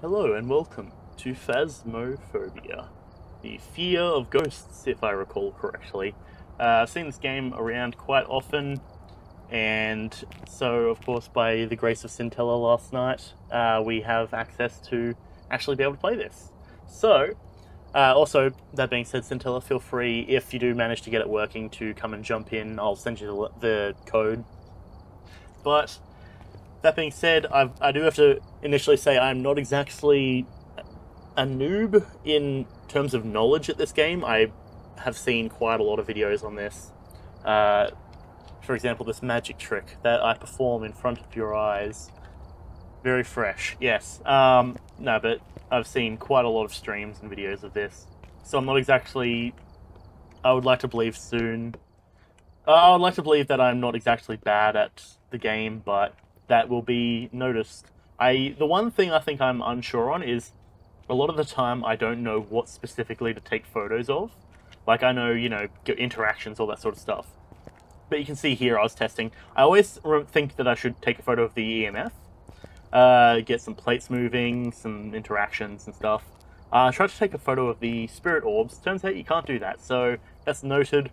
Hello and welcome to Phasmophobia, the fear of ghosts, if I recall correctly. I've seen this game around quite often, and so, of course, by the grace of Scintilla last night, we have access to actually be able to play this. So, also, that being said, Scintilla, feel free, if you do manage to get it working, to come and jump in. I'll send you the code. But that being said, I do have to initially say I'm not exactly a noob in terms of knowledge at this game. I have seen quite a lot of videos on this. For example, this magic trick that I perform in front of your eyes. Very fresh, yes. No, but I've seen quite a lot of streams and videos of this. So I'm not exactly... I would like to believe soon... I would like to believe that I'm not exactly bad at the game, but that will be noticed. The one thing I think I'm unsure on is a lot of the time I don't know what specifically to take photos of. Like, I know, interactions, all that sort of stuff. But you can see here I was testing. I always think that I should take a photo of the EMF, get some plates moving, some interactions and stuff. I tried to take a photo of the spirit orbs. Turns out you can't do that, so that's noted.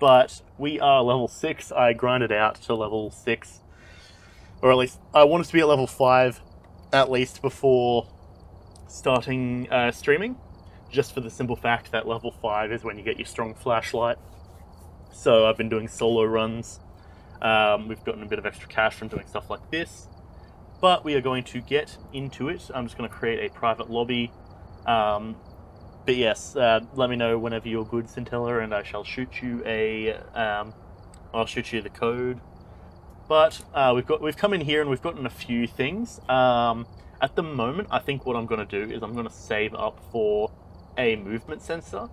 But we are level 6. I grinded out to level 6. Or at least, I wanted to be at level 5, at least, before starting streaming. Just for the simple fact that level 5 is when you get your strong flashlight. So I've been doing solo runs. We've gotten a bit of extra cash from doing stuff like this. But we are going to get into it. I'm just going to create a private lobby. But yes, let me know whenever you're good, Scintilla, and I shall shoot you I'll shoot you the code. But we've come in here and we've gotten a few things. At the moment, I think what I'm going to do is I'm going to save up for a movement sensor,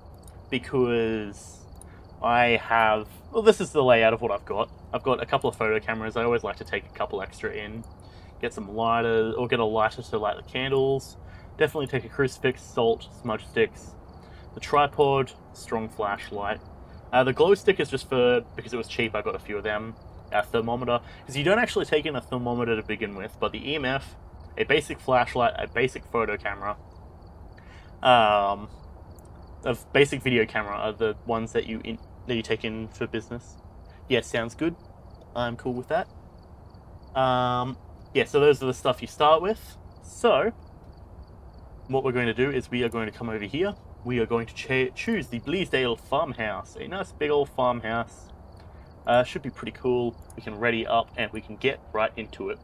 because I have... Well, this is the layout of what I've got. I've got a couple of photo cameras. I always like to take a couple extra in. Get some lighters, or get a lighter to light the candles. Definitely take a crucifix, salt, smudge sticks. The tripod, strong flashlight. The glow stick is just because it was cheap, I got a few of them. A thermometer, because you don't actually take in a thermometer to begin with, but the EMF, a basic flashlight, a basic photo camera, a basic video camera are the ones that you take in for business. Yes, sounds good. I'm cool with that. Yeah, so those are the stuff you start with. So, what we're going to do is we are going to come over here. We are going to choose the Bleasdale farmhouse, a nice big old farmhouse. Should be pretty cool. We can ready up and we can get right into it.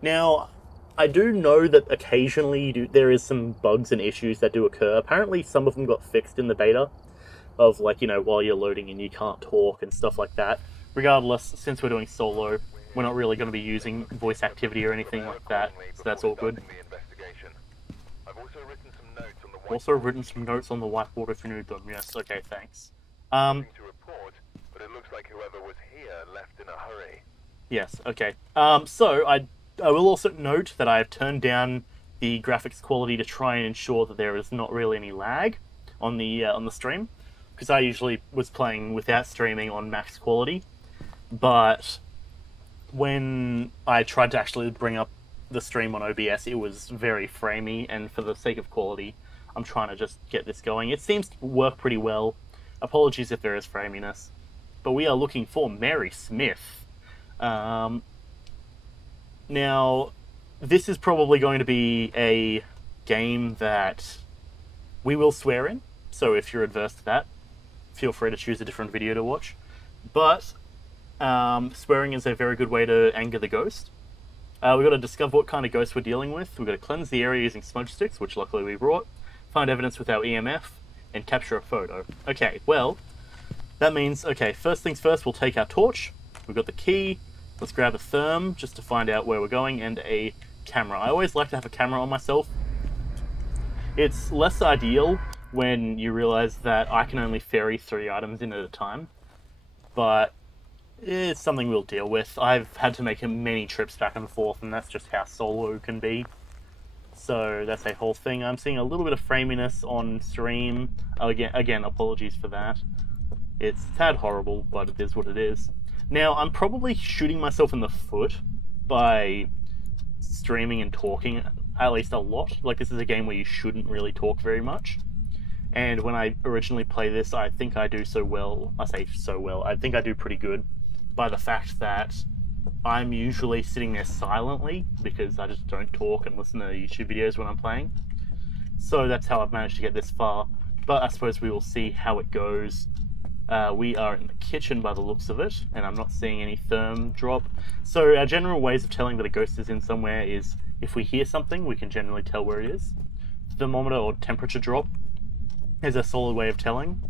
Now, I do know that occasionally there is some bugs and issues that do occur. Apparently some of them got fixed in the beta of, like, while you're loading and you can't talk and stuff like that. Regardless, since we're doing solo, we're not really going to be using voice activity or anything like that, so that's all good. Also written some notes on the whiteboard if you need them. Yes, okay, thanks. But it looks like whoever was here left in a hurry. Yes, okay. So I will also note that I have turned down the graphics quality to try and ensure that there is not really any lag on the stream, because I usually was playing without streaming on max quality. But when I tried to actually bring up the stream on OBS, it was very framey, and for the sake of quality, I'm trying to just get this going. It seems to work pretty well. Apologies if there is framiness. But we are looking for Mary Smith. Now, this is probably going to be a game that we will swear in, so if you're adverse to that, feel free to choose a different video to watch. But swearing is a very good way to anger the ghost. We've got to discover what kind of ghost we're dealing with. We've got to cleanse the area using smudge sticks, which luckily we brought, find evidence with our EMF, and capture a photo. Okay, well... that means, okay, first things first, we'll take our torch. We've got the key. Let's grab a therm just to find out where we're going, and a camera. I always like to have a camera on myself. It's less ideal when you realize that I can only ferry 3 items in at a time, but it's something we'll deal with. I've had to make many trips back and forth, and that's just how solo can be. So that's a whole thing. I'm seeing a little bit of framiness on stream. Again, apologies for that. It's a tad horrible, but it is what it is. Now, I'm probably shooting myself in the foot by streaming and talking at least a lot. Like, this is a game where you shouldn't really talk very much. And when I originally play this, I think I do so well. I say so well. I think I do pretty good by the fact that I'm usually sitting there silently because I just don't talk and listen to YouTube videos when I'm playing. So that's how I've managed to get this far. But I suppose we will see how it goes. We are in the kitchen by the looks of it, and I'm not seeing any therm drop. So our general ways of telling that a ghost is in somewhere is if we hear something, we can generally tell where it is. Thermometer or temperature drop is a solid way of telling.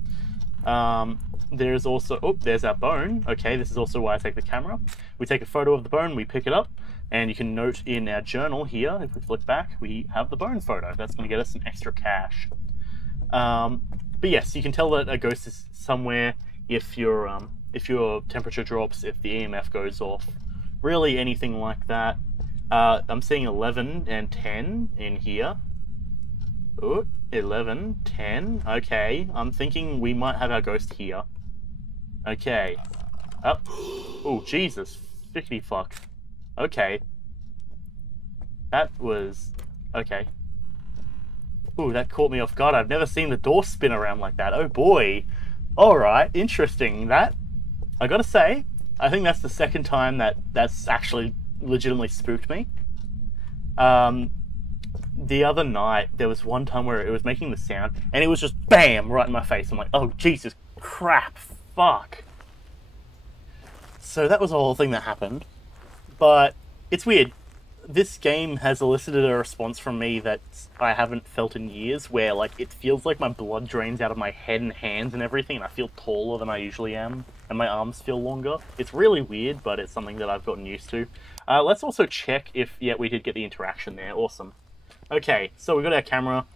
There's also, oh, there's our bone. Okay, this is also why I take the camera. We take a photo of the bone, we pick it up, and you can note in our journal here, if we flick back, we have the bone photo. That's going to get us some extra cash. But yes, you can tell that a ghost is somewhere if your temperature drops, if the EMF goes off, really anything like that. I'm seeing 11 and 10 in here. Ooh, 11, 10, okay. I'm thinking we might have our ghost here. Okay. Oh, oh Jesus, fickety fuck. Okay. That was... okay. Ooh, that caught me off guard. I've never seen the door spin around like that. Oh boy. Alright, interesting. That, I gotta say, I think that's the second time that's actually legitimately spooked me. The other night, there was one time where it was making the sound, and it was just BAM! Right in my face. I'm like, oh Jesus crap, fuck. So that was the whole thing that happened. But it's weird. This game has elicited a response from me that I haven't felt in years, where like it feels like my blood drains out of my head and hands and everything, and I feel taller than I usually am, and my arms feel longer. It's really weird, but it's something that I've gotten used to. Let's also check if, yeah, we did get the interaction there. Awesome. Okay, so we got our camera.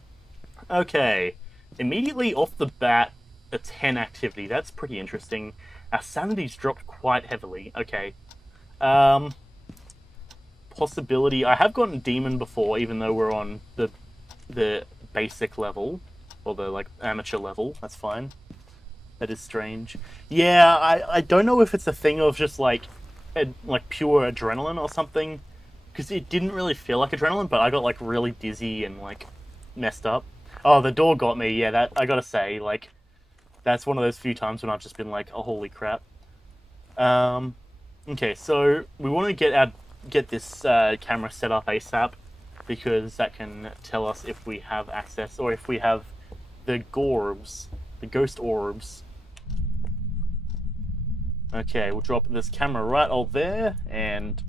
Okay, immediately off the bat, a 10 activity. That's pretty interesting. Our sanity's dropped quite heavily. Okay. Possibility. I have gotten demon before, even though we're on the basic level, or the like amateur level. That's fine. That is strange. Yeah, I don't know if it's a thing of just like pure adrenaline or something, because it didn't really feel like adrenaline, but I got like really dizzy and like messed up. Oh, the door got me. Yeah, that I gotta say, like, that's one of those few times when I've just been like, oh holy crap. Okay, so we want to get this camera set up ASAP, because that can tell us if we have access, or if we have the gorbs, the ghost orbs. Okay, we'll drop this camera right over there, and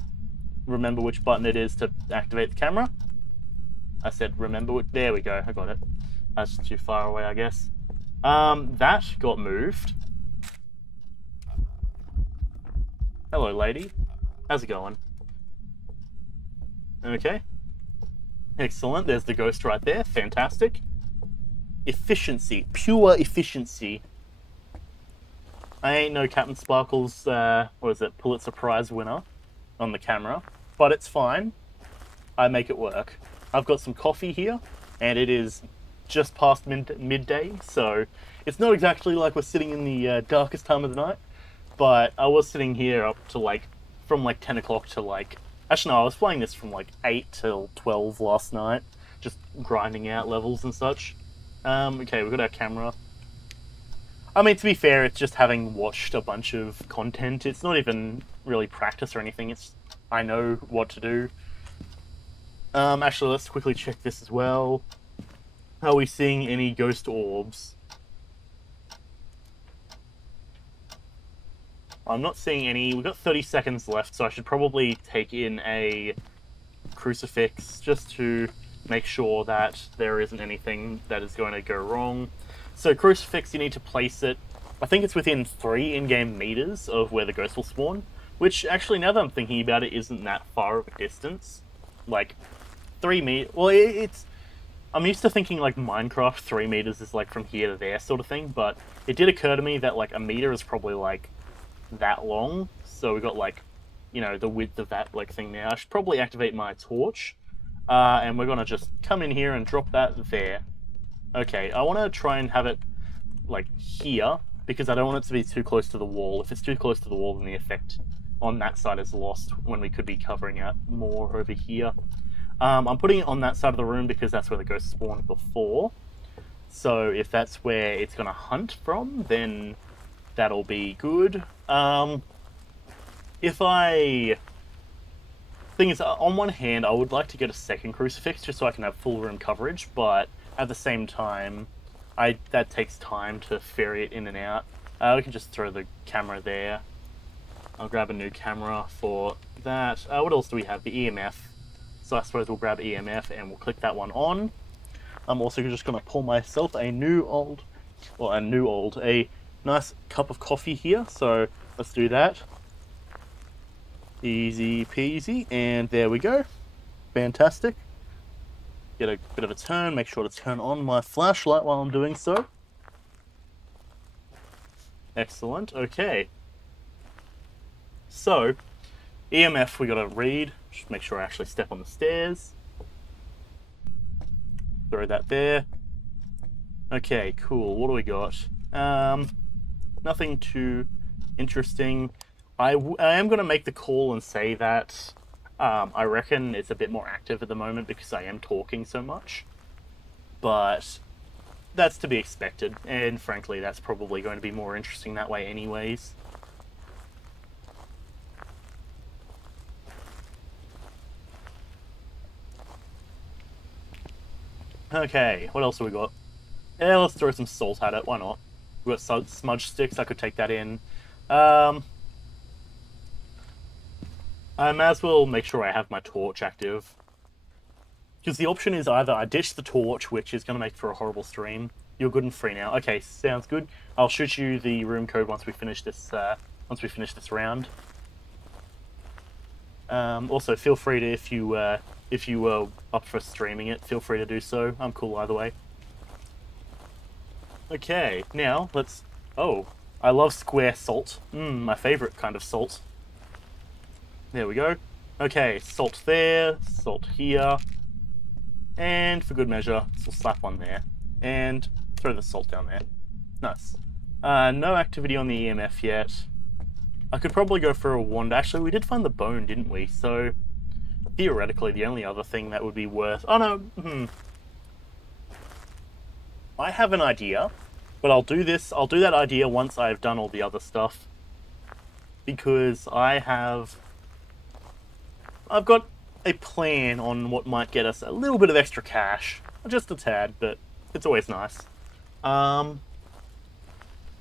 remember which button it is to activate the camera. I said remember which, there we go, I got it. That's too far away, I guess. That got moved. Hello, lady. How's it going? Okay. Excellent. There's the ghost right there. Fantastic. Efficiency. Pure efficiency. I ain't no Captain Sparkle's, what is it, Pulitzer Prize winner on the camera, but it's fine. I make it work. I've got some coffee here, and it is just past midday, so it's not exactly like we're sitting in the darkest time of the night, but I was sitting here up to like, from like 10 o'clock to like, actually no, I was playing this from like 8 till 12 last night, just grinding out levels and such. Okay, we've got our camera. I mean, to be fair, it's just having watched a bunch of content. It's not even really practice or anything. It's, I know what to do. Actually, let's quickly check this as well. Are we seeing any ghost orbs? I'm not seeing any. We've got 30 seconds left, so I should probably take in a crucifix just to make sure that there isn't anything that is going to go wrong. So crucifix, you need to place it, I think it's within 3 in-game meters of where the ghost will spawn, which actually, now that I'm thinking about it, isn't that far of a distance. Like, 3 meters, well, it's, I'm used to thinking like Minecraft 3 meters is like from here to there sort of thing, but it did occur to me that like a meter is probably like that long, so we got like, you know, the width of that like thing there. I should probably activate my torch, and we're gonna just come in here and drop that there. Okay, I want to try and have it like here, because I don't want it to be too close to the wall. If it's too close to the wall, then the effect on that side is lost when we could be covering out more over here. I'm putting it on that side of the room because that's where the ghost spawned before. So if that's where it's going to hunt from, then that'll be good. Thing is, on one hand, I would like to get a second crucifix just so I can have full room coverage, but at the same time, that takes time to ferry it in and out. We can just throw the camera there. I'll grab a new camera for that. What else do we have? The EMF. So I suppose we'll grab EMF and we'll click that one on. I'm also just going to pour myself a nice cup of coffee here. So let's do that. Easy peasy, and there we go. Fantastic. Get a bit of a turn, make sure to turn on my flashlight while I'm doing so. Excellent, okay. So, EMF we gotta read. Just make sure I actually step on the stairs. Throw that there. Okay, cool, what do we got? Nothing too interesting. I am going to make the call and say that I reckon it's a bit more active at the moment because I am talking so much. But that's to be expected, and frankly, that's probably going to be more interesting that way anyways. Okay, what else have we got? Yeah, let's throw some salt at it, why not? We've got smudge sticks, I could take that in. I may as well make sure I have my torch active. Because the option is either I dish the torch, which is going to make for a horrible stream. You're good and free now. Okay, sounds good. I'll shoot you the room code once we finish this round. Also, feel free to, if you were up for streaming it, feel free to do so. I'm cool either way. Okay, now let's... Oh, I love square salt. My favorite kind of salt. There we go. Okay, salt there, salt here, and for good measure, we'll slap one there, and throw the salt down there. Nice. No activity on the EMF yet. I could probably go for a wand. Actually, we did find the bone, didn't we? So, theoretically, the only other thing that would be worth... Oh, no, I have an idea, but I'll do that idea once I've done all the other stuff. Because I've got a plan on what might get us a little bit of extra cash. Just a tad, but it's always nice.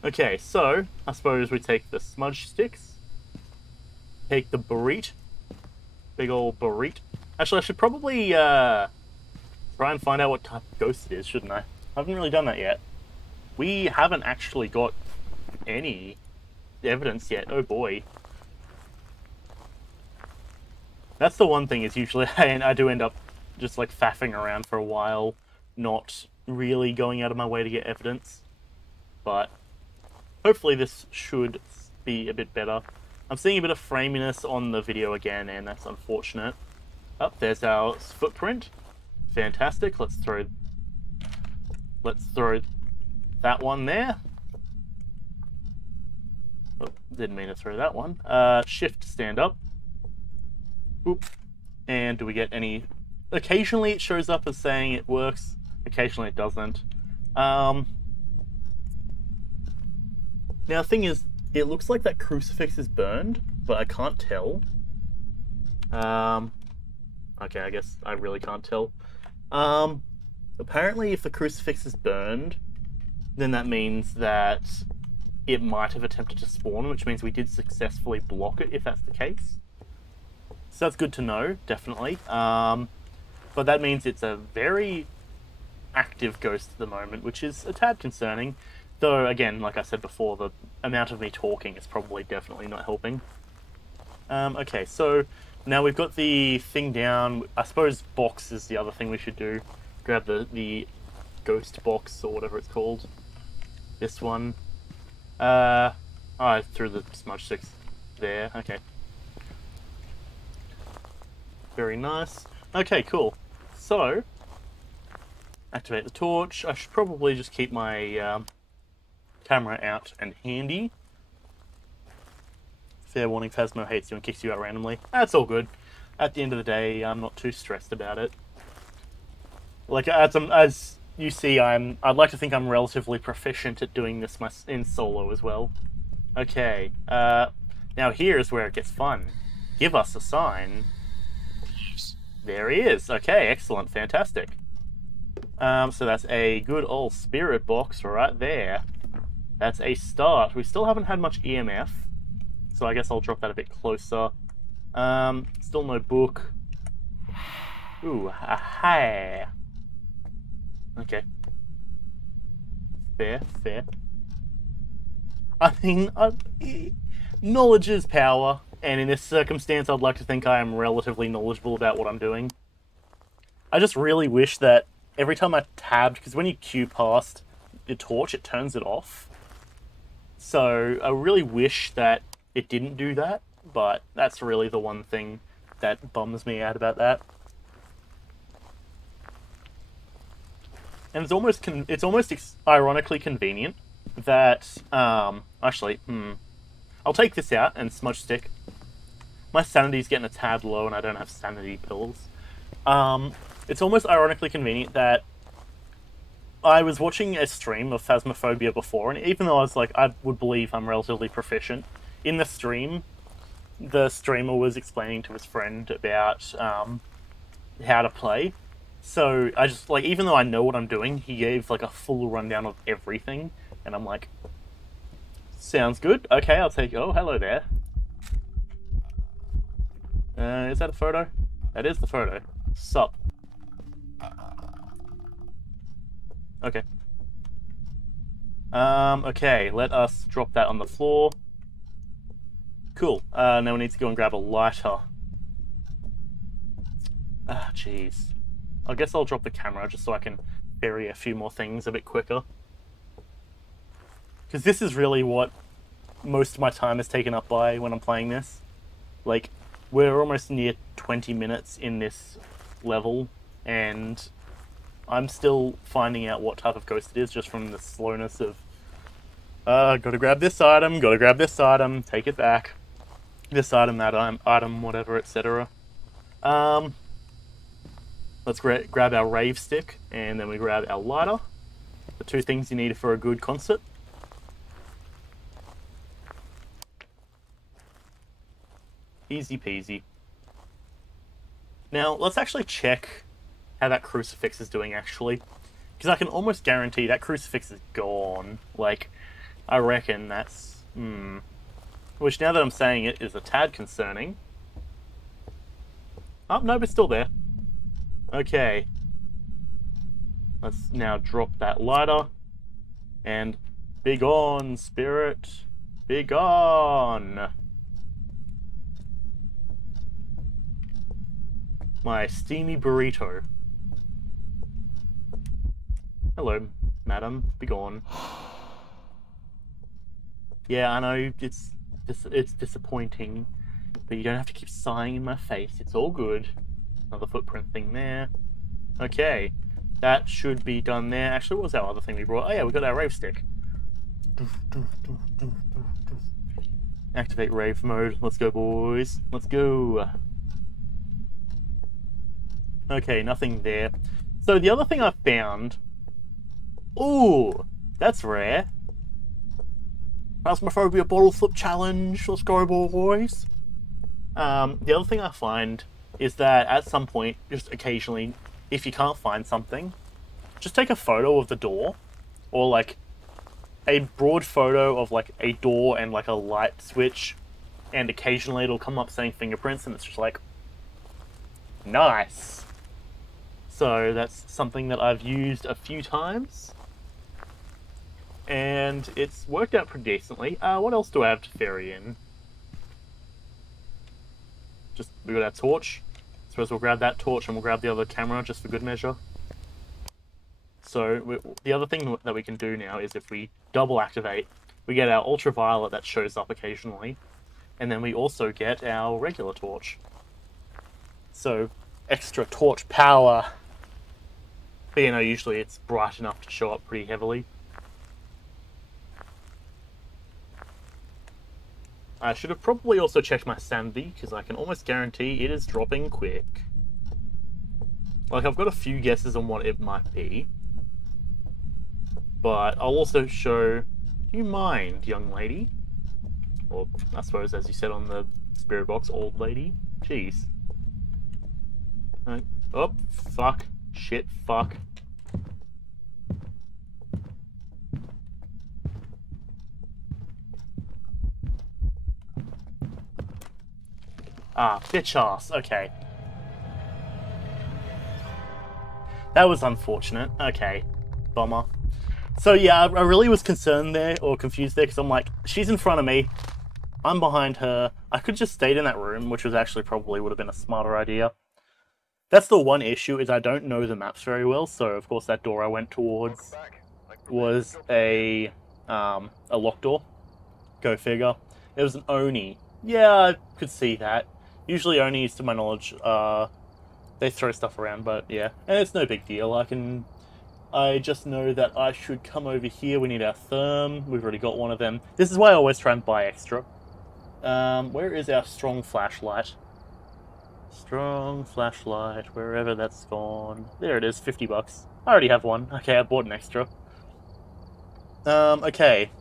Okay, so I suppose we take the smudge sticks. Take the burrito. Big old burrito. Actually, I should probably try and find out what type of ghost it is, shouldn't I? I haven't really done that yet. We haven't actually got any evidence yet. Oh boy. That's the one thing, is usually I do end up just like faffing around for a while, not really going out of my way to get evidence. But hopefully this should be a bit better. I'm seeing a bit of framiness on the video again, and that's unfortunate. Oh, there's our footprint. Fantastic. Let's throw that one there. Oh, didn't mean to throw that one. Shift stand up. Oop. And do we get any... Occasionally it shows up as saying it works. Occasionally it doesn't. Now the thing is, it looks like that crucifix is burned, but I can't tell. Okay, I guess I really can't tell. Apparently if the crucifix is burned, then that means that it might have attempted to spawn, which means we did successfully block it if that's the case. So that's good to know, definitely. But that means it's a very active ghost at the moment, which is a tad concerning. Though, again, like I said before, the amount of me talking is probably definitely not helping. Okay, so now we've got the thing down. I suppose box is the other thing we should do. Grab the ghost box, or whatever it's called. This one. Oh, I threw the smudge sticks there. Okay. Very nice. Okay, cool. So, activate the torch. I should probably just keep my camera out and handy. Fair warning, Phasmo hates you and kicks you out randomly. That's all good. At the end of the day, I'm not too stressed about it. Like, as you see, I'd like to think I'm relatively proficient at doing this in solo as well. Okay, now here's where it gets fun. Give us a sign. There he is. Okay, excellent, fantastic. So that's a good old spirit box right there. That's a start. We still haven't had much EMF, so I guess I'll drop that a bit closer. Still no book. Ooh, aha. Okay. Fair, fair. I mean, knowledge is power, and in this circumstance, I'd like to think I am relatively knowledgeable about what I'm doing. I just really wish that every time I tabbed, because when you queue past the torch, it turns it off. So I really wish that it didn't do that, but that's really the one thing that bums me out about that. And it's almost ironically convenient that, actually, I'll take this out and smudge stick. My sanity's getting a tad low and I don't have sanity pills. It's almost ironically convenient that I was watching a stream of Phasmophobia before, and even though I was like, I would believe I'm relatively proficient, in the stream, the streamer was explaining to his friend about how to play. So I just, like, even though I know what I'm doing, he gave like a full rundown of everything, and I'm like, sounds good. Okay, I'll take. Oh, hello there. Is that a photo? That is the photo. Sup. Okay. Okay, let us drop that on the floor. Cool. Now we need to go and grab a lighter. Ah, jeez. I guess I'll drop the camera just so I can bury a few more things a bit quicker. Because this is really what most of my time is taken up by when I'm playing this. Like, we're almost near 20 minutes in this level, and I'm still finding out what type of ghost it is just from the slowness of gotta grab this item, gotta grab this item, take it back. This item, that item, whatever, etc. Let's grab our rave stick, and then we grab our lighter. The two things you need for a good concert. Easy peasy. Now, let's actually check how that crucifix is doing, actually. Because I can almost guarantee that crucifix is gone. Like, I reckon that's... Which, now that I'm saying it, is a tad concerning. Oh, no, but it's still there. Okay. Let's now drop that lighter. And be gone, spirit. Be gone. My steamy burrito. Hello, madam. Be gone. Yeah, I know it's disappointing, but you don't have to keep sighing in my face. It's all good. Another footprint thing there. Okay, that should be done there. Actually, what was our other thing we brought? Oh yeah, we got our rave stick. Activate rave mode. Let's go, boys. Let's go. Okay, nothing there. So the other thing I found... Ooh, that's rare. Phasmophobia bottle flip challenge. Let's go, boys. The other thing I find is that at some point, just occasionally, if you can't find something, just take a photo of the door, or like a broad photo of like a door and like a light switch, and occasionally it'll come up saying fingerprints, and it's just like, nice. So that's something that I've used a few times, and it's worked out pretty decently. What else do I have to ferry in? Just, we got our torch. Suppose we'll grab that torch and we'll grab the other camera just for good measure. So the other thing that we can do now is if we double activate, we get our ultraviolet that shows up occasionally, and then we also get our regular torch. So extra torch power. But you know, usually it's bright enough to show up pretty heavily. I should have probably also checked my sanity, because I can almost guarantee it is dropping quick. Like, I've got a few guesses on what it might be. But I'll also show... Do you mind, young lady? Or, I suppose, as you said on the spirit box, old lady? Jeez. Oh, fuck. Shit, fuck. Ah, bitch ass. Okay. That was unfortunate. Okay. Bummer. So yeah, I really was concerned there, or confused there, because I'm like, she's in front of me. I'm behind her. I could just stayed in that room, which was actually probably would have been a smarter idea. That's the one issue, is I don't know the maps very well, so of course that door I went towards was a locked door. Go figure. It was an Oni. Yeah, I could see that. Usually Onis, to my knowledge, they throw stuff around, but yeah. And it's no big deal. I just know that I should come over here. We need our therm. We've already got one of them. This is why I always try and buy extra. Where is our strong flashlight? Strong flashlight, wherever that's gone. There it is, 50 bucks. I already have one. Okay, I bought an extra. Okay.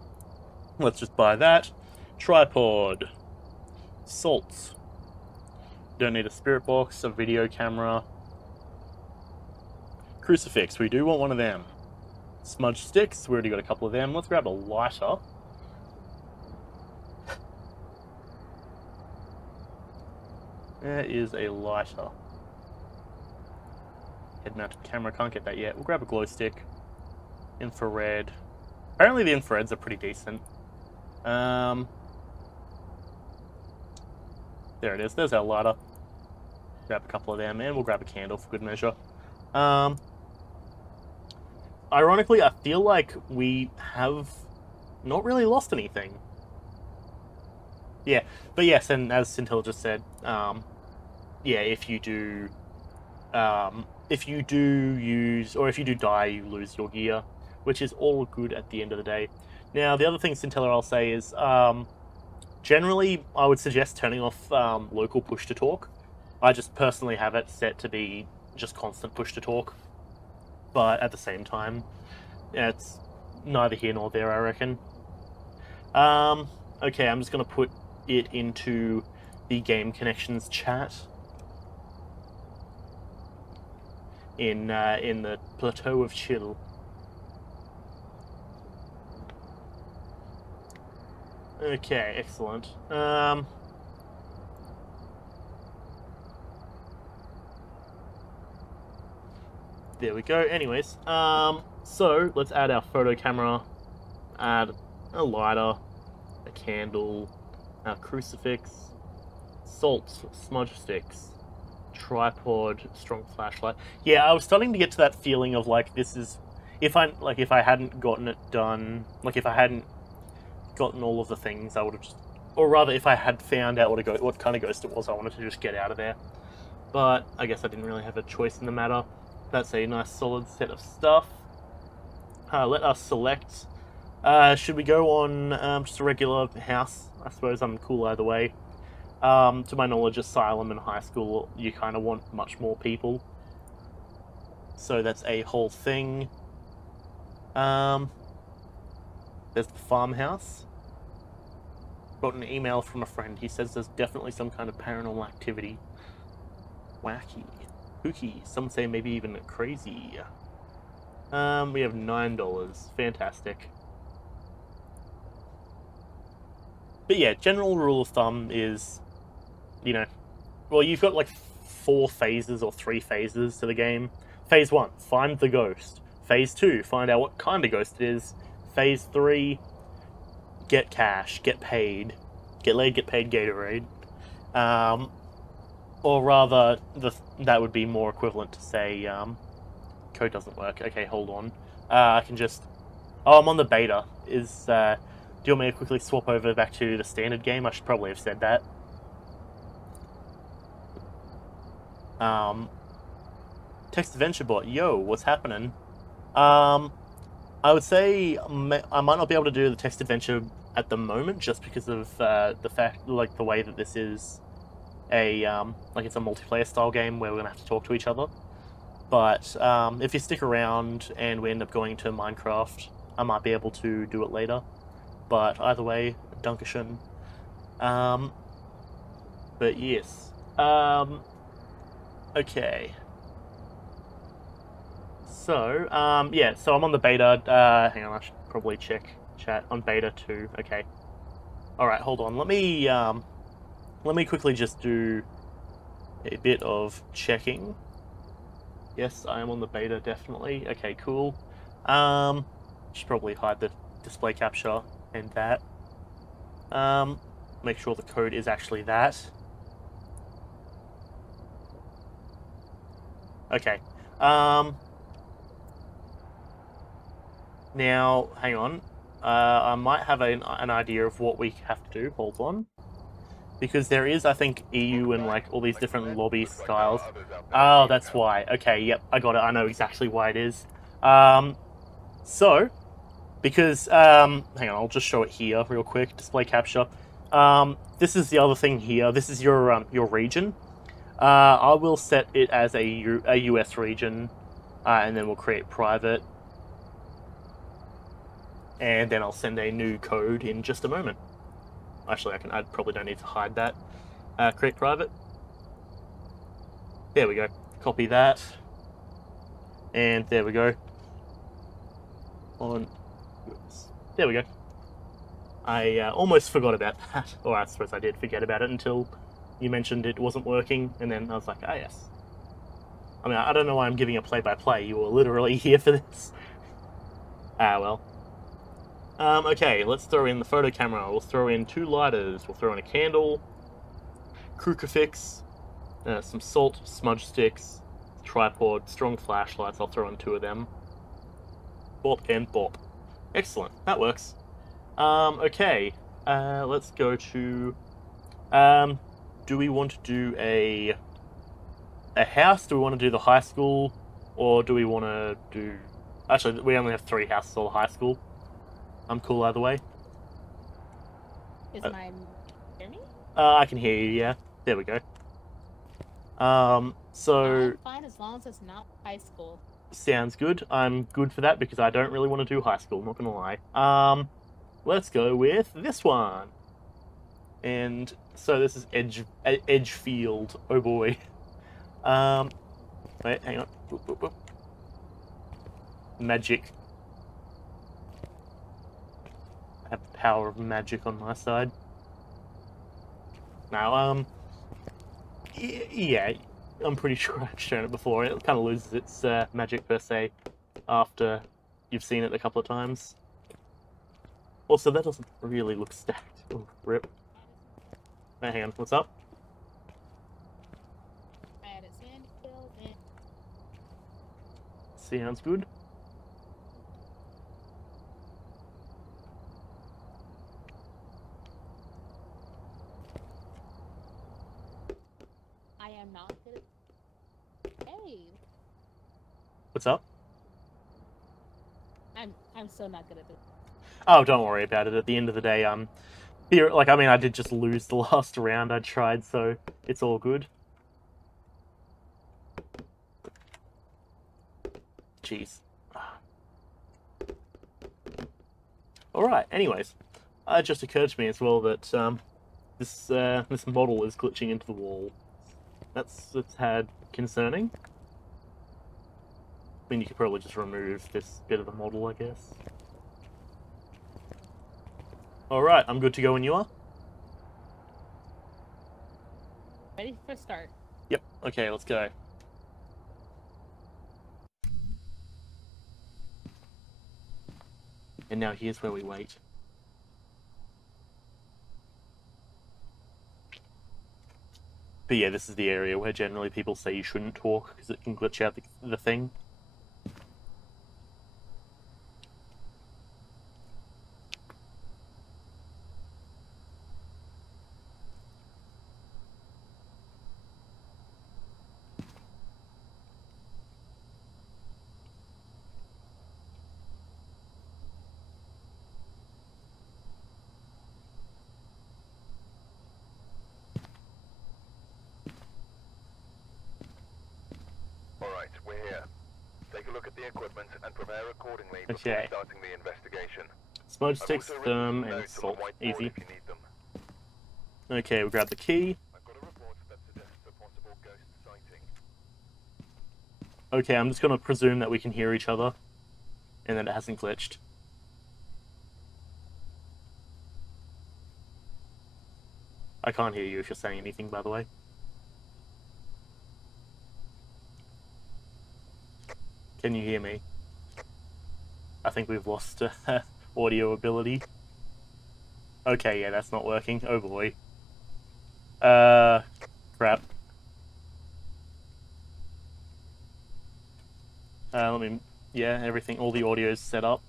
Let's just buy that. Tripod. Salts. Don't need a spirit box, a video camera. Crucifix, we do want one of them. Smudge sticks, we already got a couple of them. Let's grab a lighter. There is a lighter. Head-mounted camera, can't get that yet. We'll grab a glow stick. Infrared. Apparently the infrareds are pretty decent. There it is, there's our lighter. Grab a couple of them, and we'll grab a candle for good measure. Ironically, I feel like we have not really lost anything. Yeah, but yes, and as Scintilla just said, yeah, if you do use, or if you do die, you lose your gear, which is all good at the end of the day. Now, the other thing, Scintilla, I'll say is, generally, I would suggest turning off local push-to-talk. I just personally have it set to be just constant push-to-talk. But at the same time, yeah, it's neither here nor there, I reckon. Okay, I'm just going to put it into the Game Connections chat. In the Plateau of Chill. Okay, excellent. There we go. Anyways, so let's add our photo camera, add a lighter, a candle, a crucifix, salt, smudge sticks, tripod, strong flashlight. Yeah, I was starting to get to that feeling of like, this is, if I hadn't gotten it done, like if I hadn't gotten all of the things, I would have just, or rather if I had found out what kind of ghost it was, I wanted to just get out of there. But I guess I didn't really have a choice in the matter. That's a nice solid set of stuff. Let us select. Should we go on just a regular house? I suppose I'm cool either way. To my knowledge, Asylum and High School, you kind of want much more people. So that's a whole thing. There's the farmhouse. Got an email from a friend. He says there's definitely some kind of paranormal activity. Wacky. Kooky. Some say maybe even crazy. We have $9. Fantastic. But yeah, general rule of thumb is, you know, well, you've got like 4 phases or 3 phases to the game. Phase 1, find the ghost. Phase 2, find out what kind of ghost it is. Phase 3, get cash, get paid. Get laid, get paid, Gatorade. Or rather, that would be more equivalent to say, code doesn't work. Okay, hold on. I can just... Oh, I'm on the beta. Do you want me to quickly swap over back to the standard game? I should probably have said that. Text Adventure Bot, yo, what's happening? I I would say I might not be able to do the text adventure at the moment, just because of the fact, like the way that this is a like it's a multiplayer style game where we're gonna have to talk to each other. But if you stick around and we end up going to Minecraft, I might be able to do it later. But either way, Dankeschön. But yes. Okay. So, yeah, so I'm on the beta. Hang on, I should probably check chat on beta 2. Okay. Alright, hold on. Let me quickly just do a bit of checking. Yes, I am on the beta, definitely. Okay, cool. Should probably hide the display capture and that. Make sure the code is actually that. Okay. Now, hang on. I might have an idea of what we have to do. Hold on. Because there is, I think, EU and like all these different lobby styles. Oh, that's why. Okay, yep, I got it. I know exactly why it is. So, because, hang on, I'll just show it here real quick. Display capture. This is the other thing here. This is your region. I will set it as a US region, and then we'll create private. And then I'll send a new code in just a moment. Actually, I probably don't need to hide that. Create private. There we go. Copy that. And there we go. There we go. I almost forgot about that. Or I suppose I did forget about it until you mentioned it wasn't working, and then I was like, ah, yes. I mean, I don't know why I'm giving a play-by-play. You were literally here for this. Ah, well. Okay, let's throw in the photo camera. We'll throw in 2 lighters. We'll throw in a candle, crucifix, some salt, smudge sticks, tripod, strong flashlights. I'll throw in 2 of them. Bop and bop. Excellent, that works. Okay, let's go to... do we want to do a house? Do we want to do the high school? Or do we want to do... Actually, we only have 3 houses or high school. I'm cool either way. Is my hear me? I can hear you, yeah. There we go. So... I'm fine as long as it's not high school. Sounds good. I'm good for that because I don't really want to do high school, not gonna lie. Let's go with this one. And so this is Edgefield. Oh boy. Wait, hang on. Boop, boop, boop. Magic. I have the power of magic on my side. Now, yeah, I'm pretty sure I've shown it before. It kind of loses its magic per se after you've seen it a couple of times. Also, that doesn't really look stacked. Ooh, rip. Hey, hang on, what's up? Sounds good. I am not good at... Hey! What's up? I'm so not good at this. Oh, don't worry about it. At the end of the day, here, like, I mean, I did just lose the last round I tried, so it's all good. Jeez. Alright, anyways. It just occurred to me as well that, this model is glitching into the wall. That's a tad concerning. I mean, you could probably just remove this bit of the model, I guess. Alright, I'm good to go when you are. Ready for start. Yep, okay, let's go. And now here's where we wait. But yeah, this is the area where generally people say you shouldn't talk because it can glitch out the thing. the equipment and prepare accordingly before Okay. starting the investigation. Smudge I've sticks, also written therm, some and notes on salt. the whiteboard Easy. if you need them. Okay, we grab the key. I've got a report that suggests a possible ghost sighting. Okay, I'm just gonna presume that we can hear each other, and that it hasn't glitched. I can't hear you if you're saying anything, by the way. Can you hear me? I think we've lost audio ability. Okay, yeah, that's not working. Oh boy. Crap. Let me... Yeah, everything, all the audio's set up.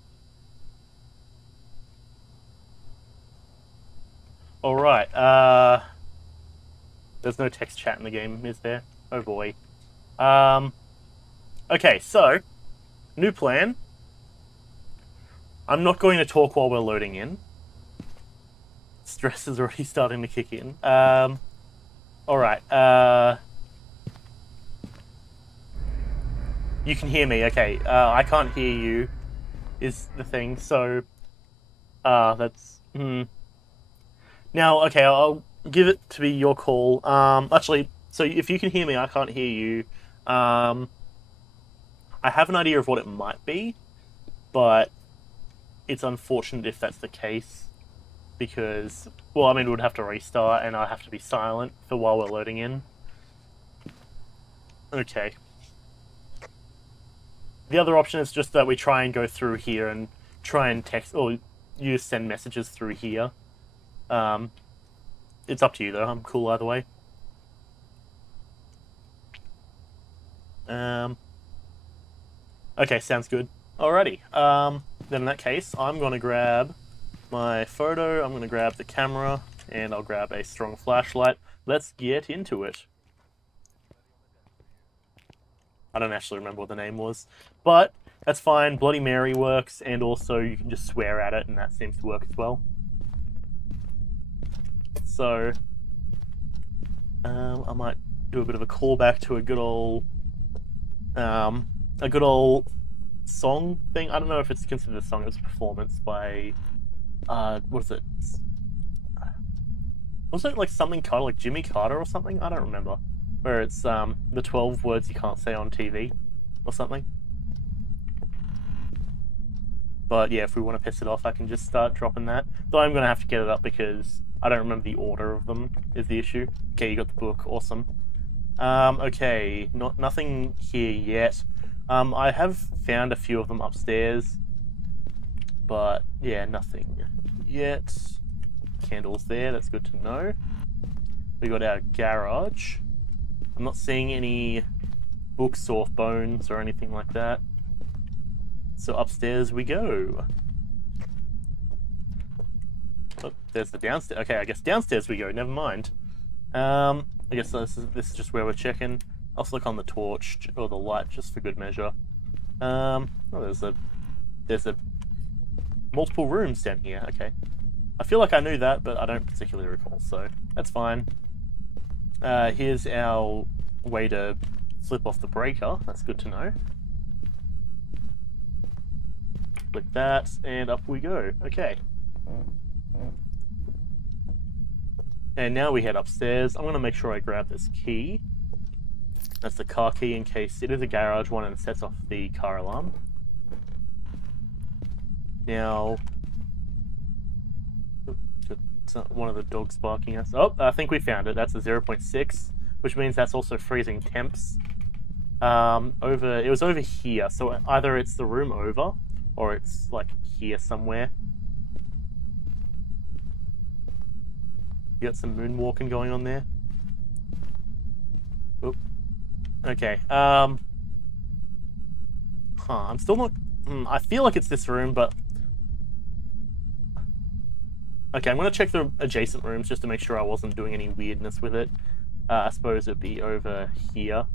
Alright, there's no text chat in the game, is there? Oh boy. Okay, so, new plan. I'm not going to talk while we're loading in. Stress is already starting to kick in. Alright, you can hear me, okay. I can't hear you, is the thing, so... that's... Now, okay, I'll give it to be your call. Actually, so if you can hear me, I can't hear you. I have an idea of what it might be, but it's unfortunate if that's the case, because, well, I mean, we'd have to restart, and I'd have to be silent for while we're loading in. Okay. The other option is just that we try and go through here and try and text, or you send messages through here. It's up to you, though. I'm cool either way. Okay, sounds good. Alrighty. Then in that case, I'm going to grab my photo, I'm going to grab the camera, and I'll grab a strong flashlight. Let's get into it. I don't actually remember what the name was, but that's fine. Bloody Mary works, and also you can just swear at it, and that seems to work as well. So, I might do a bit of a callback to a good old song thing. I don't know if it's considered a song. It was a performance by, what is it? Was it like something kind of like Jimmy Carter or something? I don't remember. Where it's the 12 words you can't say on TV or something. But yeah, if we want to piss it off, I can just start dropping that. Though I'm going to have to get it up because I don't remember the order of them is the issue. Okay, you got the book. Awesome. Okay, nothing here yet. I have found a few of them upstairs. But yeah, nothing yet. Candles there, that's good to know. We got our garage. I'm not seeing any books or bones or anything like that. So upstairs we go. Oh, there's the downstairs. Okay, I guess downstairs we go. Never mind. I guess this is just where we're checking. I'll flick on the torch or the light just for good measure. Oh, there's a multiple rooms down here. Okay, I feel like I knew that, but I don't particularly recall. So that's fine. Here's our way to flip off the breaker. That's good to know. Click that, and up we go. Okay. And now we head upstairs. I'm going to make sure I grab this key. That's the car key in case it is a garage one and it sets off the car alarm. Now... It's not one of the dogs barking at us. Oh, I think we found it. That's a 0.6, which means that's also freezing temps. It was over here, so either it's the room over, or it's like here somewhere. You got some moonwalking going on there. Oop. Okay. I'm still not... I feel like it's this room, but... Okay, I'm going to check the adjacent rooms just to make sure I wasn't doing any weirdness with it. I suppose it'd be over here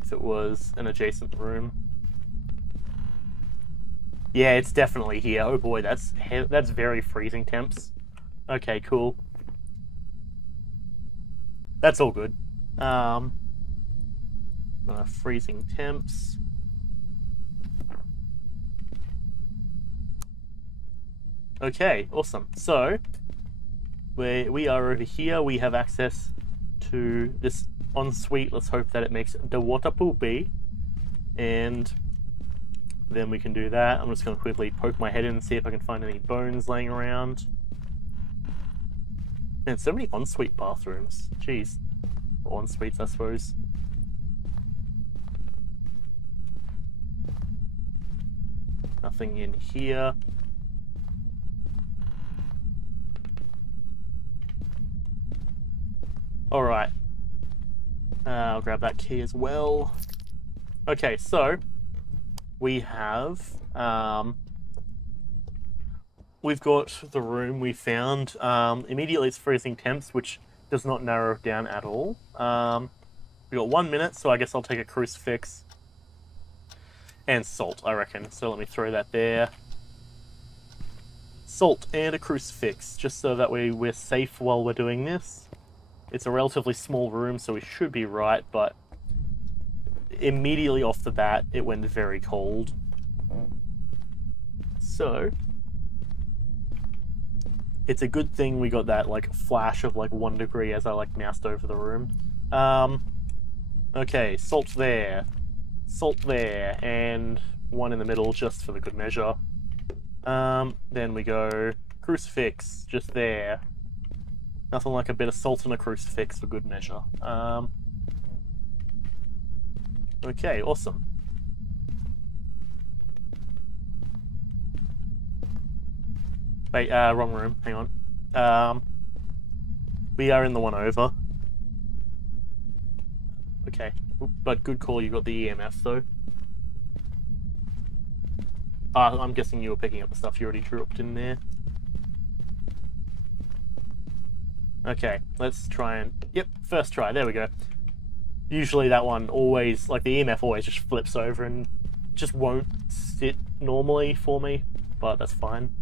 if it was an adjacent room. Yeah, it's definitely here. Oh boy, that's very freezing temps. Okay, cool. That's all good. Freezing temps. Okay, awesome. So, we are over here. We have access to this ensuite. Let's hope that it makes the water poopy. And then we can do that. I'm just going to quickly poke my head in and see if I can find any bones laying around. Man, so many ensuite bathrooms. Jeez. Or ensuites, I suppose. Nothing in here. Alright. I'll grab that key as well. Okay, so we have we've got the room we found. Immediately it's freezing temps, which does not narrow it down at all. We got 1 minute, so I guess I'll take a crucifix and salt, I reckon. So let me throw that there. Salt and a crucifix, just so that we're safe while we're doing this. It's a relatively small room, so we should be right, but immediately off the bat, it went very cold. So, it's a good thing we got that, like, flash of, like, 1 degree as I, like, moused over the room. Okay, salt there, and 1 in the middle, just for the good measure. Then we go crucifix, just there. Nothing like a bit of salt and a crucifix for good measure. Okay, awesome. Wait, wrong room. Hang on. We are in the one over. Okay, but good call. You got the EMF though. I'm guessing you were picking up the stuff you already dropped in there. Okay, let's try and... Yep, first try. There we go. Usually that one always... Like, the EMF always just flips over and just won't sit normally for me, but that's fine.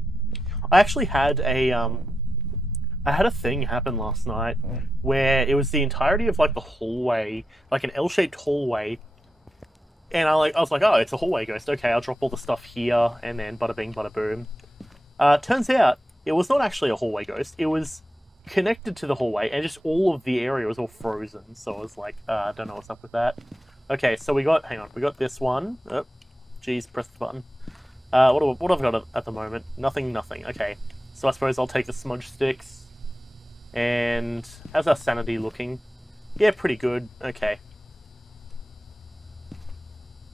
I actually had a... I had a thing happen last night where it was the entirety of, like, the hallway, like an L-shaped hallway, and I was like, oh, it's a hallway ghost. Okay, I'll drop all the stuff here, and then bada bing, bada boom. Turns out, it was not actually a hallway ghost. It was connected to the hallway, and just all of the area was all frozen. So I was like, I don't know what's up with that. Okay, so we got, hang on, we got this one. Oh, geez, press the button. What have I got at the moment? Nothing. Okay, so I suppose I'll take the smudge sticks. And how's our sanity looking? Yeah, pretty good. Okay.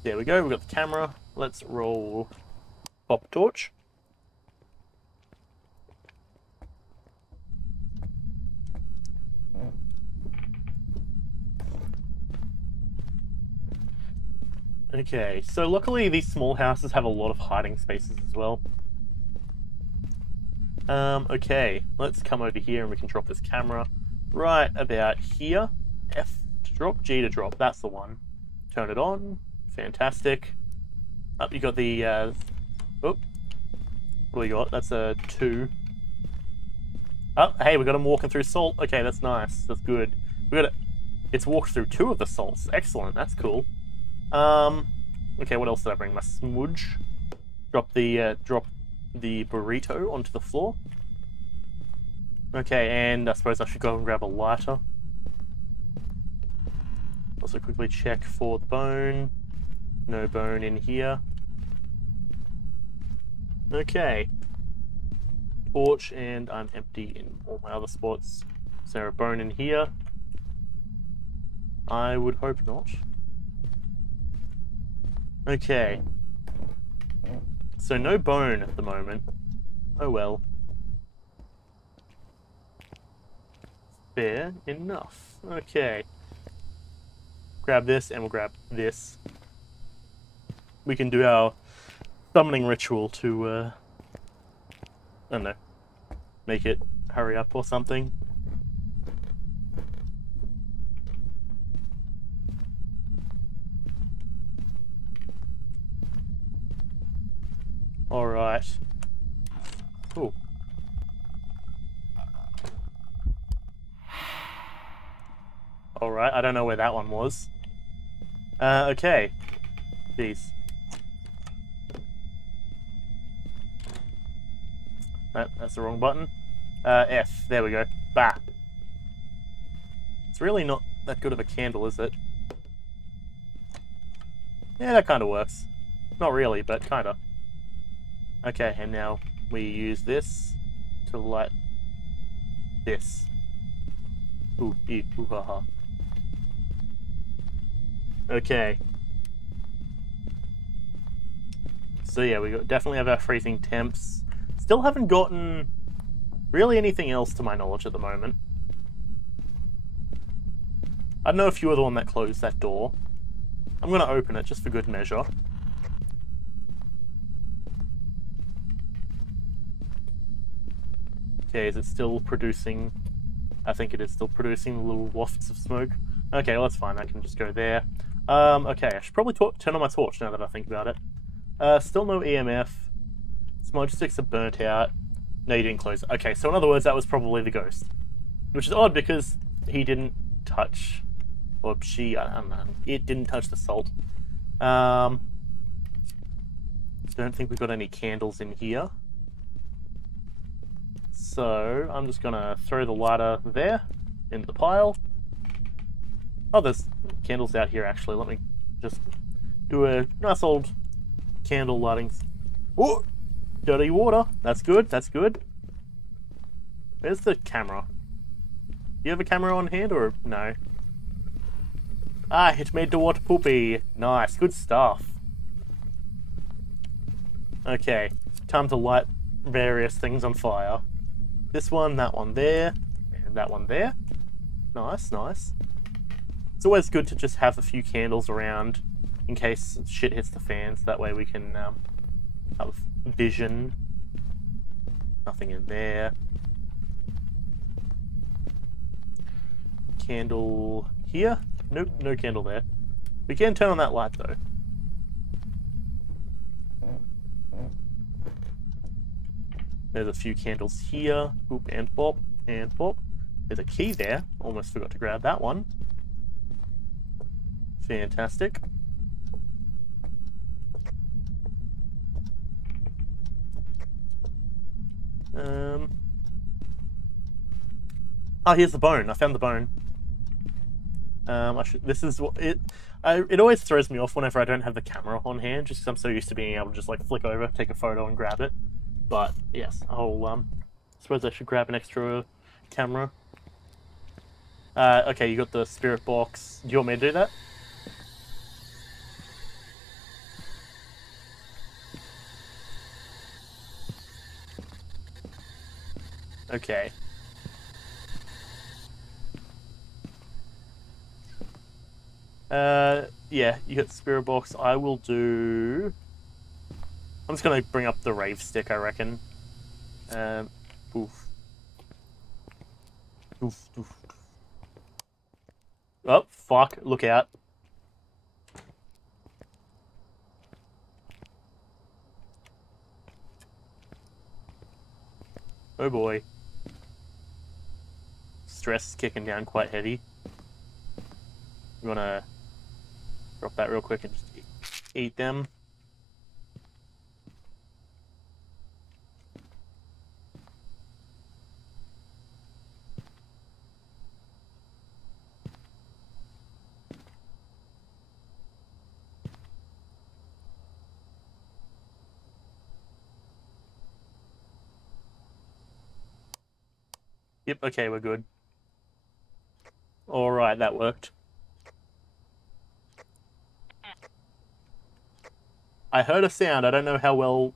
There we go, we've got the camera. Let's roll pop torch. Okay, so luckily these small houses have a lot of hiding spaces as well. Okay, let's come over here and we can drop this camera right about here. F to drop, G to drop, that's the one. Turn it on. Fantastic. Up, you got the, oh, what do we got? That's a 2. Oh, hey, we got him walking through salt. Okay, that's nice. That's good. We got it. It's walked through 2 of the salts. Excellent. That's cool. Okay, what else did I bring? My smudge. Drop the burrito onto the floor. Okay, and I suppose I should go and grab a lighter. Also quickly check for the bone. No bone in here. Okay. Torch, and I'm empty in all my other spots. Is there a bone in here? I would hope not. Okay. So no bone at the moment. Oh well. Fair enough. Okay. Grab this, and we'll grab this. We can do our summoning ritual to, I don't know, make it hurry up or something. Alright. Cool. Alright, I don't know where that one was. Okay. Jeez. That's the wrong button. F. There we go. Bah. It's really not that good of a candle, is it? Yeah, that kind of works. Not really, but kind of. Okay, and now we use this to light this. Ooh, ooh, haha. Okay. So yeah, definitely have our freezing temps. Still haven't gotten really anything else to my knowledge at the moment. I don't know if you were the one that closed that door. I'm going to open it just for good measure. Okay, is it still producing? I think it is still producing little wafts of smoke. Okay, well, that's fine. I can just go there. Okay, I should probably turn on my torch now that I think about it. Still no EMF. Smoke sticks are burnt out. No, you didn't close it. Okay, so in other words, that was probably the ghost. Which is odd because he didn't touch... Or she, I don't know. It didn't touch the salt. Don't think we've got any candles in here. So, I'm just gonna throw the lighter there, into the pile. Oh, there's candles out here actually. Let me just do a nice old candle lighting. Oh! Dirty water. That's good, that's good. Where's the camera? Do you have a camera on hand or no? Ah, it made the water poopy. Nice, good stuff. Okay, time to light various things on fire. This one, that one there, and that one there. Nice, nice. It's always good to just have a few candles around in case shit hits the fans. That way we can have vision. Nothing in there. Candle here. Nope, no candle there. We can turn on that light though. There's a few candles here. Boop, and pop, and pop. There's a key there. Almost forgot to grab that one. Fantastic. Oh, here's the bone. I found the bone. This is what it. It always throws me off whenever I don't have the camera on hand, just because I'm so used to being able to just like flick over, take a photo, and grab it. But yes, I'll suppose I should grab an extra camera. Okay, you got the spirit box. Do you want me to do that? Okay. Yeah, you got the spirit box. I will do... I'm just gonna bring up the rave stick, I reckon. Oof. Oof, oof. Oh, fuck. Look out. Oh boy. Stress is kicking down quite heavy. I'm gonna drop that real quick and just eat them. Yep, okay, we're good. Alright, that worked. I heard a sound. I don't know how well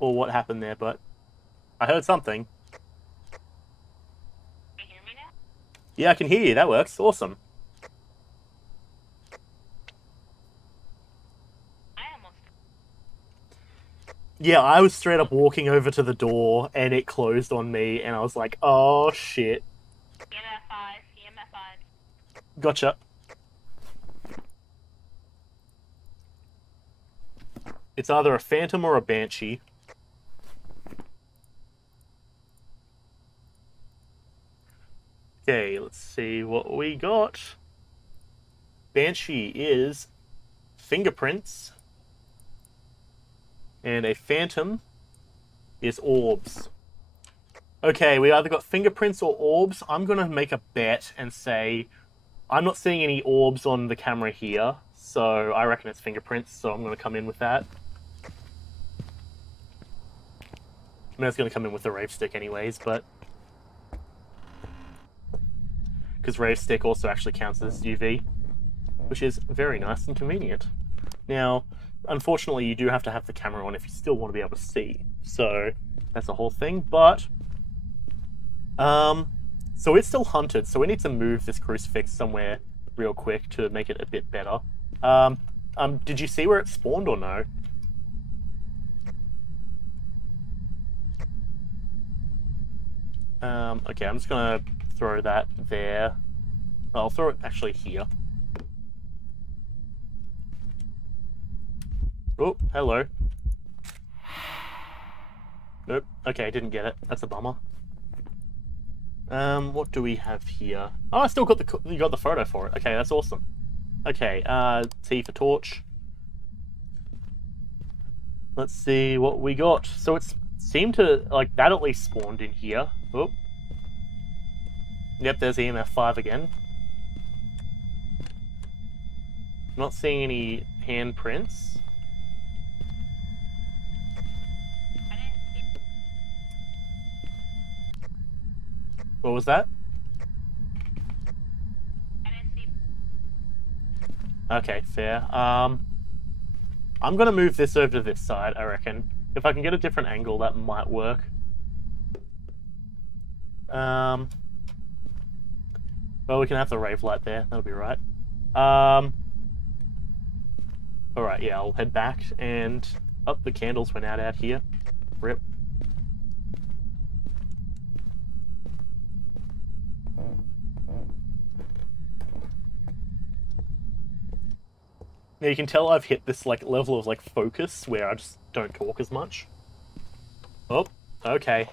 or what happened there, but I heard something. Can you hear me now? Yeah, I can hear you. That works. Awesome. I almost... Yeah, I was straight up walking over to the door and it closed on me and I was like, oh shit. EMF 5, EMF 5. Gotcha. It's either a phantom or a banshee. Okay, let's see what we got. Banshee is fingerprints. And a phantom is orbs. Okay, we either got fingerprints or orbs. I'm going to make a bet and say I'm not seeing any orbs on the camera here, so I reckon it's fingerprints, so I'm going to come in with that. I mean, I was going to come in with the rave stick anyways, but... because rave stick also actually counts as UV, which is very nice and convenient. Now, unfortunately, you do have to have the camera on if you still want to be able to see, so that's the whole thing, but... so it's still hunted, so we need to move this crucifix somewhere real quick to make it a bit better. Did you see where it spawned or no? Okay, I'm just gonna throw that there. I'll throw it actually here. Oh, hello. Nope. Okay, didn't get it. That's a bummer. What do we have here? Oh, I still got you got the photo for it. Okay, that's awesome. Okay, T for torch. Let's see what we got. So it's seemed to, like, that at least spawned in here. Oh. Yep, there's EMF 5 again. Not seeing any handprints. What was that? I didn't see. Okay, fair. I'm gonna move this over to this side, I reckon. If I can get a different angle, that might work. Well, we can have the rave light there. That'll be right. Alright, yeah, I'll head back and... oh, the candles went out here. Rip. Now you can tell I've hit this like level of like focus where I just don't talk as much. Oh, okay.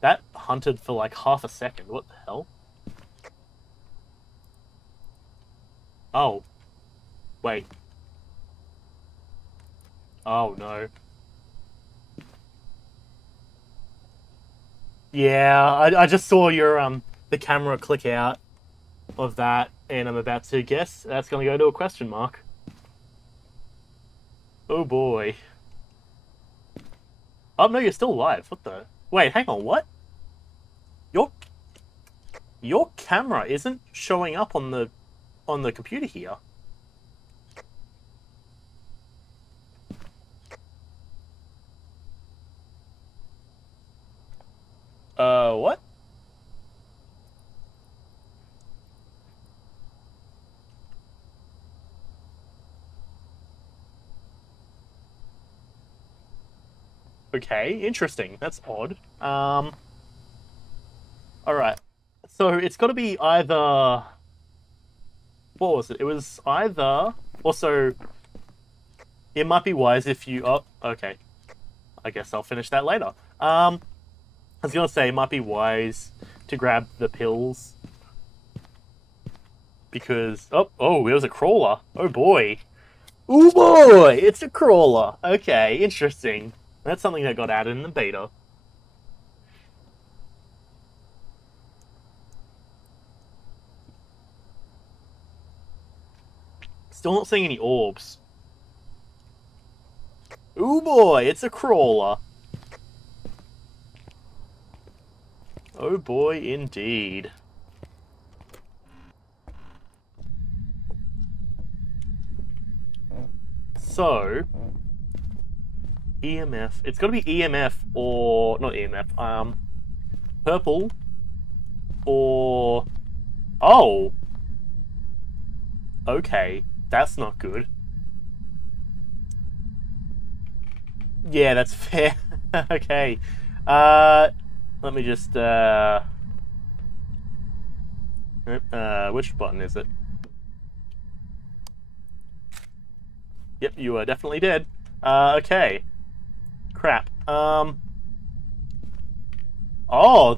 That hunted for like half a second. What the hell? Oh. Wait. Oh no. Yeah, I just saw your the camera click out of that, and I'm about to guess that's going to go to a question mark. Oh boy. Oh no, you're still alive. What the? Wait, hang on. What? Your camera isn't showing up on the computer here. What? Okay, interesting. That's odd. Alright. So it's got to be either... what was it? It was either... also, it might be wise if you... oh, okay. I guess I'll finish that later. I was going to say, it might be wise to grab the pills. Because... oh, it was a crawler. Oh boy. Oh boy! It's a crawler. Okay, interesting. That's something that got added in the beta. Still not seeing any orbs. Oh boy, it's a crawler. Oh boy, indeed. So, EMF. It's got to be EMF or... not EMF. Purple or... oh! Okay, that's not good. Yeah, that's fair. Okay. Let me just... which button is it? Yep, you are definitely dead. Okay. Crap. Oh,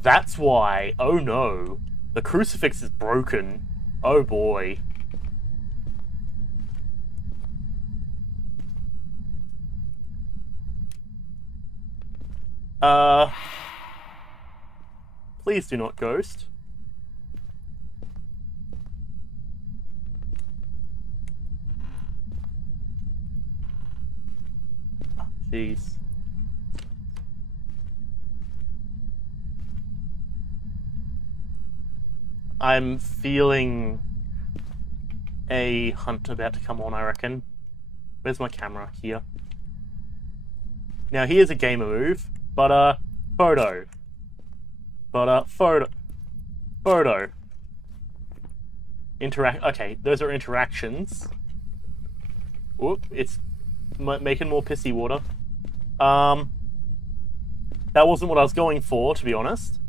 that's why. Oh no. The crucifix is broken. Oh boy. Please do not ghost. Jeez. I'm feeling a hunt about to come on, I reckon. Where's my camera? Here. Now, here's a gamer move, but, photo. But, photo. Okay, those are interactions. Whoop, it's making more pissy water. That wasn't what I was going for, to be honest.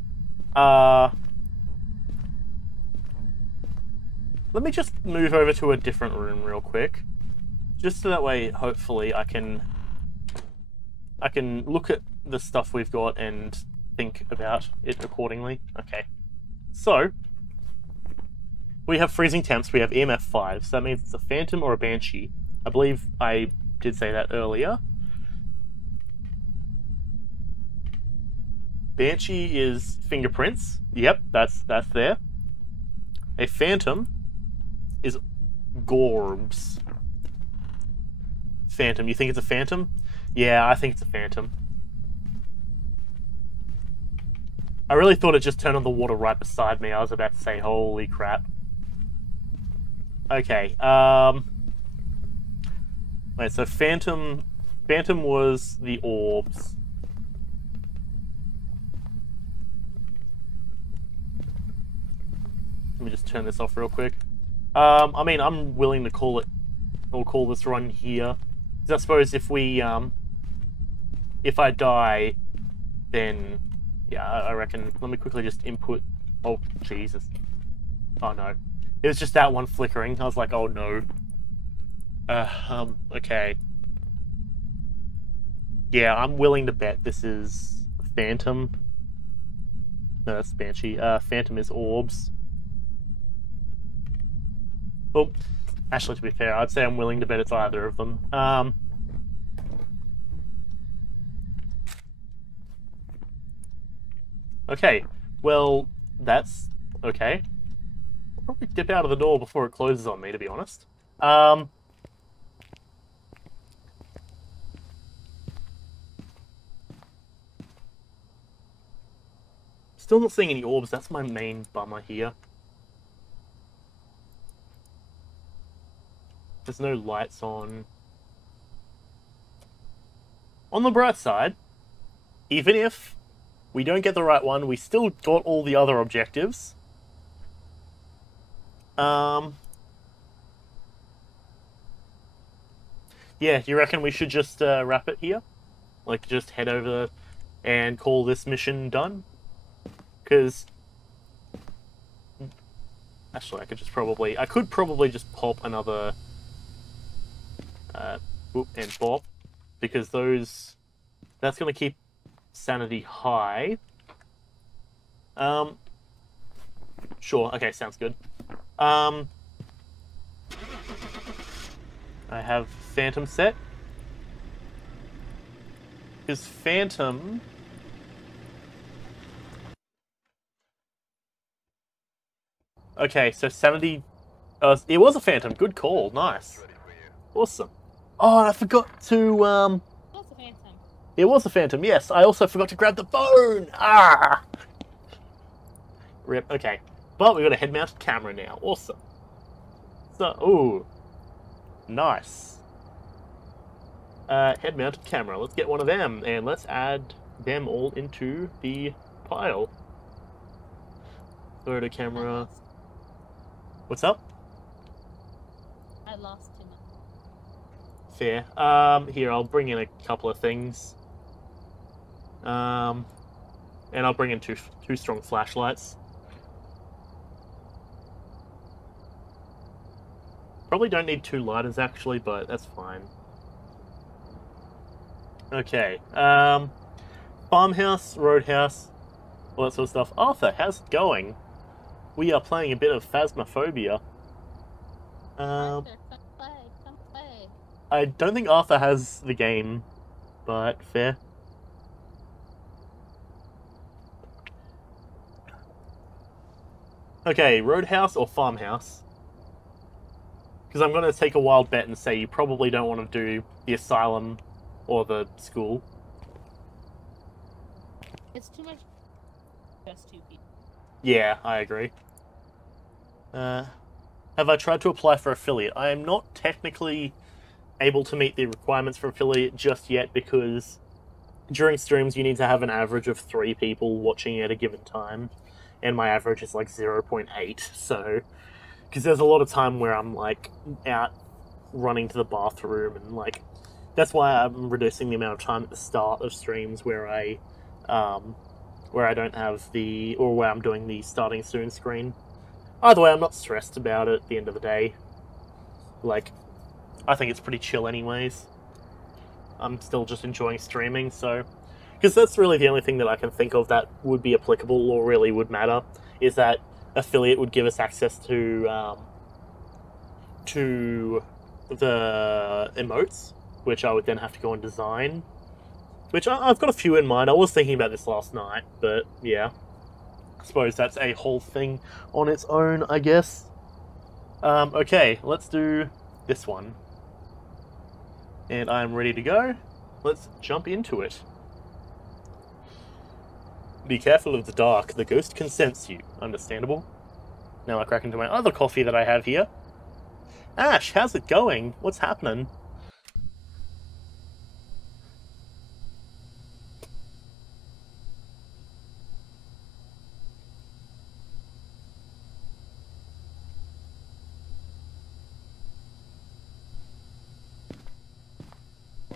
Let me just move over to a different room real quick. Just so that way, hopefully, I can look at the stuff we've got and think about it accordingly. Okay. So, we have freezing temps, we have EMF 5, so that means it's a phantom or a banshee. I believe I did say that earlier. Banshee is fingerprints. Yep, that's there. A phantom is gorbs. Phantom. You think it's a phantom? Yeah, I think it's a phantom. I really thought it just turned on the water right beside me. I was about to say, holy crap. Okay, wait, so Phantom was the orbs. Let me just turn this off real quick. I mean, I'm willing to call it, or call this run here. Because I suppose if we, if I die, then, yeah, I reckon, let me quickly just input, oh, Jesus. Oh, no. It was just that one flickering. I was like, oh, no. Okay. Yeah, I'm willing to bet this is Phantom. No, that's Banshee. Phantom is orbs. Oh, actually, to be fair, I'd say I'm willing to bet it's either of them. Okay, well, that's okay. I'll probably dip out of the door before it closes on me, to be honest. Still not seeing any orbs, that's my main bummer here. There's no lights on. On the bright side, even if we don't get the right one, we still got all the other objectives. Yeah, you reckon we should just wrap it here? Like, just head over and call this mission done? Because... Actually, I could probably just pop another... Whoop, and pop. Because that's going to keep sanity high. Sure, okay, sounds good. I have Phantom set. Because Phantom... Okay, so sanity... it was a Phantom, good call, nice. Awesome. Oh, I forgot to, What's a phantom? It was a Phantom, yes. I also forgot to grab the phone! Ah! Rip, okay. But we got a head-mounted camera now, awesome. So, ooh. Nice. Head-mounted camera, let's get one of them, and let's add them all into the pile. Photo camera. What's up? I lost too much. Fair. Here, I'll bring in a couple of things. And I'll bring in two strong flashlights. Probably don't need 2 lighters, actually, but that's fine. Okay. Farmhouse, roadhouse, all that sort of stuff. Arthur, how's it going? We are playing a bit of Phasmophobia. Arthur, come play. I don't think Arthur has the game, but fair. Okay, roadhouse or farmhouse? Because I'm going to take a wild bet and say you probably don't want to do the asylum or the school. It's too much. Just 2 people. Yeah, I agree. Have I tried to apply for affiliate? I am not technically able to meet the requirements for affiliate just yet because during streams you need to have an average of 3 people watching at a given time, and my average is like 0.8, so... Because there's a lot of time where I'm, like, out running to the bathroom, and, like... That's why I'm reducing the amount of time at the start of streams where I don't have the... or where I'm doing the starting soon screen. Either way, I'm not stressed about it at the end of the day. Like, I think it's pretty chill anyways. I'm still just enjoying streaming, so... Because that's really the only thing that I can think of that would be applicable or really would matter, is that affiliate would give us access to the emotes, which I would then have to go and design. Which I've got a few in mind. I was thinking about this last night, but yeah. I suppose that's a whole thing on its own, I guess. Okay, let's do this one. And I'm ready to go. Let's jump into it. Be careful of the dark. The ghost can sense you. Understandable. Now I crack into my other coffee that I have here. Ash, how's it going? What's happening?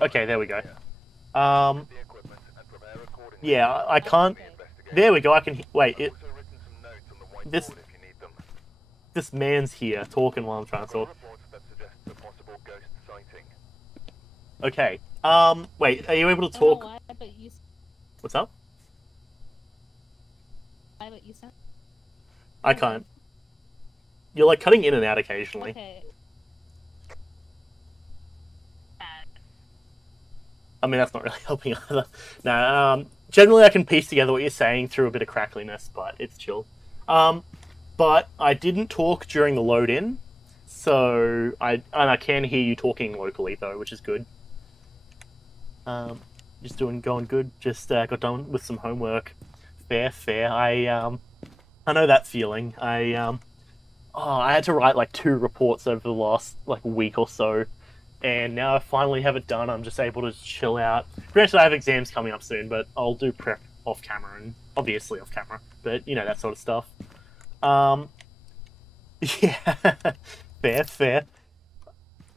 Okay, there we go. Yeah, I can't... There we go, I can... Wait, it... This man's here, talking while I'm trying to talk. Okay, wait, are you able to talk... Why, but you... What's up? Why, but you sound... I can't. You're, like, cutting in and out occasionally. Okay. I mean, that's not really helping either. No, generally I can piece together what you're saying through a bit of crackliness, but it's chill. But I didn't talk during the load-in, so I can hear you talking locally, though, which is good. Just going good. Just got done with some homework. Fair. I know that feeling. I had to write, like, 2 reports over the last, like, week or so. And now I finally have it done, I'm just able to chill out. Granted, I have exams coming up soon, but I'll do prep off camera, and obviously off camera. But, you know, that sort of stuff. Yeah, fair.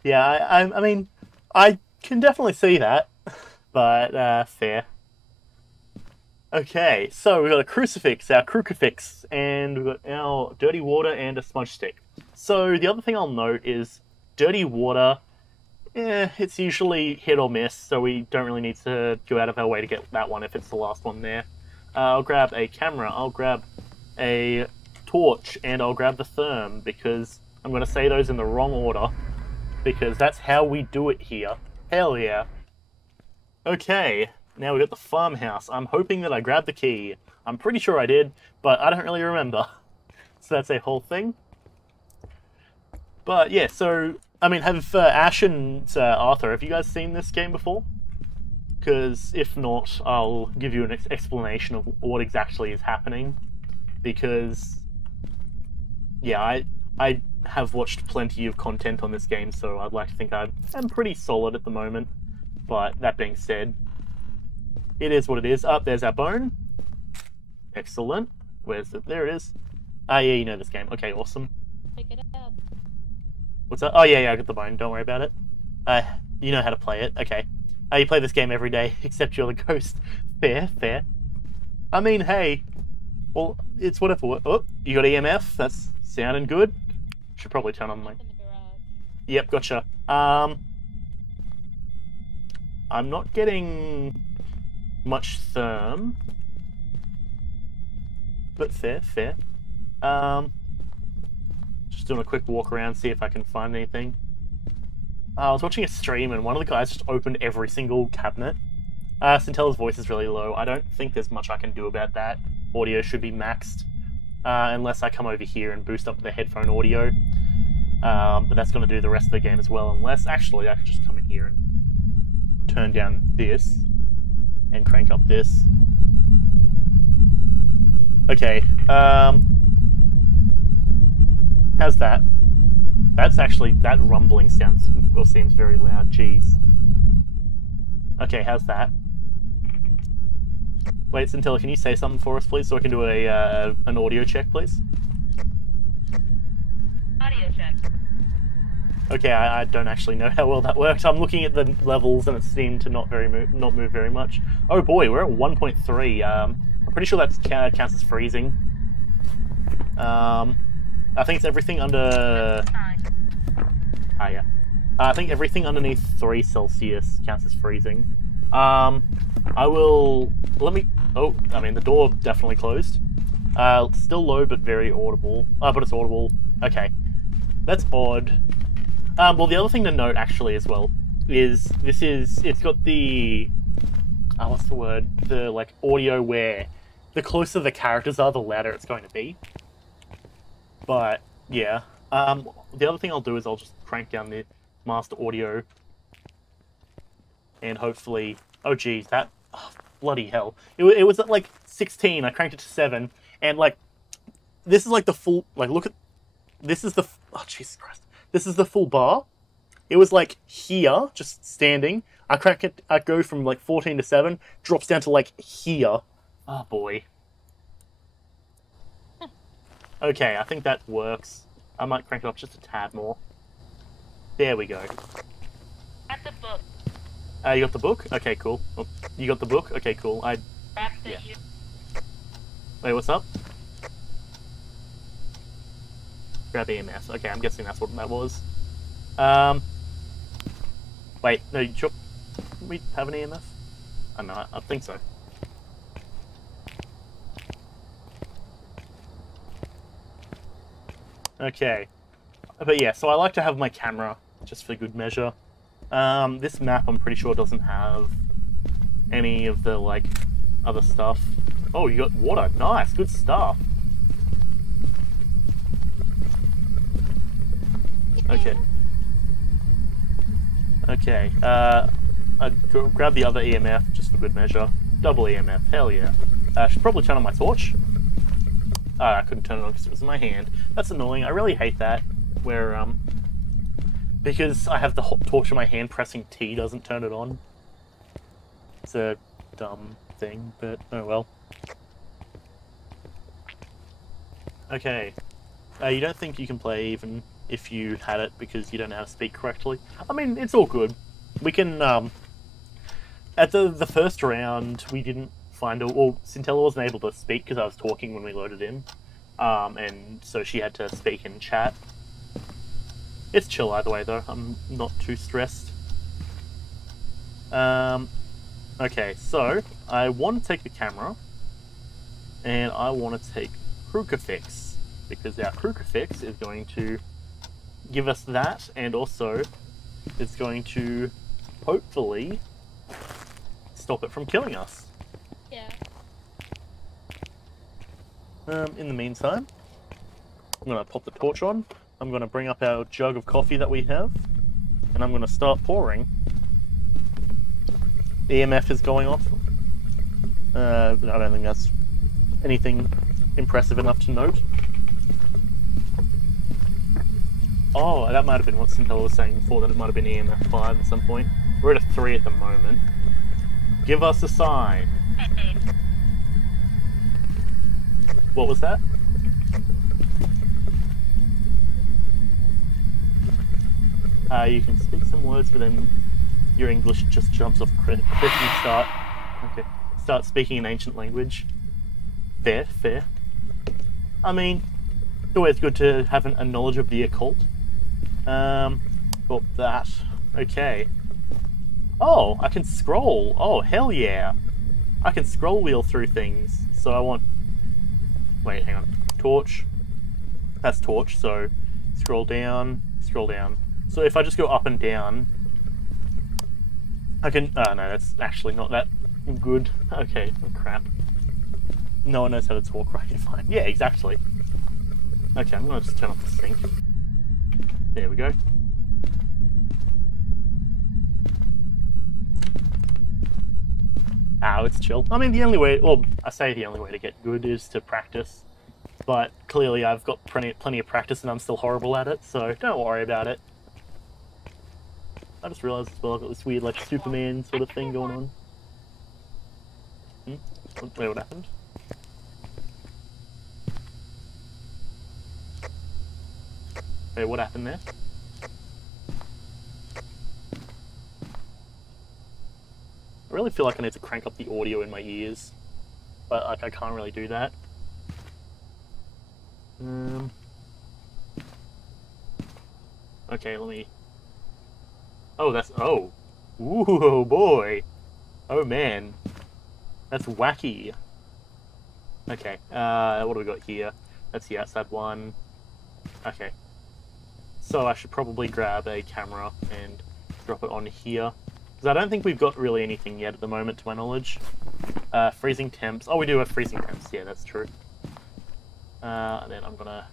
Yeah, I mean, I can definitely see that, but, fair. Okay, so we've got a crucifix, our crucifix, and we've got our dirty water and a smudge stick. So the other thing I'll note is dirty water... it's usually hit or miss, so we don't really need to go out of our way to get that one if it's the last one there. I'll grab a camera, I'll grab a torch, and I'll grab the therm, because I'm going to say those in the wrong order, because that's how we do it here. Hell yeah. Okay, now we've got the farmhouse. I'm hoping that I grabbed the key. I'm pretty sure I did, but I don't really remember. So that's a whole thing. But yeah, so... I mean, have Ash and Arthur, have you guys seen this game before? Because if not, I'll give you an explanation of what exactly is happening. Because, yeah, I have watched plenty of content on this game, so I'd like to think I'm pretty solid at the moment. But that being said, it is what it is. Up there's our bone. Excellent. Where's it? There it is. Ah, yeah, you know this game. Okay, awesome. Pick it up. What's that? Oh, yeah, I got the bone. Don't worry about it. You know how to play it. Okay. You play this game every day, except you're the ghost. Fair. I mean, hey. Well, it's whatever. Oh, you got EMF? That's sounding good. Should probably turn on my... In the garage. Yep, gotcha. I'm not getting much therm. But fair. Just doing a quick walk around, see if I can find anything. I was watching a stream and one of the guys just opened every single cabinet. Sintella's voice is really low. I don't think there's much I can do about that. Audio should be maxed. unless I come over here and boost up the headphone audio. But that's going to do the rest of the game as well, unless, actually, I could just come in here and turn down this and crank up this. Okay, how's that? That's actually, that rumbling sounds, or seems very loud, jeez. Okay, how's that? Wait, Scintilla, can you say something for us, please, so I can do an audio check, please? Audio check. Okay, I don't actually know how well that worked. I'm looking at the levels and it seemed to not move very much. Oh boy, we're at 1.3. I'm pretty sure that counts as freezing. I think it's everything under... Ah, yeah. I think everything underneath 3 Celsius counts as freezing. I will... Oh, I mean, the door definitely closed. Still low, but very audible. But it's audible. Okay. That's odd. Well, the other thing to note, actually, as well, is it's got the... what's the word? The, like, audio where the closer the characters are, the louder it's going to be. But, yeah. The other thing I'll do is I'll just crank down the master audio. And hopefully... Oh, geez, that... Oh, bloody hell. It was at, like, 16. I cranked it to 7. And, like, this is, like, the full... Like, look at... This is the... Oh, Jesus Christ. This is the full bar. It was, like, here, just standing. I crank it... I go from, like, 14 to 7. Drops down to, like, here. Oh, boy. Okay, I think that works. I might crank it up just a tad more. There we go. At the book. You got the book? Okay, cool. Oh, you got the book? Okay, cool. Yeah. Wait, what's up? Grab EMF. Okay, I'm guessing that's what that was. Wait, no, sure. We have an EMF? I know, I think so. Okay. But yeah, so I like to have my camera, just for good measure. This map, I'm pretty sure, doesn't have any of the, like, other stuff. Oh, you got water. Nice, good stuff. Okay. Okay, I'd grab the other EMF, just for good measure. Double EMF, hell yeah. I should probably turn on my torch. I couldn't turn it on because it was in my hand. That's annoying. I really hate that, where, because I have the hot torch in my hand, pressing T doesn't turn it on. It's a dumb thing, but oh well. Okay. You don't think you can play even if you had it because you don't know how to speak correctly? I mean, it's all good. We can, at the first round, we didn't find... Well, Scintilla wasn't able to speak because I was talking when we loaded in. And so she had to speak in chat. It's chill either way, though. I'm not too stressed. Okay, so I want to take the camera, and I want to take Crucifix, because our Crucifix is going to give us that, and also it's going to hopefully stop it from killing us. Yeah. In the meantime, I'm going to pop the torch on. I'm going to bring up our jug of coffee that we have, and I'm going to start pouring. EMF is going off. I don't think that's anything impressive enough to note. Oh, that might have been what Scintilla was saying before, that it might have been EMF 5 at some point. We're at a 3 at the moment. Give us a sign. What was that? You can speak some words, but then your English just jumps off cliff and start speaking an ancient language. Fair, fair. I mean, it's always good to have a knowledge of the occult. Got that. Okay. Oh, I can scroll. Oh, hell yeah. I can scroll wheel through things. So I want... Wait, hang on. Torch. That's torch, so scroll down, scroll down. So if I just go up and down, I can... Oh, no, that's actually not that good. Okay, oh, crap. No one knows how to talk, right? You're fine. Yeah, exactly. Okay, I'm gonna just turn off the sink. There we go. Ow, it's chill. I mean, the only way, well, I say the only way to get good is to practice. But clearly I've got plenty of practice and I'm still horrible at it, so don't worry about it. I just realised as well I've got this weird, like, Superman sort of thing going on. Wait, what happened? Wait, what happened there? I really feel like I need to crank up the audio in my ears, but like I can't really do that. Okay, let me... Oh, that's... Oh! Ooh, boy! Oh, man. That's wacky. Okay, what do we got here? That's the outside one. Okay. So I should probably grab a camera and drop it on here. Because I don't think we've got really anything yet at the moment, to my knowledge. Freezing temps. Oh, we do have freezing temps. Yeah, that's true. And then I'm gonna...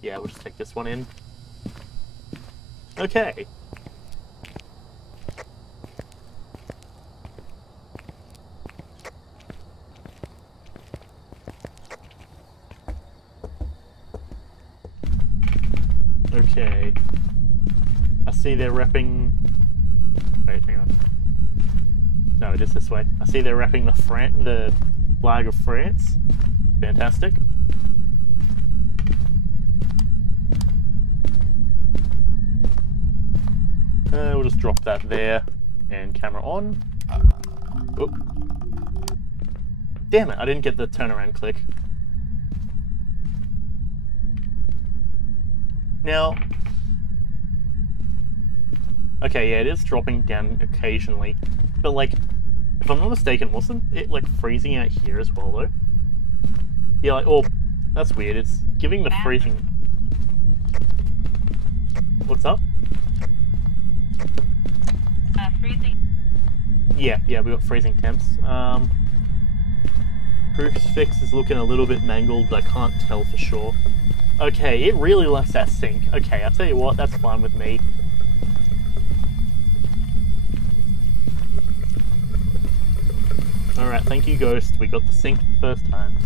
Yeah, we'll just take this one in. Okay. Okay. I see they're wrapping... Wait, hang on. No, it is this way. I see they're wrapping the flag of France. Fantastic. We'll just drop that there. And camera on. Oop. Damn it, I didn't get the turnaround click. Now... Okay, yeah, it is dropping down occasionally. But, like, if I'm not mistaken, wasn't it, like, freezing out here as well, though? Yeah, like, oh, that's weird. It's giving the freezing... What's up? Freezing. Yeah, we got freezing temps. Crucifix is looking a little bit mangled, but I can't tell for sure. Okay, it really likes that sink. Okay, I'll tell you what, that's fine with me. Alright, thank you, Ghost. We got the sink the first time.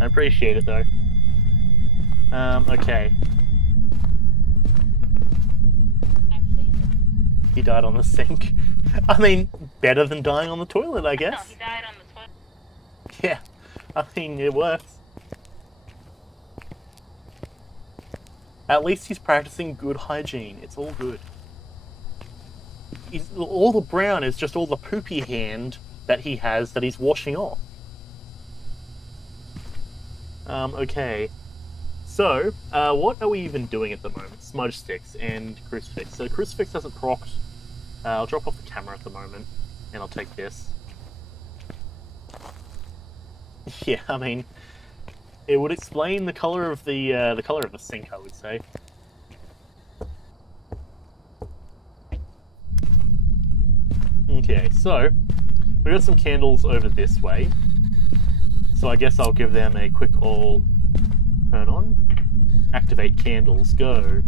I appreciate it, though. Okay. Actually, He died on the sink. I mean, better than dying on the toilet, I No, guess. he died on the toilet. Yeah, I mean, it works. At least he's practicing good hygiene. It's all good. All the brown is just all the poopy hand that he has that he's washing off. Okay. So, what are we even doing at the moment? Smudge sticks and crucifix. So crucifix hasn't procced. I'll drop off the camera at the moment, and I'll take this. Yeah, I mean, it would explain the color of the sink, I would say. Okay, so we got some candles over this way. So I guess I'll give them a quick all turn on. Activate candles, go.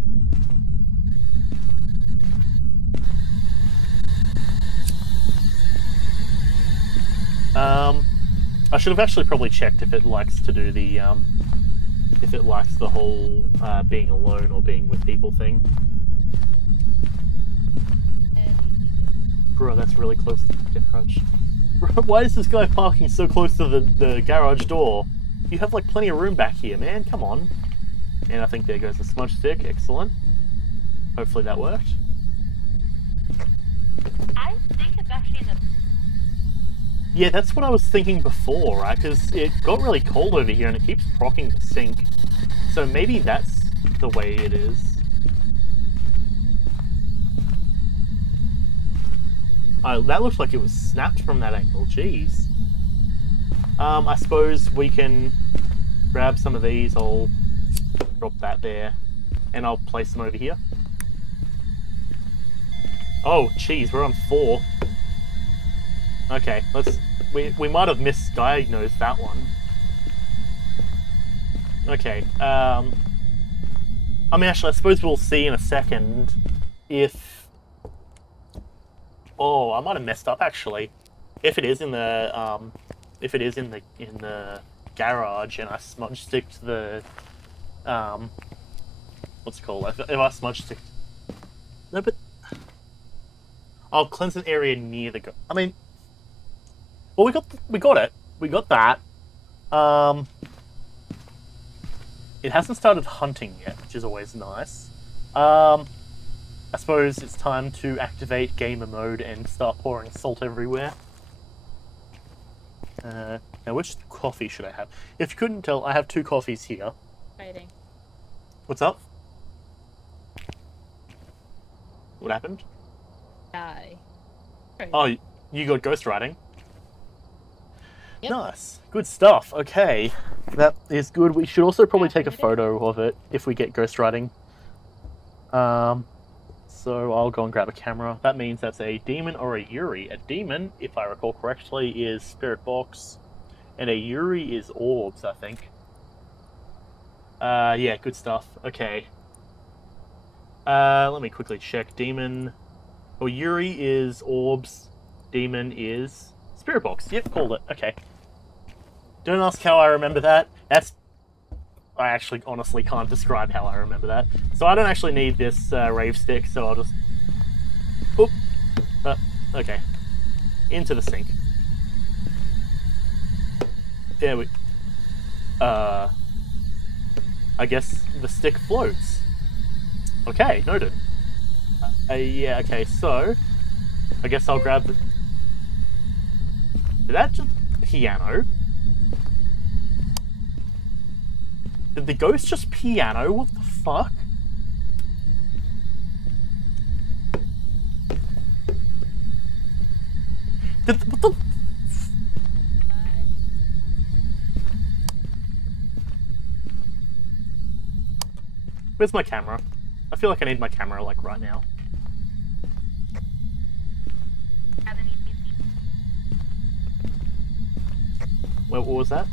I should have actually probably checked if it likes to do the, if it likes the whole, being alone or being with people thing. Bro, that's really close to the garage. Bro, why is this guy parking so close to the garage door? You have, like, plenty of room back here, man. Come on. And I think there goes the smudge stick. Excellent. Hopefully that worked. I think it's actually in the... Yeah, that's what I was thinking before, right? Because it got really cold over here and it keeps procking the sink. So maybe that's the way it is. Oh, that looks like it was snapped from that angle. Jeez. I suppose we can grab some of these. I'll drop that there. And I'll place them over here. Oh, jeez, we're on 4. Okay, let's we might have misdiagnosed that one. Okay. I mean, actually, I suppose we'll see in a second if. Oh, I might have messed up actually. If it is in the in the garage and I smudge sticked the what's it called? If I smudge stick. No, but I'll cleanse an area near the. I mean, well, we got it. We got that. It hasn't started hunting yet, which is always nice. I suppose it's time to activate gamer mode and start pouring salt everywhere. Now, which coffee should I have? If you couldn't tell, I have 2 coffees here. Fighting. What's up? What happened? Die. Oh, you got ghostwriting? Yep. Nice. Good stuff. Okay. That is good. We should also probably take a photo of it if we get ghostwriting. So I'll go and grab a camera. That means that's a demon or a Yuri. A demon, if I recall correctly, is Spirit Box. And a Yuri is Orbs, I think. Yeah, good stuff. Okay. Let me quickly check. Demon... Well, Yuri is Orbs. Demon is Spirit Box. Yep, called it. Okay. Don't ask how I remember that. I actually honestly can't describe how I remember that. So I don't actually need this rave stick, so I'll just... Oop. Okay. Into the sink. There we... I guess the stick floats. Okay, noted. Yeah, okay, so... I guess I'll grab the... Did that just... Piano? Did the ghost just piano? What the fuck? What the... Where's my camera? I feel like I need my camera, like, right now. What was that?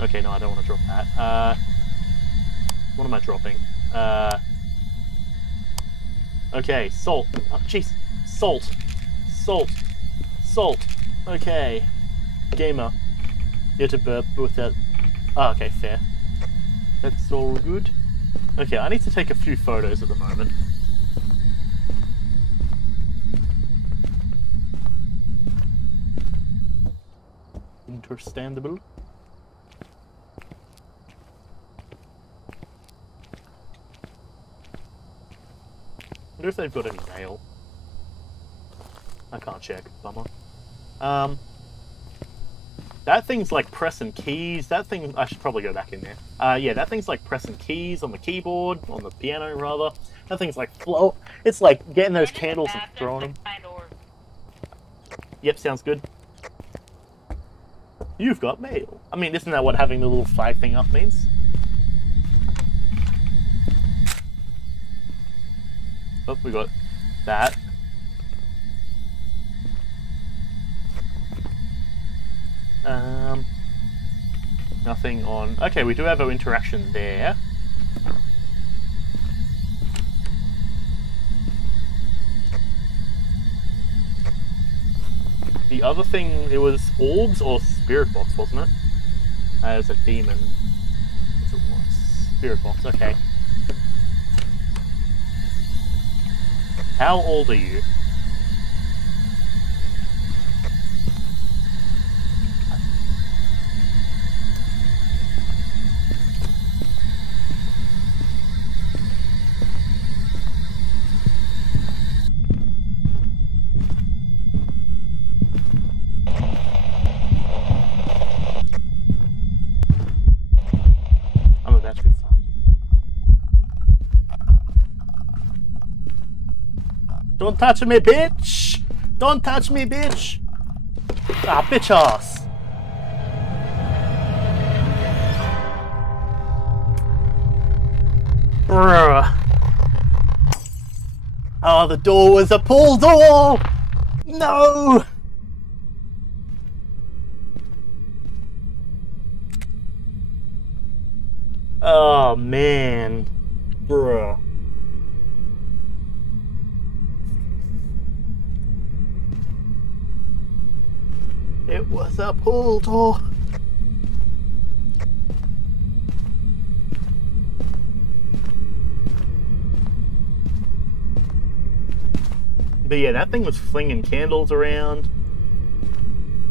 Okay, no, I don't want to drop that. What am I dropping? Okay, salt. Oh, jeez. Salt. Salt. Salt. Okay. Gamer. You have to burp with that. Oh, okay, fair. That's all good. Okay, I need to take a few photos at the moment. Understandable. I wonder if they've got any mail. I can't check. Bummer. That thing's like pressing keys. That thing... I should probably go back in there. Yeah, that thing's like pressing keys on the keyboard, on the piano, rather. That thing's like flow... It's like getting those candles and throwing them. Yep, sounds good. You've got mail. I mean, isn't that what having the little flag thing up means? Oh, we got that. Nothing on... Okay, we do have our interaction there. The other thing, it was Orbs or Spirit Box, wasn't it? It was a demon. If it was. Spirit Box, okay. How old are you? I'm about to be fucked. Don't touch me, bitch! Don't touch me, bitch! Ah, bitch ass! Bruh. Oh, the door was a pull door! No! Oh, man. Bruh. It was a pull door. But yeah, that thing was flinging candles around.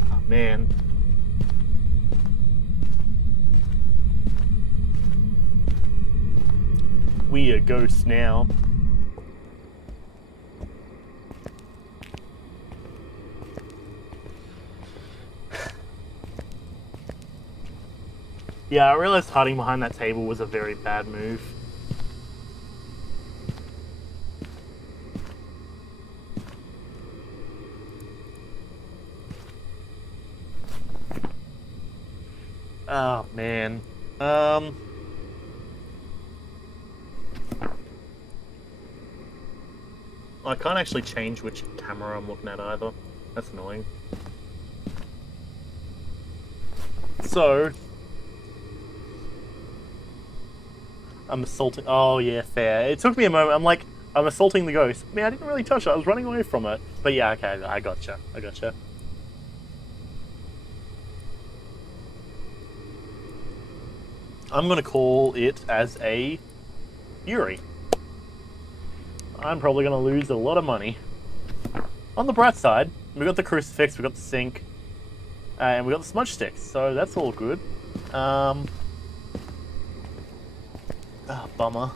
Oh, man. We are ghosts now. Yeah, I realized hiding behind that table was a very bad move. Oh, man. I can't actually change which camera I'm looking at either. That's annoying. So... I'm assaulting... Oh, yeah, fair. It took me a moment. I'm like, I'm assaulting the ghost. Man, I didn't really touch it. I was running away from it. But yeah, okay, I gotcha. I gotcha. I'm gonna call it as a Yuri. I'm probably gonna lose a lot of money. On the bright side, we got the crucifix, we got the sink, and we got the smudge sticks, so that's all good. Oh, bummer.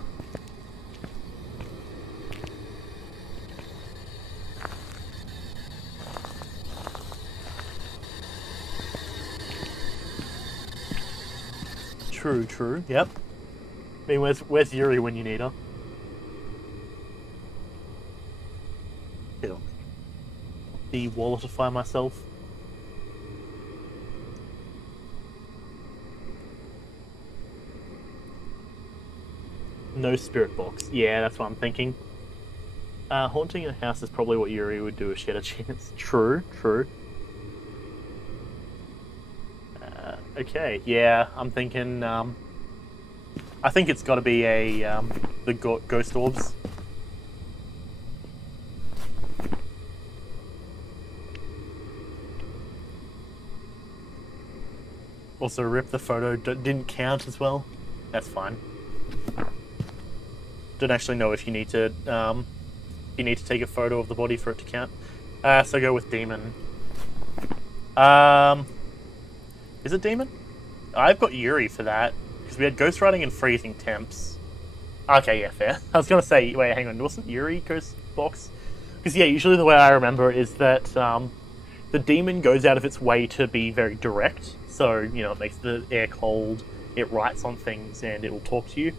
True, true, yep. I mean, where's Yuri when you need her? De-walletify myself. No spirit box. Yeah, that's what I'm thinking. Haunting a house is probably what Yuri would do if she had a chance. True, true. Okay, yeah, I'm thinking, I think it's got to be a, the ghost orbs. Also, rip the photo didn't count as well. That's fine. Don't actually know if you need to take a photo of the body for it to count. So go with demon. Is it demon? I've got Yuri for that because we had ghost writing and freezing temps. Okay, yeah, fair. I was gonna say, wait, hang on, wasn't Yuri ghost box? Because yeah, usually the way I remember it is that the demon goes out of its way to be very direct. So, you know, it makes the air cold, it writes on things, and it will talk to you.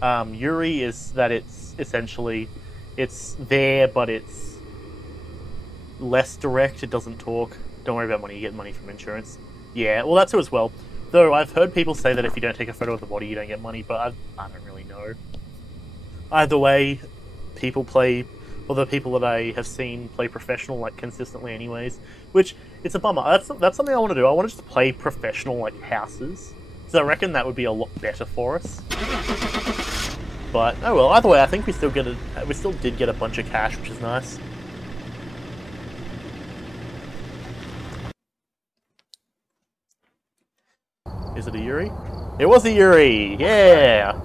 Yuri is that it's essentially, it's there, but it's less direct, it doesn't talk. Don't worry about money, you get money from insurance. Yeah, well that's it as well. Though I've heard people say that if you don't take a photo of the body, you don't get money, but I don't really know. Either way, people play, or the people that I have seen play professional, like, consistently anyways, which, it's a bummer. That's something I want to do. I want to just play professional, like, houses. So I reckon that would be a lot better for us. But, oh well, either way, I think we still did get a bunch of cash, which is nice. Is it a Yuri? It was a Yuri! Yeah!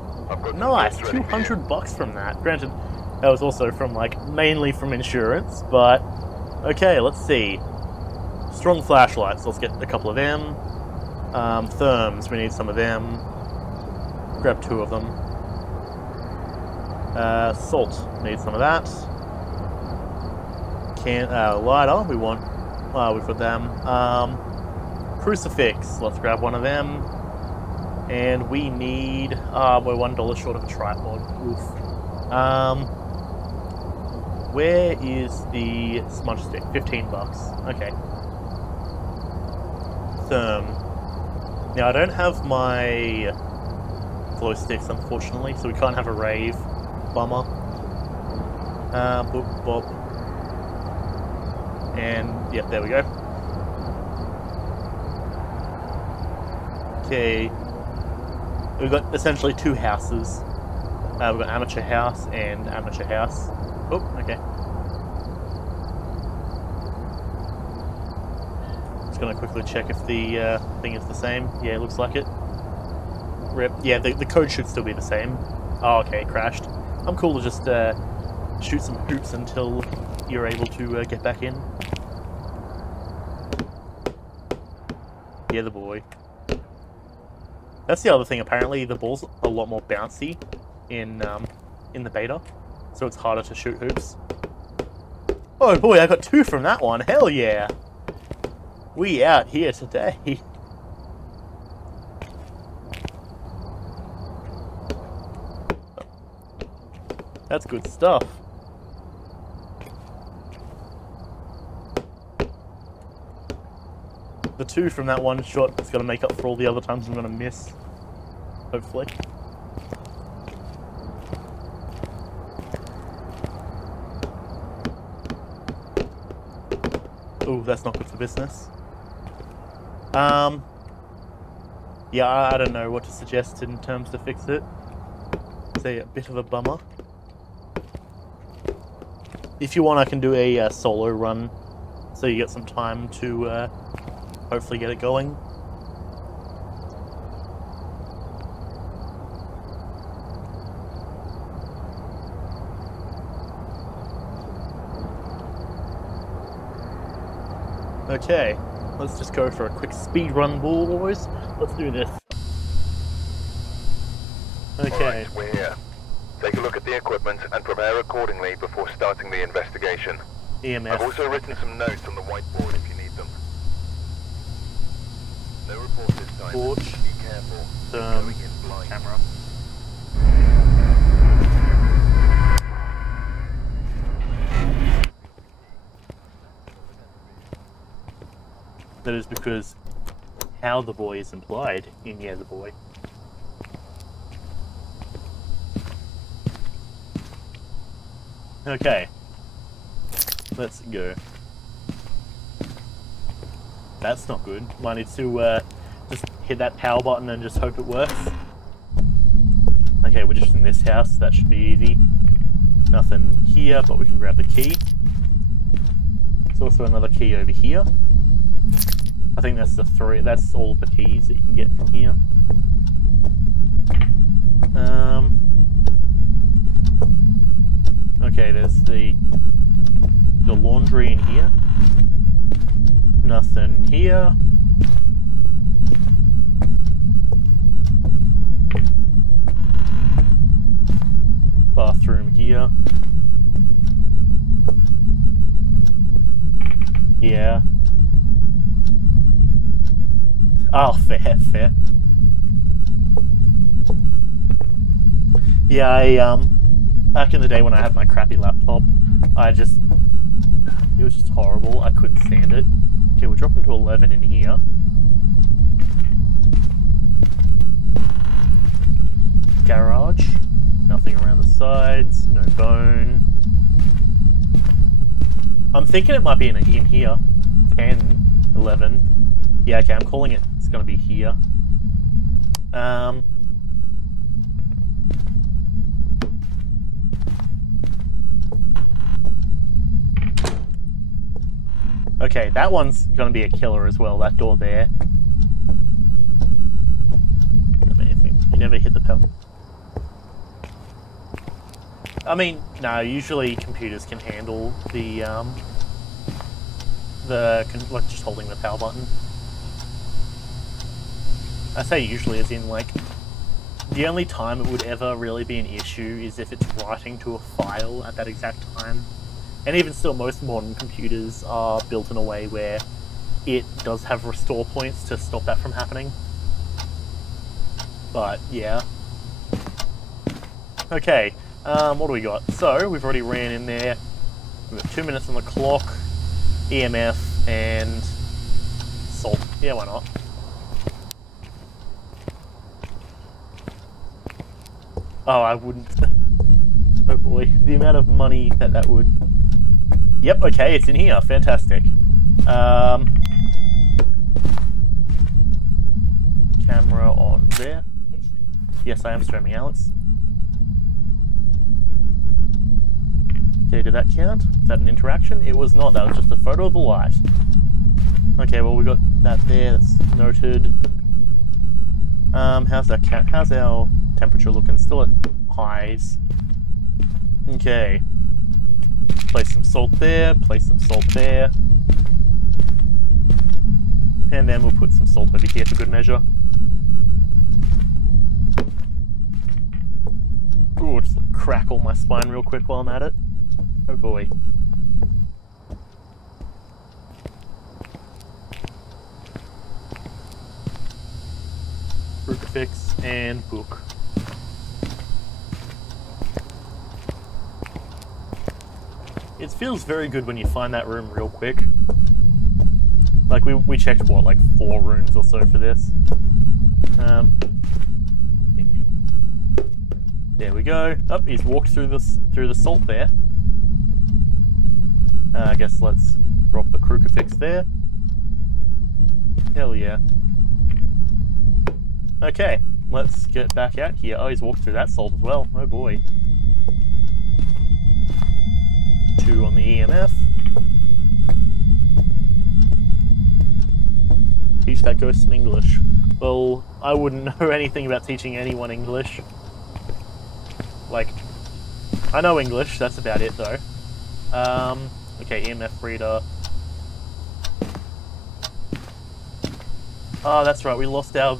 Nice! 200 bucks from that. Granted, that was also from, like, mainly from insurance, but... Okay, let's see. Strong flashlights, let's get a couple of them. Therms, we need some of them. Grab 2 of them. Salt, need some of that. Lighter, we've got them. Crucifix, let's grab one of them. And we need, we're $1 short of a tripod. Oof. Where is the smudge stick? 15 bucks. Okay. Therm. Now I don't have my glow sticks, unfortunately, so we can't have a rave. Bummer. Boop, boop. And, yep, there we go. Okay. We've got essentially two houses. We've got amateur house and amateur house. Oh, okay. Just gonna quickly check if the thing is the same. Yeah, it looks like it. Rip. Yeah, the code should still be the same. Oh, okay, it crashed. I'm cool to just shoot some hoops until you're able to get back in. Yeah, the boy. That's the other thing. Apparently, the ball's a lot more bouncy in the beta, so it's harder to shoot hoops. Oh boy, I got 2 from that one. Hell yeah! We out here today. That's good stuff. The 2 from that one shot is going to make up for all the other times I'm going to miss. Hopefully. Ooh, that's not good for business. Yeah, I don't know what to suggest in terms to fix it. It's a bit of a bummer. If you want, I can do a solo run, so you get some time to hopefully get it going. Okay, let's just go for a quick speed run, boys. Let's do this. Okay. Alright, we're here. Take a look at the equipment and prepare accordingly before starting the investigation. EMF. I've also written some notes on the whiteboard if you need them. No report this time. Torch. Be careful. Going in blind. Camera. That is because how the boy is implied in Yeah the Boy. Okay. Let's go. That's not good. Might need to just hit that power button and just hope it works. Okay, we're just in this house. That should be easy. Nothing here, but we can grab the key. There's also another key over here. I think that's the 3. That's all the keys that you can get from here. Okay, there's the laundry in here. Nothing here. Bathroom here. Yeah. Oh, fair, fair. Yeah, back in the day when I had my crappy laptop, it was just horrible. I couldn't stand it. Okay, we're dropping to 11 in here. Garage. Nothing around the sides. No bone. I'm thinking it might be in here. 10, 11. Yeah, okay, I'm calling it. It's gonna be here. Okay, that one's gonna be a killer as well, that door there. You never hit the pedal. I mean, no, usually computers can handle like just holding the power button. I say usually as in like, the only time it would ever really be an issue is if it's writing to a file at that exact time. And even still, most modern computers are built in a way where it does have restore points to stop that from happening. But, yeah. Okay, what do we got? So, we've already ran in there. We've got 2 minutes on the clock, EMF, and salt. Yeah, why not? Oh, I wouldn't. Oh boy, the amount of money that would... Yep, okay, it's in here. Fantastic. Camera on there. Yes, I am streaming, Alex. Okay, did that count? Is that an interaction? It was not. That was just a photo of the light. Okay, well, we got that there. That's noted. How's our temperature looking? Still at highs. Okay. Place some salt there. Place some salt there. And then we'll put some salt over here for good measure. Ooh, just crackle my spine real quick while I'm at it. Oh boy. Crucifix and book. It feels very good when you find that room real quick. Like we checked what, like 4 rooms or so for this. There we go. Oh, he's walked through the salt there. I guess let's drop the crucifix there. Hell yeah. Okay, let's get back out here. Oh, he's walked through that salt as well. Oh boy. 2 on the EMF. Teach that ghost some English. Well, I wouldn't know anything about teaching anyone English. Like, I know English, that's about it though. Okay, EMF reader. Oh, that's right, we lost our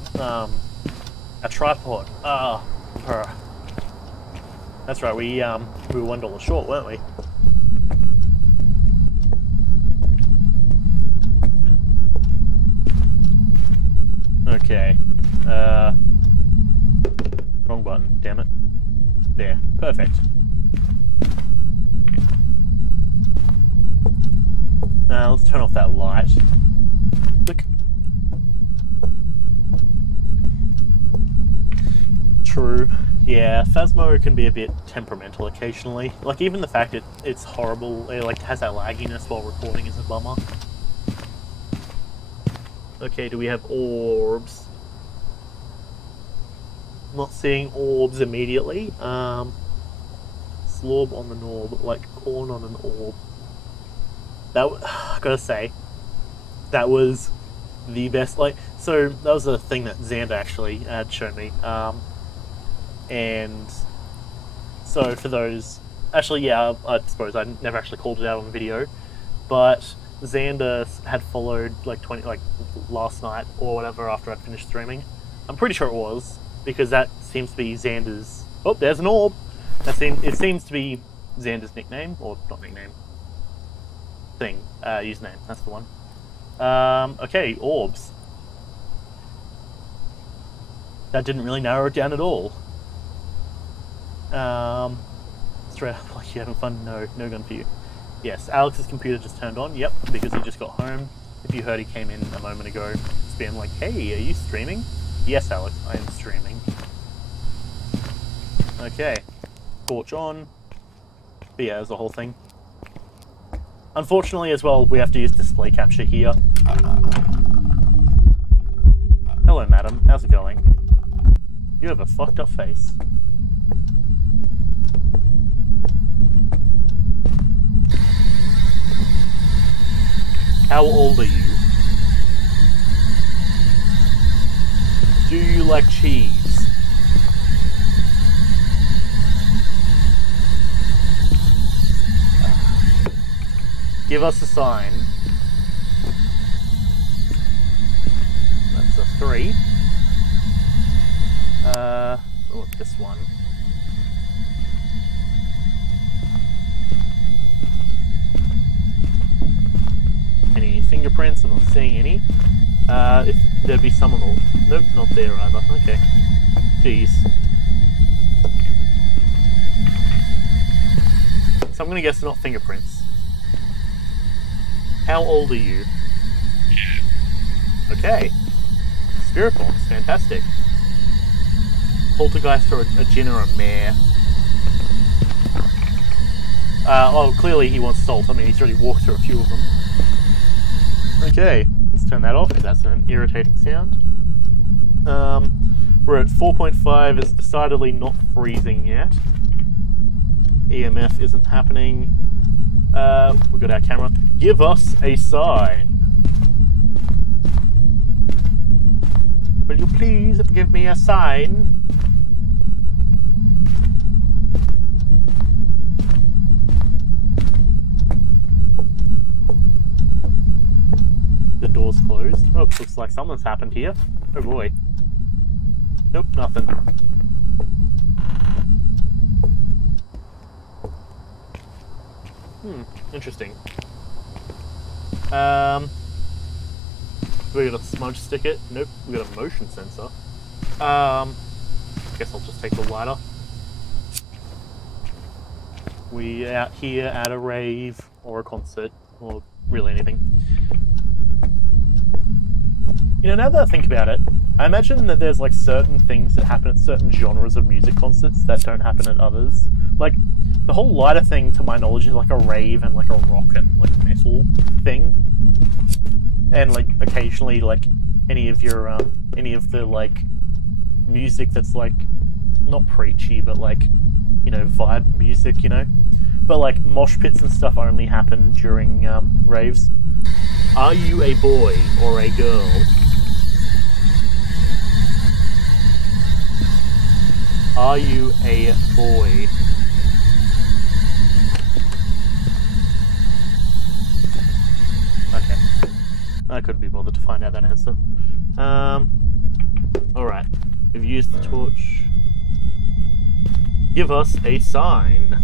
tripod. That's right, we were $1 short, weren't we? Okay. Wrong button, damn it. There, perfect. Let's turn off that light. Click. True. Yeah, Phasmo can be a bit temperamental occasionally. Like, even the fact it's horrible, it like has that lagginess while recording is a bummer. Okay, do we have orbs? Not seeing orbs immediately. Slorb on the norb, like corn on an orb. That I gotta say, that was the best. Like, so that was a thing that Xander actually had shown me. And so for those, actually, yeah, I suppose I never actually called it out on video, but Xander had followed like last night or whatever after I'd finished streaming. I'm pretty sure it was, because that seems to be Xander's. Oh, there's an orb. It seems to be Xander's nickname, or not nickname. Thing, username. That's the one. Okay, orbs. That didn't really narrow it down at all. Straight up, like you having fun? No, no gun for you. Yes, Alex's computer just turned on. Yep, because he just got home. If you heard, he came in a moment ago, just being like, "Hey, are you streaming?" Yes, Alex, I am streaming. Okay, torch on. But yeah, there's the whole thing. Unfortunately, as well, we have to use display capture here. Hello, madam. How's it going? You have a fucked up face. How old are you? Do you like cheese? Give us a sign. That's a 3. Oh, this one. Any fingerprints? I'm not seeing any. If there'd be some on the... Nope, not there either. Okay. Jeez. So I'm gonna guess not fingerprints. How old are you? Okay. Spirit bombs, fantastic. Poltergeist or a Jinn or a mare. Oh, clearly he wants salt. I mean, he's already walked through a few of them. Okay, let's turn that off, because that's an irritating sound. We're at 4.5, it's decidedly not freezing yet. EMF isn't happening. We've got our camera. Give us a sign. Will you please give me a sign? The door's closed. Oh, looks like something's happened here. Oh boy. Nope, nothing. Interesting. We got a smudge sticker. Nope, we got a motion sensor. Guess I'll just take the lighter. We out here at a rave or a concert or really anything. You know, now that I think about it, I imagine that there's like certain things that happen at certain genres of music concerts that don't happen at others. Like, the whole lighter thing, to my knowledge, is like a rave and like a rock and like metal thing. And like occasionally like any of the like music that's like not preachy but like, you know, vibe music, you know. But like mosh pits and stuff only happen during raves. Are you a boy or a girl? Are you a boy? Okay. I couldn't be bothered to find out that answer. Alright. We've used the torch. Give us a sign.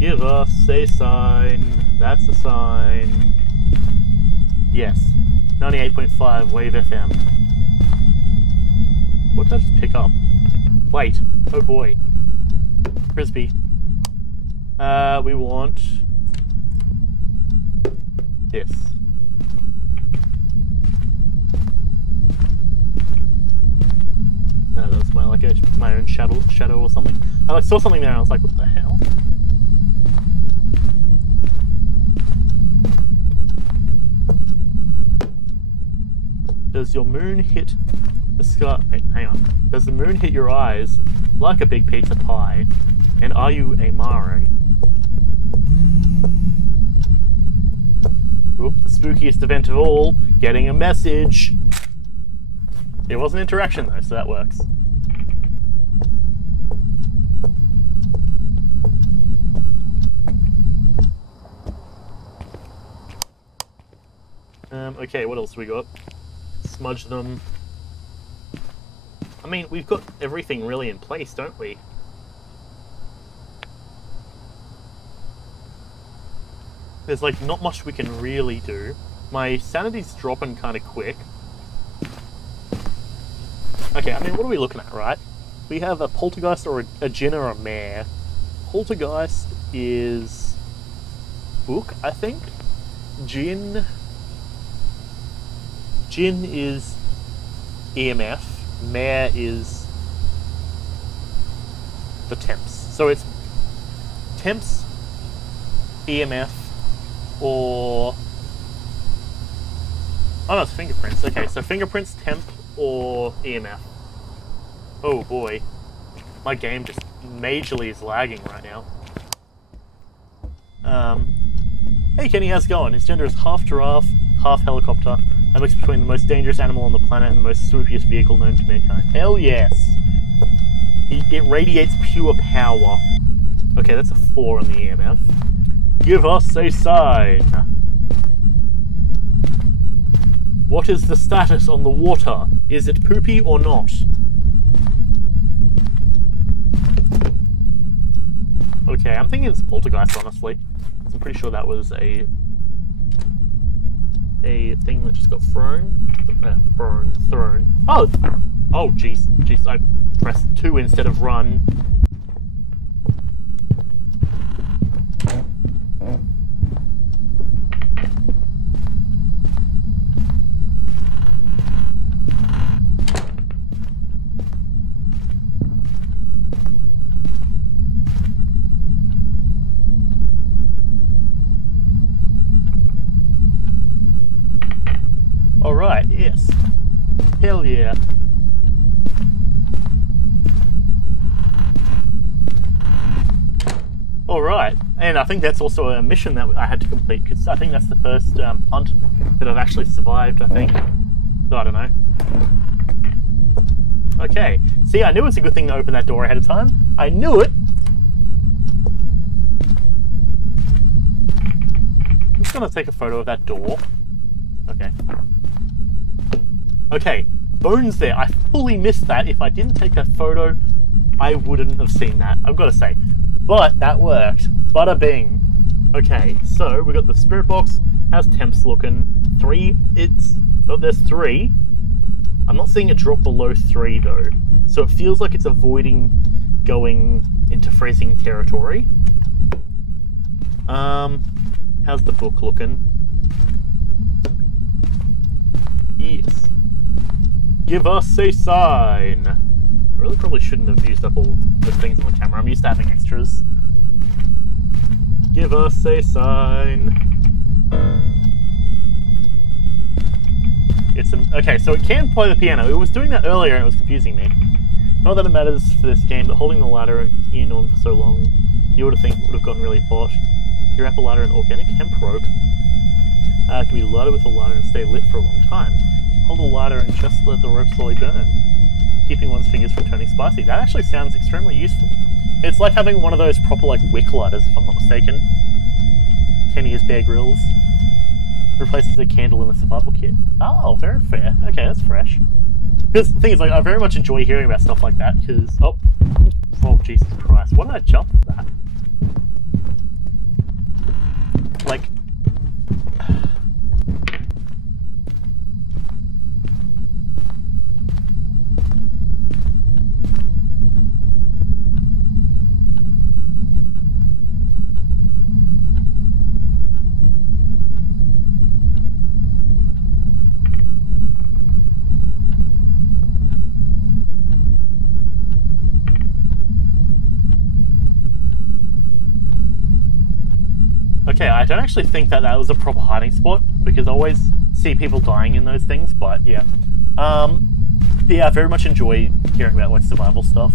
Give us a sign. That's a sign. Yes. 98.5 Wave FM. What did I just pick up? Wait. Oh boy. Frisbee. We want this. No, that was my own shadow or something. I like saw something there and I was like, what the hell? Does your moon hit the sky? Wait, hang on. Does the moon hit your eyes like a big pizza pie? And are you a Mare? Oop, the spookiest event of all, getting a message. It was an interaction though, so that works. Okay, what else we got? Smudge them. I mean, we've got everything really in place, don't we? There's like not much we can really do. My sanity's dropping kind of quick. Okay, I mean, what are we looking at, right? We have a poltergeist or a djinn or a mare. Poltergeist is book, I think. Djinn is EMF. Mare is the temps. So it's temps, EMF, or... oh no, it's fingerprints. Okay, so fingerprints, temp, or EMF. Oh boy. My game just majorly is lagging right now. Hey Kenny, how's it going? His gender is half giraffe, half helicopter, a mix between the most dangerous animal on the planet and the most swoopiest vehicle known to mankind. Hell yes! It radiates pure power. Okay, that's a 4 on the EMF. Give us a sign! What is the status on the water? Is it poopy or not? Okay, I'm thinking it's a poltergeist, honestly. I'm pretty sure that was a thing that just got thrown. Thrown. Oh! Oh, jeez. Jeez, I pressed 2 instead of run. Alright, yes. Hell yeah. Alright, and I think that's also a mission that I had to complete, because I think that's the first hunt that I've actually survived, I think. So I don't know. Okay, see, I knew it's a good thing to open that door ahead of time. I knew it! I'm just gonna take a photo of that door. Okay. Okay, bones there. I fully missed that. If I didn't take that photo, I wouldn't have seen that, I've got to say. But that worked. Bada bing. Okay, so we got the spirit box. How's temps looking? 3. Oh, there's 3. I'm not seeing it drop below 3 though. So it feels like it's avoiding going into freezing territory. How's the book looking? Yes. Give us a sign. I really probably shouldn't have used up all the things on the camera. I'm used to having extras. Give us a sign. Okay, so it can play the piano. It was doing that earlier and it was confusing me. Not that it matters for this game, but holding the ladder in on for so long, you would have think it would have gotten really hot. If you wrap a ladder in organic hemp rope, it can be loaded with a ladder and stay lit for a long time. Hold the ladder and just let the rope slowly burn, keeping one's fingers from turning spicy. That actually sounds extremely useful. It's like having one of those proper like wick lighters, if I'm not mistaken. Kenny's Bear Grylls. Replaces a candle in the survival kit. Oh, very fair. Okay, that's fresh. Because the thing is, like, I very much enjoy hearing about stuff like that, because... Oh, Jesus Christ. Why did I jump that? Like... Okay, I don't actually think that that was a proper hiding spot, because I always see people dying in those things, but yeah. Yeah, I very much enjoy hearing about like survival stuff.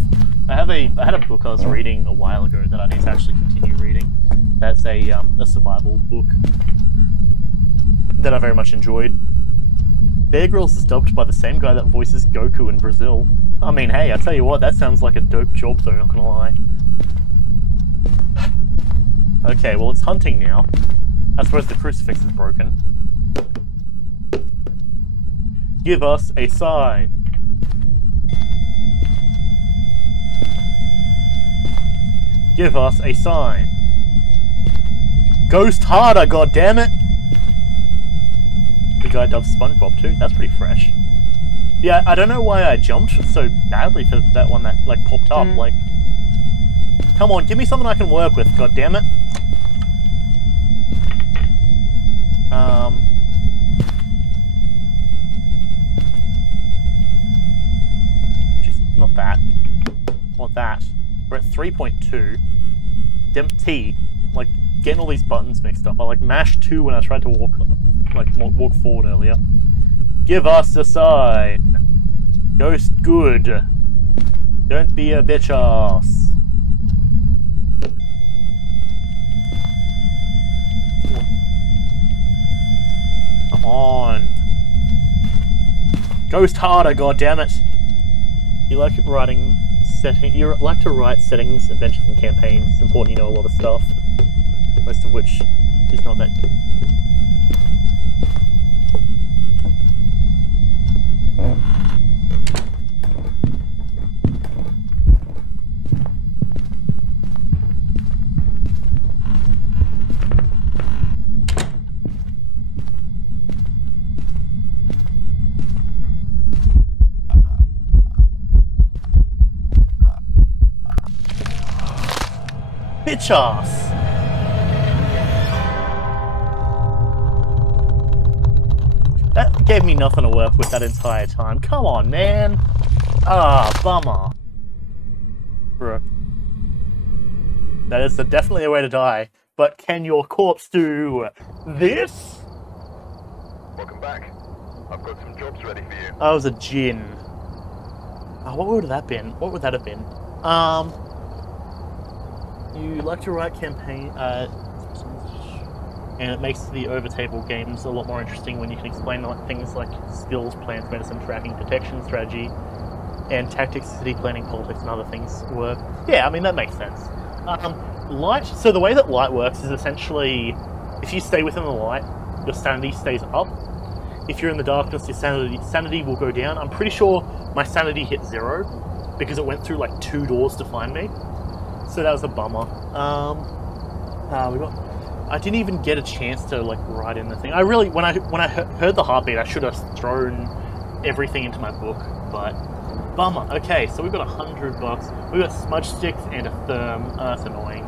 I had a book I was reading a while ago that I need to actually continue reading. That's a survival book that I very much enjoyed. Bear Grylls is dubbed by the same guy that voices Goku in Brazil. I mean, hey, I tell you what, that sounds like a dope job though, not gonna lie. Okay, well it's hunting now. I suppose the crucifix is broken. Give us a sign. Give us a sign. Ghost harder, goddammit! The guy does SpongeBob too, that's pretty fresh. Yeah, I don't know why I jumped so badly for that one that like popped up, like... Come on, give me something I can work with, goddammit. Just not that. Not that. We're at 3.2. T. Like, getting all these buttons mixed up. I like mashed 2 when I tried to walk forward earlier. Give us a sign. Ghost good. Don't be a bitch ass. Come on. Ghost harder, goddammit. You like writing you like to write settings, adventures and campaigns. It's important you know a lot of stuff. Most of which is not that bitch ass. That gave me nothing to work with that entire time. Come on, man. Ah, bummer. Bro. That is definitely a way to die. But can your corpse do this? Welcome back. I've got some jobs ready for you. I was a djinn. What would that have been? What would that have been? You like to write campaign, and it makes the over-table games a lot more interesting when you can explain things like skills, plans, medicine, tracking, detection, strategy, and tactics, city planning, politics, and other things work. Yeah, I mean, that makes sense. Light, so the way that light works is essentially, if you stay within the light, your sanity stays up. If you're in the darkness, your sanity will go down. I'm pretty sure my sanity hit 0, because it went through like 2 doors to find me. So that was a bummer. I didn't even get a chance to like write in the thing. I really, when I heard the heartbeat, I should have thrown everything into my book, but bummer. Okay, so we've got $100. We've got smudge sticks and a therm. That's annoying.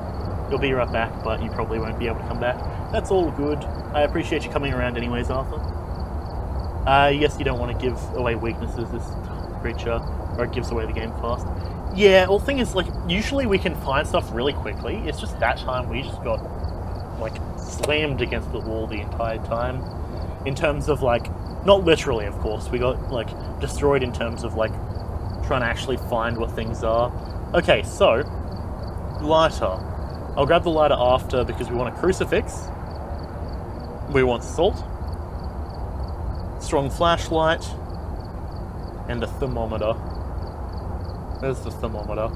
You'll be right back, but you probably won't be able to come back. That's all good. I appreciate you coming around anyways, Arthur. Yes, you don't want to give away weaknesses, this creature, or it gives away the game fast. Yeah, well, the thing is, like, usually we can find stuff really quickly. It's just that time we just got, like, slammed against the wall the entire time. In terms of, like, not literally, of course, we got, like, destroyed in terms of, like, trying to actually find what things are. Okay, so, lighter. I'll grab the lighter after because we want a crucifix. We want salt. Strong flashlight. And a thermometer. There's the thermometer.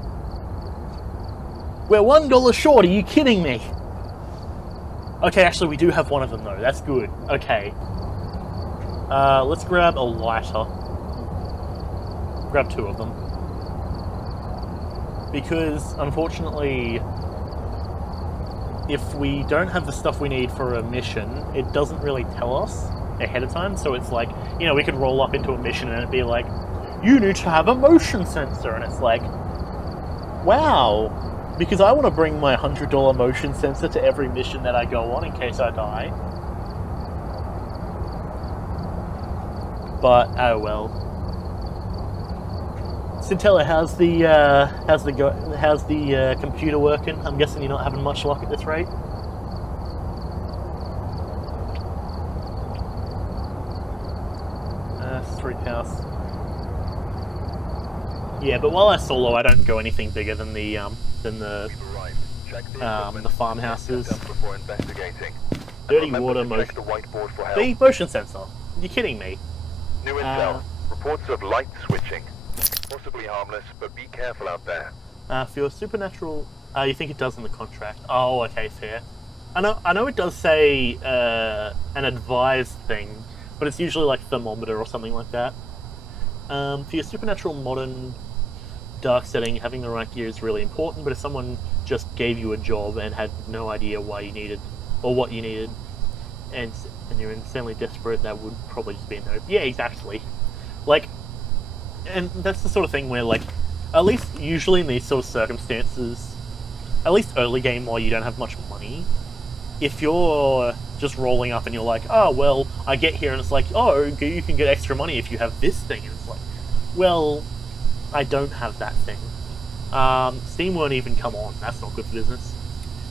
We're $1 short, are you kidding me? Okay, actually we do have one of them though, that's good. Okay. Let's grab a lighter. Grab 2 of them. Because, unfortunately, if we don't have the stuff we need for a mission, it doesn't really tell us ahead of time, so it's like, you know, we could roll up into a mission and it'd be like, you need to have a motion sensor, and it's like, wow, because I want to bring my $100 motion sensor to every mission that I go on in case I die. But, oh well. Centella, how's the computer working? I'm guessing you're not having much luck at this rate. Street house. Yeah, but while I solo, I don't go anything bigger than the farmhouses. Dirty water motion. The motion sensor. You're kidding me. New intel. Reports of light switching. Possibly harmless, but be careful out there. For your supernatural... you think it does in the contract. Oh, okay, fair. I know it does say an advised thing, but it's usually like thermometer or something like that. For your supernatural modern dark setting, having the right gear is really important, but if someone just gave you a job and had no idea why you needed, or what you needed, and you're insanely desperate, that would probably just be a no. Yeah, exactly. Like, and that's the sort of thing where, like, at least usually in these sort of circumstances, at least early game while you don't have much money, if you're just rolling up and you're like, oh, well, I get here and it's like, oh, you can get extra money if you have this thing. And it's like, well, I don't have that thing. Steam won't even come on. That's not good for business.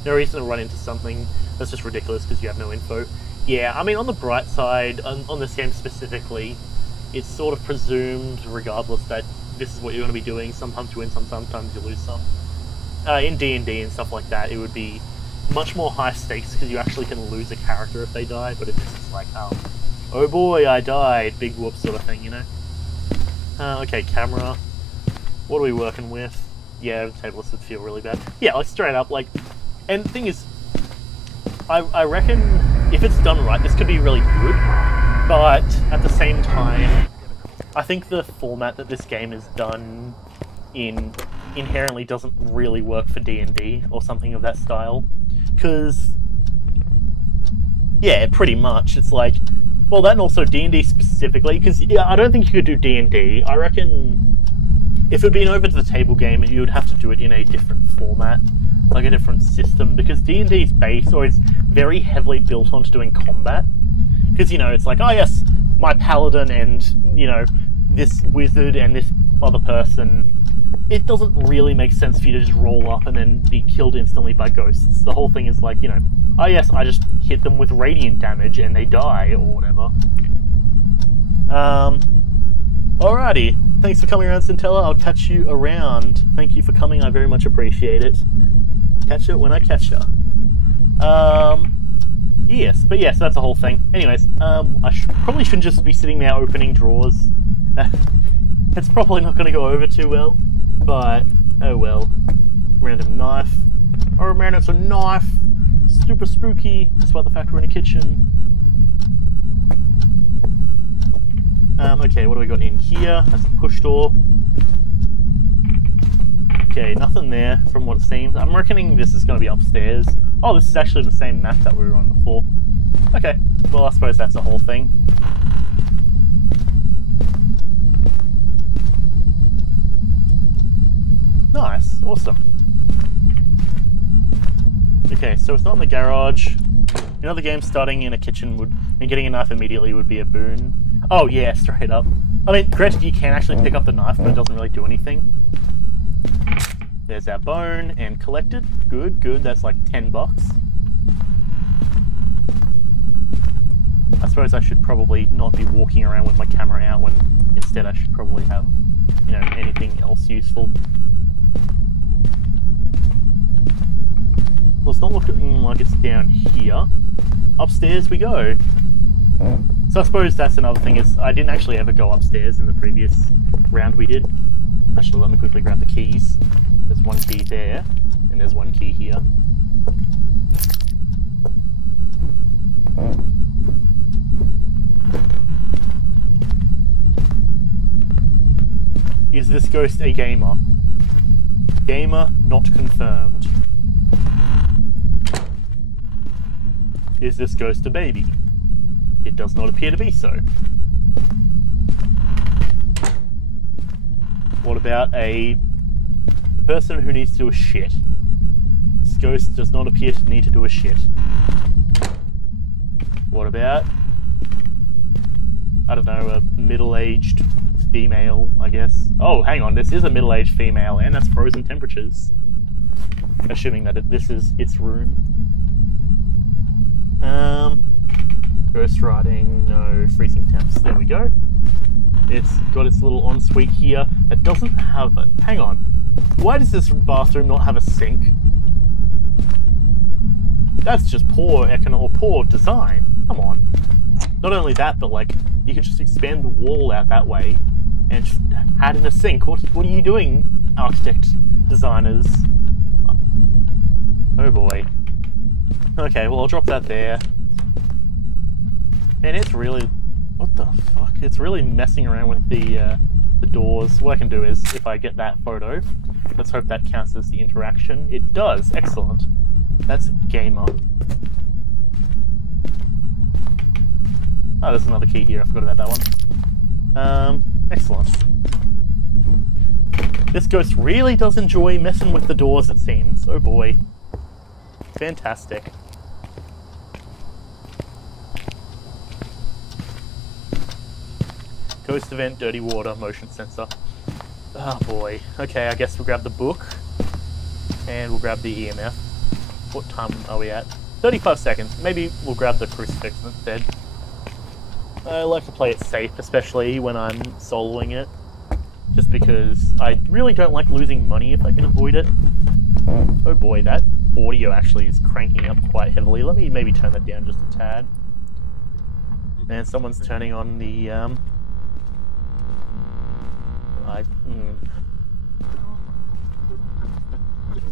No reason to run into something that's just ridiculous because you have no info. Yeah, I mean, on the bright side, on this game specifically, it's sort of presumed, regardless, that this is what you're going to be doing. Sometimes you win some, sometimes you lose some. In D&D and stuff like that, it would be much more high stakes because you actually can lose a character if they die, but if it's like, oh boy, I died, big whoop sort of thing, you know? Okay, camera. What are we working with? Yeah, the tablets would feel really bad. Yeah, like straight up, like, and the thing is, I reckon if it's done right, this could be really good, but at the same time, I think the format that this game is done in inherently doesn't really work for D&D or something of that style. Because, yeah, pretty much. It's like, well, that and also D&D specifically, because yeah, I don't think you could do D&D. I reckon if it would be an over-to-the-table game, you would have to do it in a different format, like a different system, because D&D's base, or it's very heavily built onto doing combat. Because, you know, it's like, oh yes, my paladin and, you know, this wizard and this other person, it doesn't really make sense for you to just roll up and then be killed instantly by ghosts. The whole thing is like, you know, oh yes, I just hit them with radiant damage and they die, or whatever. Alrighty. Thanks for coming around, Centella. I'll catch you around. Thank you for coming. I very much appreciate it. Catch it when I catch ya. Yes, but yes, that's the whole thing. Anyways, I probably shouldn't just be sitting there opening drawers. It's probably not going to go over too well, but oh well. Random knife. Oh man, it's a knife! Super spooky, despite the fact we're in a kitchen. Okay, what do we got in here? That's a push door. Okay, nothing there from what it seems. I'm reckoning this is going to be upstairs. Oh, this is actually the same map that we were on before. Okay, well I suppose that's the whole thing. Nice, awesome. Okay, so it's not in the garage. You know, the game starting in a kitchen and getting a knife immediately would be a boon. Oh yeah, straight up. I mean, granted, you can actually pick up the knife, but it doesn't really do anything. There's our bone and collected. Good, good. That's like $10. I suppose I should probably not be walking around with my camera out when instead I should probably have, you know, anything else useful. Well, it's not looking like it's down here. Upstairs we go. So I suppose that's another thing, is I didn't actually ever go upstairs in the previous round we did. Actually, let me quickly grab the keys. There's one key there, and there's one key here. Is this ghost a gamer? Gamer not confirmed. Is this ghost a baby? It does not appear to be so. What about a person who needs to do a shit? This ghost does not appear to need to do a shit. What about, I don't know, a middle-aged female, I guess? Oh, hang on, this is a middle-aged female, and that's frozen temperatures. Assuming that this is its room. Ghost writing, no, freezing temps, there we go. It's got its little ensuite here. It doesn't have it. Hang on. Why does this bathroom not have a sink? That's just poor poor design. Come on. Not only that, but like, you could just expand the wall out that way and just add in a sink. What are you doing, architect designers? Oh boy. Okay, well I'll drop that there. And it's really... what the fuck? It's really messing around with the doors. What I can do is, if I get that photo, let's hope that counts as the interaction. It does. Excellent. That's gamer. Oh, there's another key here. I forgot about that one. Excellent. This ghost really does enjoy messing with the doors, it seems. Oh boy. Fantastic. Ghost event, dirty water, motion sensor. Oh boy. Okay, I guess we'll grab the book. And we'll grab the EMF. What time are we at? 35 seconds. Maybe we'll grab the crucifix instead. I like to play it safe, especially when I'm soloing it. Just because I really don't like losing money if I can avoid it. Oh boy, that audio actually is cranking up quite heavily. Let me maybe turn that down just a tad. And someone's turning on the...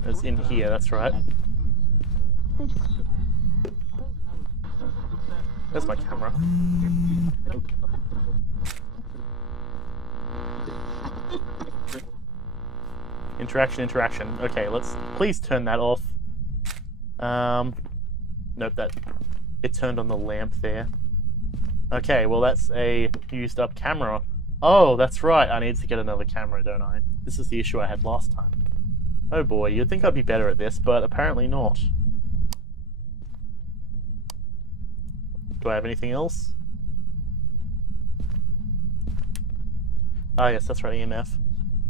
It's in here, that's right. There's my camera. Interaction. Okay, let's please turn that off. Nope, it turned on the lamp there. Okay, well that's a used up camera. Oh, that's right, I need to get another camera, don't I? This is the issue I had last time. Oh boy, you'd think I'd be better at this, but apparently not. Do I have anything else? Ah yes, that's right, EMF.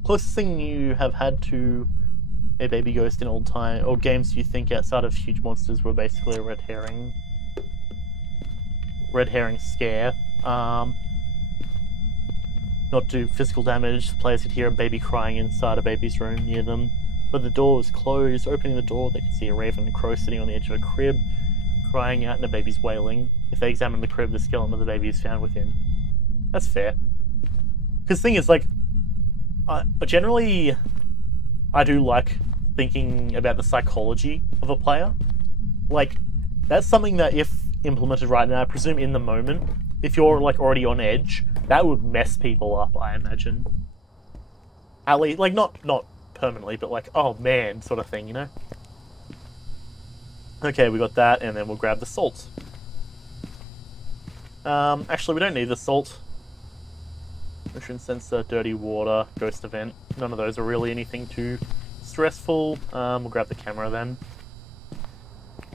Closest thing you have had to a baby ghost in old games you think outside of huge monsters were basically a red herring scare. not do physical damage. Players could hear a baby crying inside a baby's room near them. But the door was closed. Opening the door, they could see a raven crow sitting on the edge of a crib, crying out and a baby's wailing. If they examine the crib, the skeleton of the baby is found within. That's fair. Because the thing is, like, generally, I do like thinking about the psychology of a player. Like, that's something that if implemented right now, I presume in the moment, if you're, like, already on edge, that would mess people up, I imagine. At least, like, not permanently, but like, oh man, sort of thing, you know? Okay, we got that, and then we'll grab the salt. Actually, we don't need the salt. Motion sensor, dirty water, ghost event. None of those are really anything too stressful. We'll grab the camera then.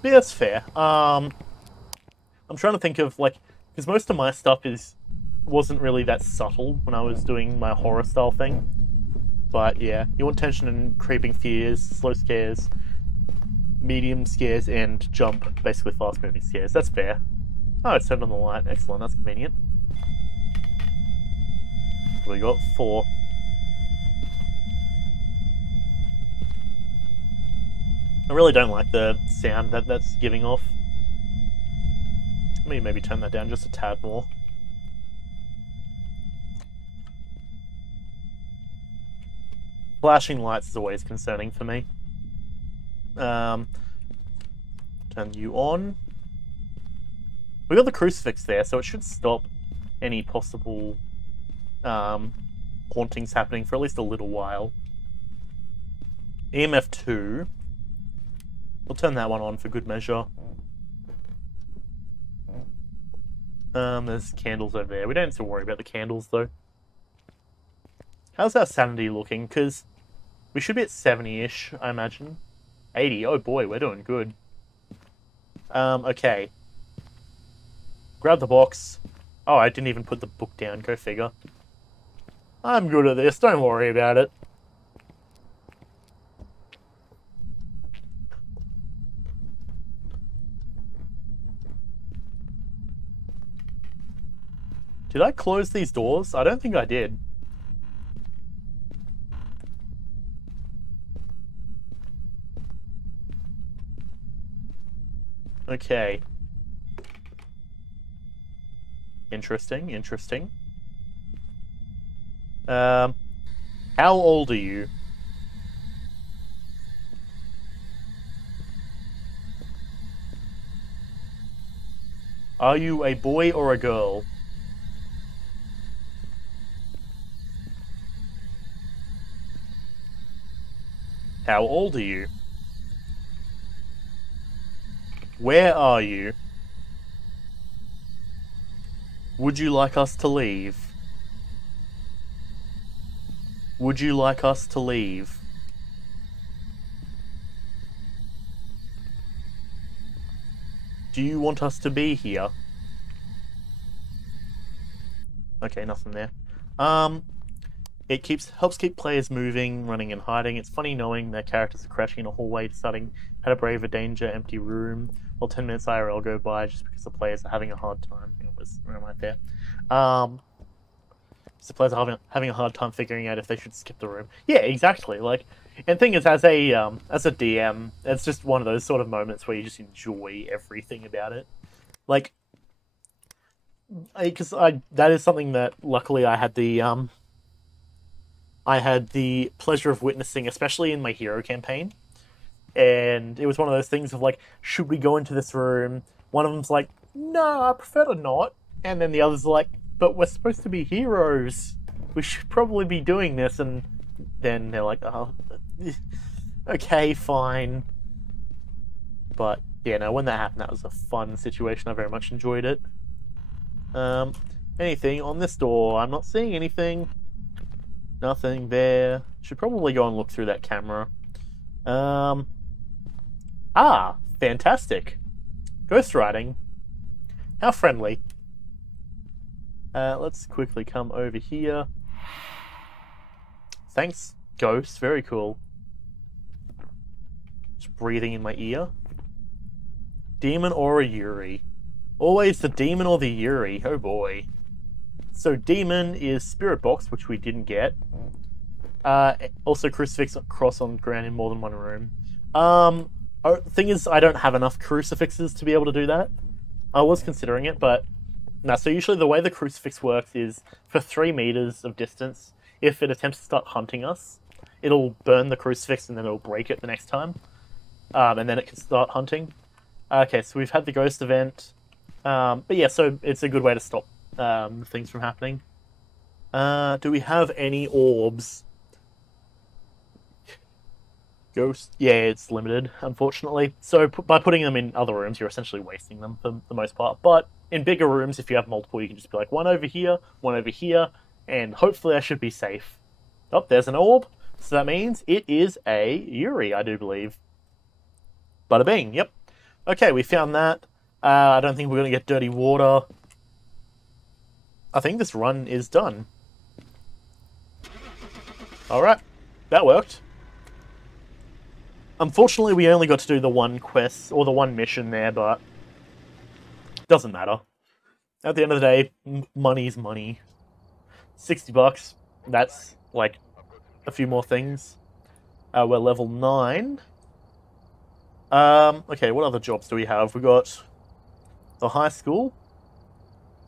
Yeah, that's fair. I'm trying to think of, like, because most of my stuff wasn't really that subtle when I was doing my horror style thing. But yeah, you want tension and creeping fears, slow scares, medium scares, and jump, basically fast moving scares. That's fair. Oh, it's turned on the light. Excellent, that's convenient. We got 4. I really don't like the sound that's giving off. Let me maybe turn that down just a tad more. Flashing lights is always concerning for me. Turn you on. We got the crucifix there, so it should stop any possible hauntings happening for at least a little while. EMF 2. We'll turn that one on for good measure. There's candles over there. We don't have to worry about the candles, though. How's our sanity looking? Because we should be at 70-ish, I imagine. 80. Oh boy, we're doing good. Okay. Grab the box. Oh, I didn't even put the book down. Go figure. I'm good at this. Don't worry about it. Did I close these doors? I don't think I did. Okay. Interesting, interesting. How old are you? Are you a boy or a girl? How old are you? Where are you? Would you like us to leave? Would you like us to leave? Do you want us to be here? Okay, nothing there. It helps keep players moving, running and hiding. It's funny knowing their characters are crashing in a hallway, deciding how to brave a danger, empty room, while 10 minutes IRL go by just because the players are having a hard time. It was right there. So players are having a hard time figuring out if they should skip the room. Yeah, exactly. Like, and the thing is, as a DM, it's just one of those sort of moments where you just enjoy everything about it. Like, because that is something that luckily I had the pleasure of witnessing, especially in my hero campaign. And it was one of those things of like, should we go into this room? One of them's like, no, I prefer to not. And then the others are like, but we're supposed to be heroes. We should probably be doing this. And then they're like, oh, okay, fine. But yeah, no, when that happened, that was a fun situation. I very much enjoyed it. Anything on this door? I'm not seeing anything. Nothing there. Should probably go and look through that camera. Fantastic. Ghostwriting. How friendly. Let's quickly come over here. Thanks, ghost. Very cool. Just breathing in my ear. Demon or a Yuri? Always the demon or the Yuri. Oh boy. So demon is spirit box, which we didn't get. Also crucifix cross on ground in more than one room. Thing is, I don't have enough crucifixes to be able to do that. I was considering it, but no. So usually the way the crucifix works is for 3 meters of distance, if it attempts to start hunting us, it'll burn the crucifix and then it'll break it the next time. And then it can start hunting. Okay, so we've had the ghost event. But yeah, so it's a good way to stop things from happening. Do we have any orbs? Ghost? Yeah, it's limited, unfortunately. So by putting them in other rooms, you're essentially wasting them for the most part. But in bigger rooms, if you have multiple, you can just be like, one over here, and hopefully I should be safe. Oh, there's an orb. So that means it is a Yuri, I do believe. Bada bing, yep. Okay, we found that. I don't think we're going to get dirty water. I think this run is done. Alright, that worked. Unfortunately, we only got to do the one quest, or the one mission there, but doesn't matter. At the end of the day, money's money. 60 bucks, that's like a few more things. We're level 9. Okay, what other jobs do we have? We got the high school.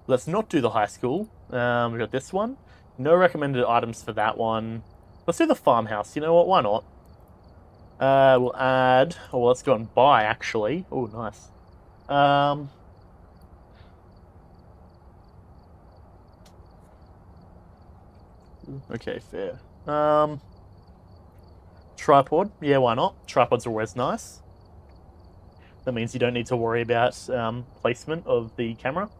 Let's not do the high school. We got this one. No recommended items for that one. Let's do the farmhouse. You know what? Why not? We'll add... Oh, let's go and buy, actually. Oh, nice. Okay, fair. Tripod. Yeah, why not? Tripods are always nice. That means you don't need to worry about placement of the camera.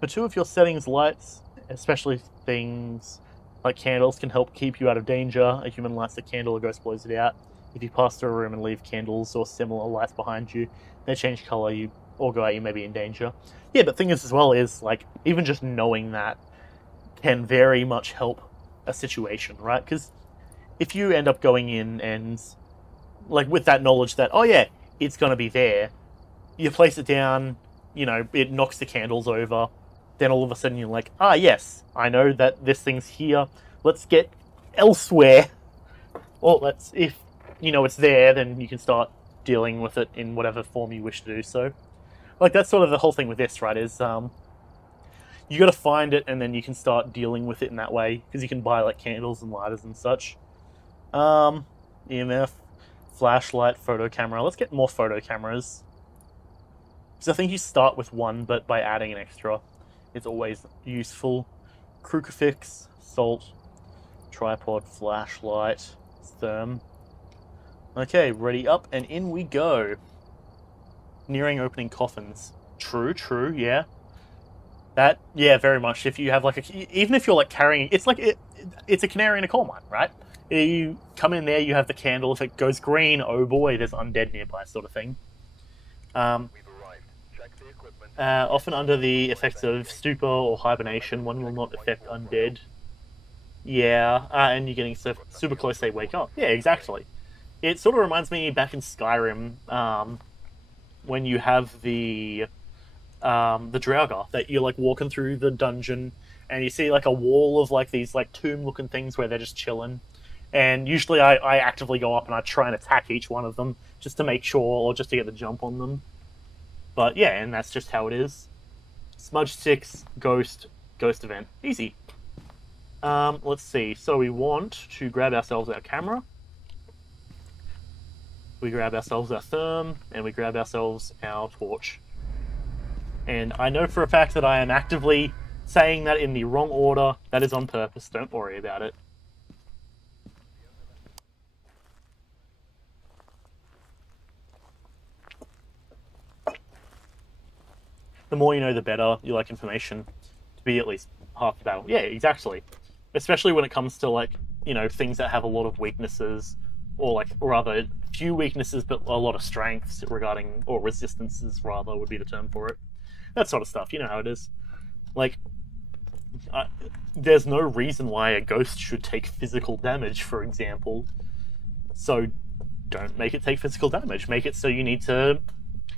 For 2 of your settings, lights, especially things like candles, can help keep you out of danger. A human lights a candle, a ghost blows it out. If you pass through a room and leave candles or similar lights behind you, they change colour, or go out, you may be in danger. Yeah, but thing is as well is, like, even just knowing that can very much help a situation, right? Because if you end up going in and, like, with that knowledge that, oh yeah, it's going to be there, you place it down, you know, it knocks the candles over, then all of a sudden you're like, ah yes, I know that this thing's here, let's get elsewhere. Or let's, if you know it's there, then you can start dealing with it in whatever form you wish to do so. Like, that's sort of the whole thing with this, right, is you gotta find it and then you can start dealing with it in that way, because you can buy, like, candles and lighters and such. EMF, flashlight, photo camera. Let's get more photo cameras. Because I think you start with one, but by adding an extra, it's always useful. Crucifix, salt, tripod, flashlight, therm. Okay, ready up, and in we go. Nearing opening coffins. True, yeah. That, yeah, very much. If you have, like, even if you're, like, carrying... It's like, it's a canary in a coal mine, right? You come in there, you have the candle. If it goes green, oh boy, there's undead nearby, sort of thing. Often under the effects of stupor or hibernation, one will not affect undead. Yeah, and you're getting super close, they wake up. Yeah, exactly. It sort of reminds me back in Skyrim, when you have the Draugr, that you're, like, walking through the dungeon, and you see, like, a wall of, like, these, like, tomb-looking things where they're just chilling. And usually I actively go up and I try and attack each one of them, just to make sure, or just to get the jump on them. But yeah, and that's just how it is. Smudge 6, Ghost event. Easy. Let's see. So we want to grab ourselves our camera. We grab ourselves our therm, and we grab ourselves our torch. And I know for a fact that I am actively saying that in the wrong order. That is on purpose, don't worry about it. The more you know, the better. You like information to be at least half the battle. Yeah, exactly. Especially when it comes to, like, you know, things that have a lot of weaknesses, or, like, rather few weaknesses but a lot of strengths regarding, or resistances rather would be the term for it. That sort of stuff, you know how it is. Like, there's no reason why a ghost should take physical damage, for example. So don't make it take physical damage. Make it so you need to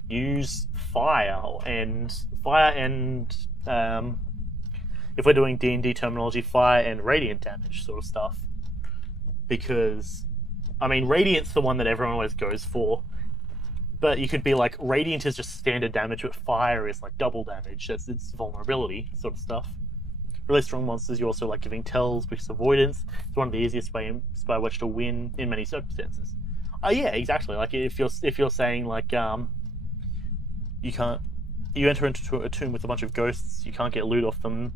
use fire and if we're doing D&D terminology, fire and radiant damage sort of stuff. Because, I mean, radiant's the one that everyone always goes for. But you could be like, radiant is just standard damage, but fire is like double damage. That's its vulnerability sort of stuff. Really strong monsters, you also like giving tells, because avoidance is one of the easiest ways by which to win in many circumstances. Yeah, exactly. Like if you're saying like you enter into a tomb with a bunch of ghosts, you can't get loot off them.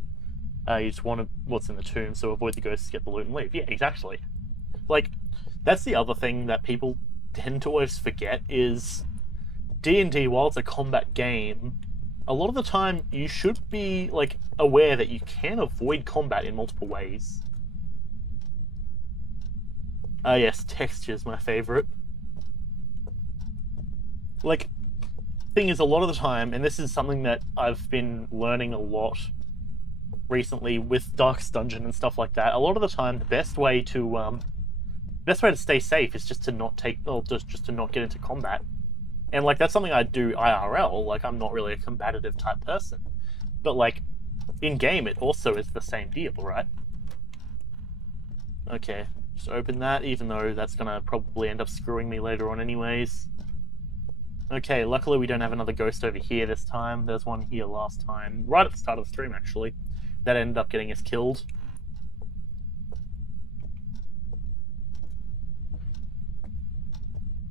You just want what's in the tomb, so avoid the ghosts, get the loot, and leave. Yeah, exactly. Like that's the other thing that people tend to always forget is D&D. While it's a combat game, a lot of the time you should be like aware that you can avoid combat in multiple ways. Yes, texture's my favorite. Like, thing is, a lot of the time, and this is something that I've been learning a lot recently with Darkest Dungeon and stuff like that. A lot of the time, the best way to stay safe is just to not just to not get into combat. And like that's something I do IRL. Like I'm not really a combative type person, but like in game, it also is the same deal, right? Okay, just open that, even though that's gonna probably end up screwing me later on anyways. Okay, luckily we don't have another ghost over here this time. There's one here last time, right at the start of the stream actually, that ended up getting us killed.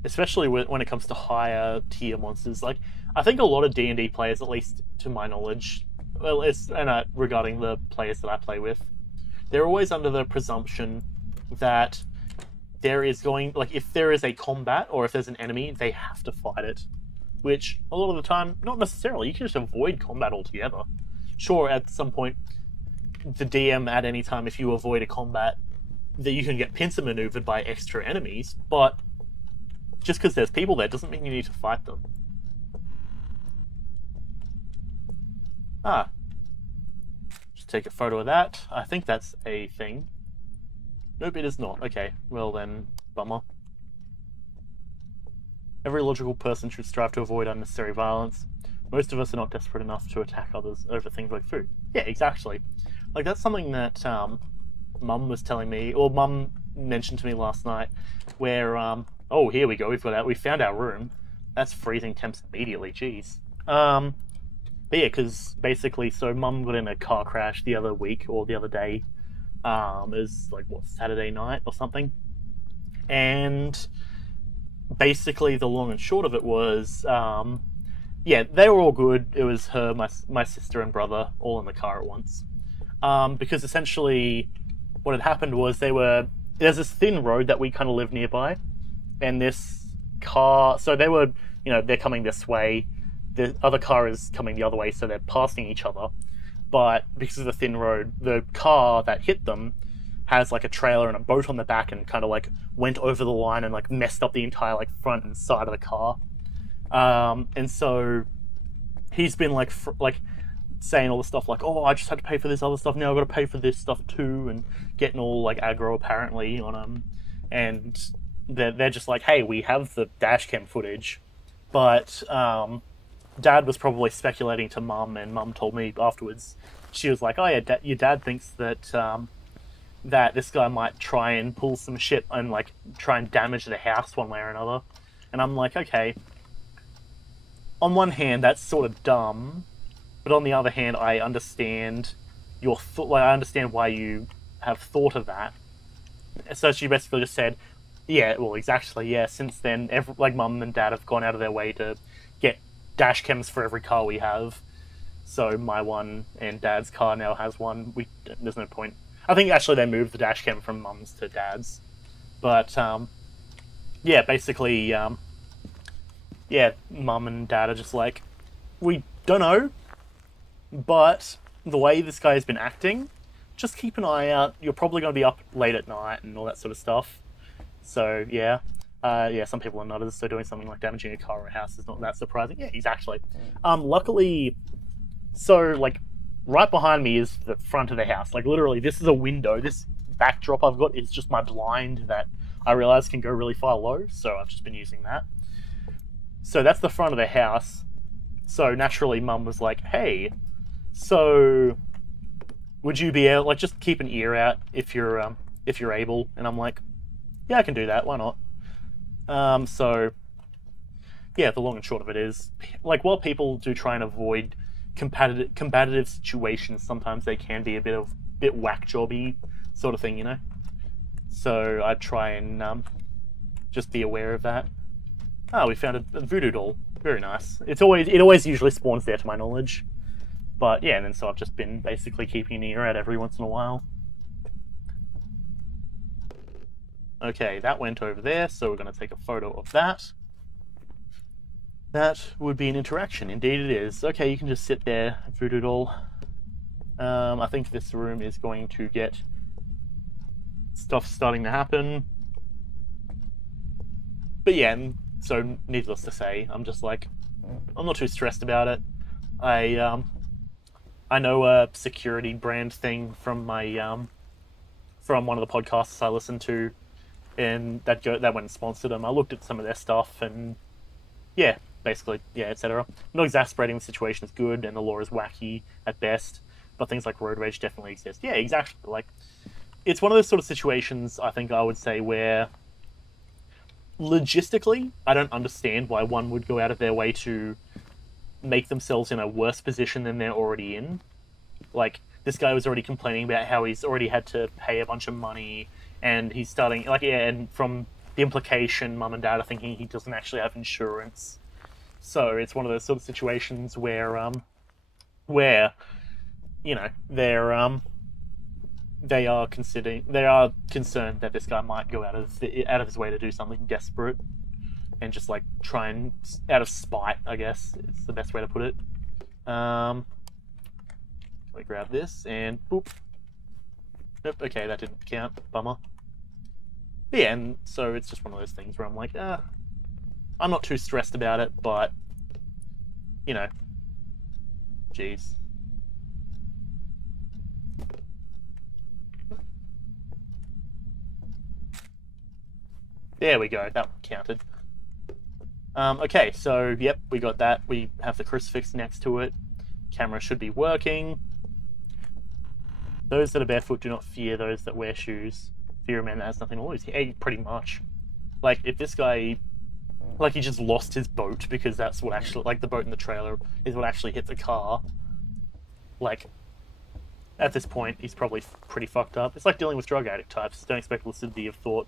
Especially when it comes to higher tier monsters. Like, I think a lot of D&D players, at least to my knowledge, well, regarding the players that I play with, they're always under the presumption that there is if there is a combat or if there's an enemy, they have to fight it. Which, a lot of the time, not necessarily. You can just avoid combat altogether. Sure, at some point, the DM at any time, if you avoid a combat, that you can get pincer maneuvered by extra enemies, but just because there's people there doesn't mean you need to fight them. Just take a photo of that. I think that's a thing. Nope, it is not. Okay, well then, bummer. Every logical person should strive to avoid unnecessary violence. Most of us are not desperate enough to attack others over things like food. Yeah, exactly. Like, that's something that Mum was telling me, or Mum mentioned to me last night, where, oh, here we go, we found our room. That's freezing temps immediately, jeez. But yeah, because basically, so Mum got in a car crash the other week, or the other day. It was like, what, Saturday night or something? And basically, the long and short of it was, yeah, they were all good. It was her, my sister and brother, all in the car at once. Because essentially, what had happened was there's this thin road that we kind of live nearby, and this car, so they were, they're coming this way, the other car is coming the other way, so they're passing each other. But because of the thin road, the car that hit them has like a trailer and a boat on the back and kind of like went over the line and like messed up the entire like front and side of the car. And so he's been like saying all the stuff like, oh, I just had to pay for this other stuff, now I've got to pay for this stuff too, and getting all like aggro apparently on them. And they're just like, hey, we have the dash cam footage, but Dad was probably speculating to Mum, and Mum told me afterwards, she was like, oh yeah, your dad thinks that that this guy might try and pull some shit and like try and damage the house one way or another. And I'm like, okay, on one hand that's sort of dumb, but on the other hand I understand I understand why you have thought of that. So she basically just said, yeah, well, exactly, yeah, since then Mum and Dad have gone out of their way to get dash cams for every car we have. So my one and Dad's car now has one. There's no point. I think actually they moved the dash cam from Mum's to Dad's. But yeah, basically, yeah, Mum and Dad are just like, we don't know, but the way this guy has been acting, just keep an eye out. You're probably going to be up late at night and all that sort of stuff. So yeah. Yeah, some people are not, so doing something like damaging a car or a house is not that surprising. Yeah, exactly. Luckily, so like right behind me is the front of the house. Like literally, this is a window. This backdrop I've got is just my blind that I realize can go really far low, so I've just been using that. So that's the front of the house. So naturally, Mum was like, hey, so would you be able, like, just keep an ear out if you're able? And I'm like, yeah, I can do that. Why not? So yeah, the long and short of it is, like, while people do try and avoid combative situations, sometimes they can be a bit whack jobby sort of thing, you know. So I try and just be aware of that. Oh, we found a voodoo doll. Very nice. It always usually spawns there, to my knowledge. But yeah, and then so I've just been basically keeping an ear out every once in a while. Okay, that went over there, so we're going to take a photo of that. That would be an interaction. Indeed it is. Okay, you can just sit there, voodoo doll. I think this room is going to get stuff starting to happen. But yeah, so needless to say, I'm just like, I'm not too stressed about it. I know a security brand thing from my from one of the podcasts I listened to, and that went and sponsored them. I looked at some of their stuff, and yeah, basically, yeah, etc. Not exasperating, the situation is good, and the law is wacky at best, but things like road rage definitely exist. Yeah, exactly. Like, it's one of those sort of situations, I think I would say, where logistically, I don't understand why one would go out of their way to make themselves in a worse position than they're already in. Like, this guy was already complaining about how he's already had to pay a bunch of money, and he's starting, like, yeah, and from the implication, mum and dad are thinking he doesn't actually have insurance. So it's one of those sort of situations where, you know, they are concerned that this guy might go out of his way to do something desperate, and just like try and, out of spite, I guess it's the best way to put it. Let me grab this and boop. Nope. Okay, that didn't count. Bummer. But yeah, and so it's just one of those things where I'm like, I'm not too stressed about it, but you know, jeez. There we go, that counted. Okay, so yep, we got that. We have the crucifix next to it. Camera should be working. Those that are barefoot do not fear those that wear shoes. Fear a man that has nothing to lose. Hey, pretty much. Like, if this guy, like, he just lost his boat because that's what actually, like, the boat in the trailer is what actually hit the car. Like, at this point, he's probably pretty fucked up. It's like dealing with drug addict types. Don't expect lucidity of thought.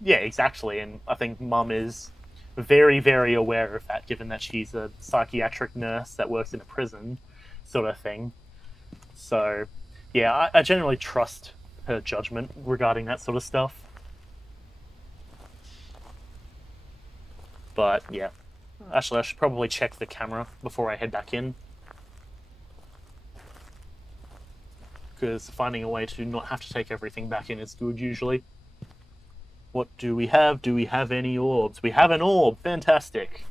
Yeah, exactly. And I think Mum is very, very aware of that, given that she's a psychiatric nurse that works in a prison, sort of thing. So, yeah, I generally trust her judgment regarding that sort of stuff. But, yeah. Actually, I should probably check the camera before I head back in. Because finding a way to not have to take everything back in is good, usually. What do we have? Do we have any orbs? We have an orb! Fantastic!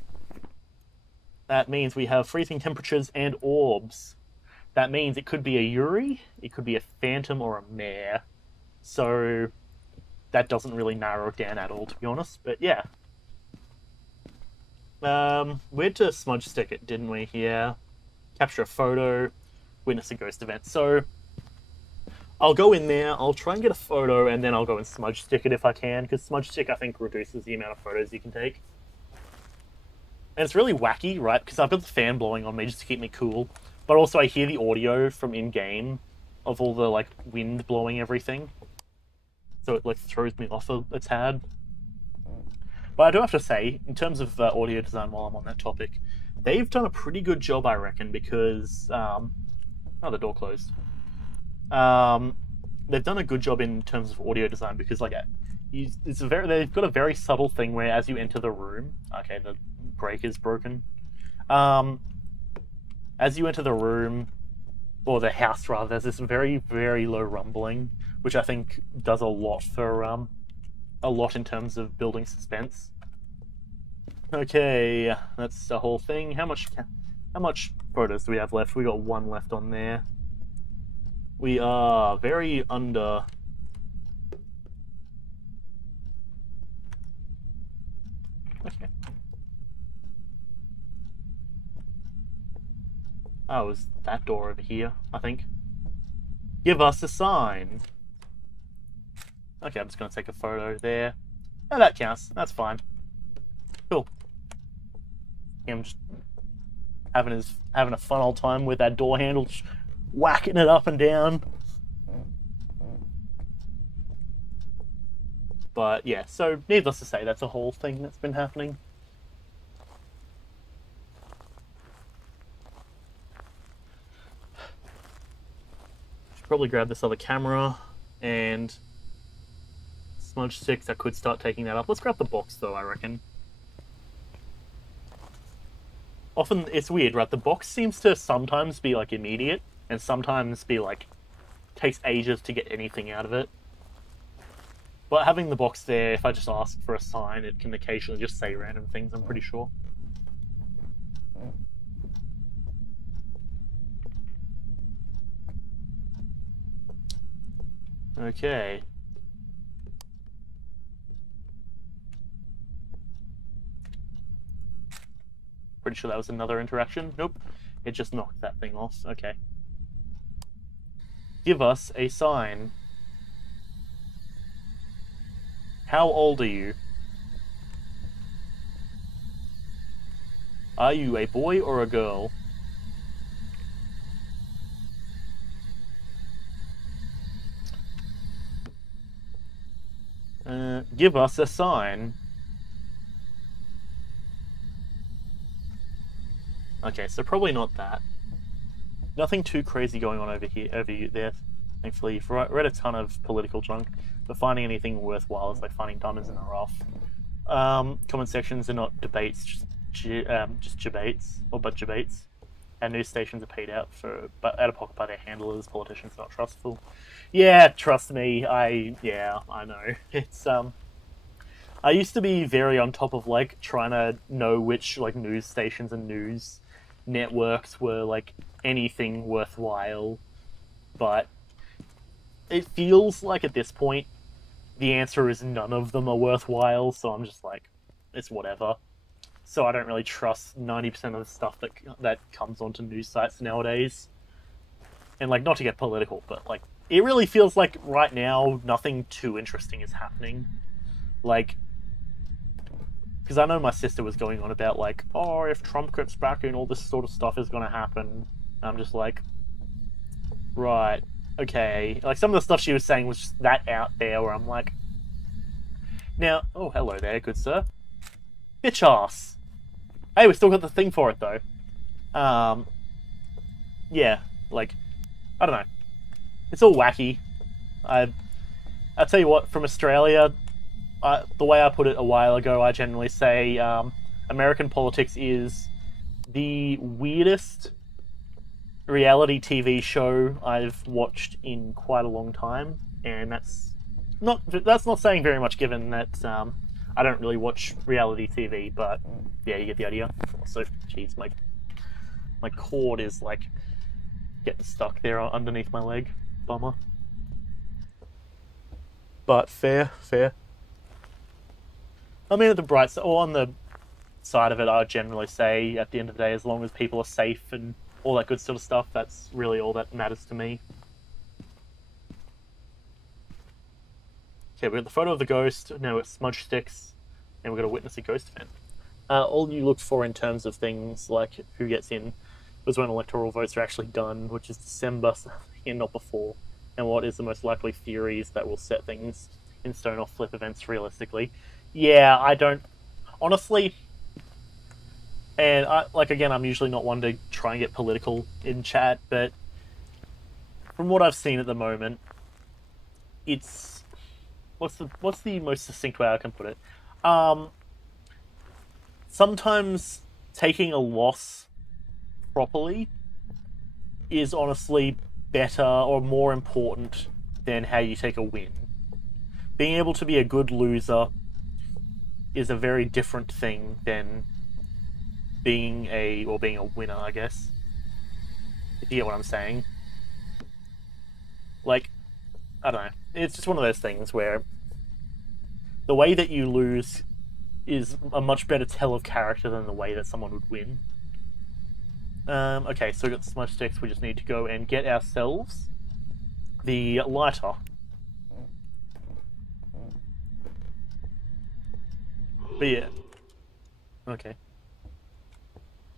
That means we have freezing temperatures and orbs. That means it could be a Yuri, it could be a Phantom, or a Mare. So, that doesn't really narrow it down at all, to be honest, but yeah. We had to smudge stick it, didn't we? Yeah. Capture a photo, witness a ghost event. So, I'll go in there, I'll try and get a photo, and then I'll go and smudge stick it if I can, because smudge stick, I think, reduces the amount of photos you can take. And it's really wacky, right? Because I've got the fan blowing on me just to keep me cool. But also I hear the audio from in-game of all the, like, wind blowing everything. So it, like, throws me off a tad. But I do have to say, in terms of audio design, while I'm on that topic, they've done a pretty good job, I reckon, because... oh, the door closed. They've done a good job in terms of audio design, because, like, they've got a very subtle thing where as you enter the room... Okay, the brake is broken. As you enter the room, or the house rather, there's this very, very low rumbling, which I think does a lot for, a lot in terms of building suspense. Okay, that's the whole thing. How much photos do we have left? We got one left on there. We are very under... Okay. Oh, it was that door over here, I think. Give us a sign. Okay, I'm just going to take a photo there. Oh, that counts. That's fine. Cool. Him just having a fun old time with that door handle, just whacking it up and down. But yeah, so needless to say, that's a whole thing that's been happening. Should probably grab this other camera and smudge sticks. I could start taking that up. Let's grab the box though, I reckon. Often it's weird, right? The box seems to sometimes be like immediate and sometimes be like takes ages to get anything out of it. But having the box there, if I just ask for a sign, it can occasionally just say random things, I'm pretty sure. Okay. Pretty sure that was another interaction. Nope. It just knocked that thing off. Okay. Give us a sign. How old are you? Are you a boy or a girl? Give us a sign. Okay, so probably not that. Nothing too crazy going on over there. Thankfully, you've read a ton of political junk, but finding anything worthwhile is like finding diamonds in the rough. Comment sections are not debates, just debates, or but debates. And news stations are paid out out of pocket by their handlers. Politicians not trustful. Yeah, trust me. I know. It's I used to be very on top of like trying to know which like news stations and news networks were like anything worthwhile, but it feels like at this point the answer is none of them are worthwhile, so I'm just like, it's whatever. So I don't really trust 90% of the stuff that comes onto news sites nowadays. And like, not to get political, but like, it really feels like right now nothing too interesting is happening. Like, because I know my sister was going on about like, oh, if Trump gets back in, all this sort of stuff is going to happen. I'm just like, right, okay. Like, some of the stuff she was saying was just that out there where I'm like, now, oh, hello there, good sir. Bitch ass. Hey, we still got the thing for it though. Yeah, like, I don't know. It's all wacky. I'll tell you what, from Australia, the way I put it a while ago, I generally say American politics is the weirdest reality TV show I've watched in quite a long time, and that's not saying very much given that I don't really watch reality TV, but yeah, you get the idea. Also, jeez, my cord is like getting stuck there underneath my leg. Bummer. But fair. I mean, at the bright side, or on the side of it, I would generally say, at the end of the day, as long as people are safe and all that good sort of stuff, that's really all that matters to me. Okay, we got the photo of the ghost, now it's smudge sticks, and we're going to witness a ghost event. All you look for in terms of things like who gets in was when electoral votes are actually done, which is December and not before, and what is the most likely theories that will set things in stone or flip events realistically. Yeah, I don't... Honestly... And, again, I'm usually not one to try and get political in chat, but from what I've seen at the moment, it's... What's the most succinct way I can put it? Sometimes taking a loss properly is honestly better or more important than how you take a win. Being able to be a good loser is a very different thing than being a winner, I guess. If you get what I'm saying. Like, I don't know. It's just one of those things where the way that you lose is a much better tell of character than the way that someone would win. Okay, so we got the smudge sticks. We just need to go and get ourselves the lighter. But yeah. Okay.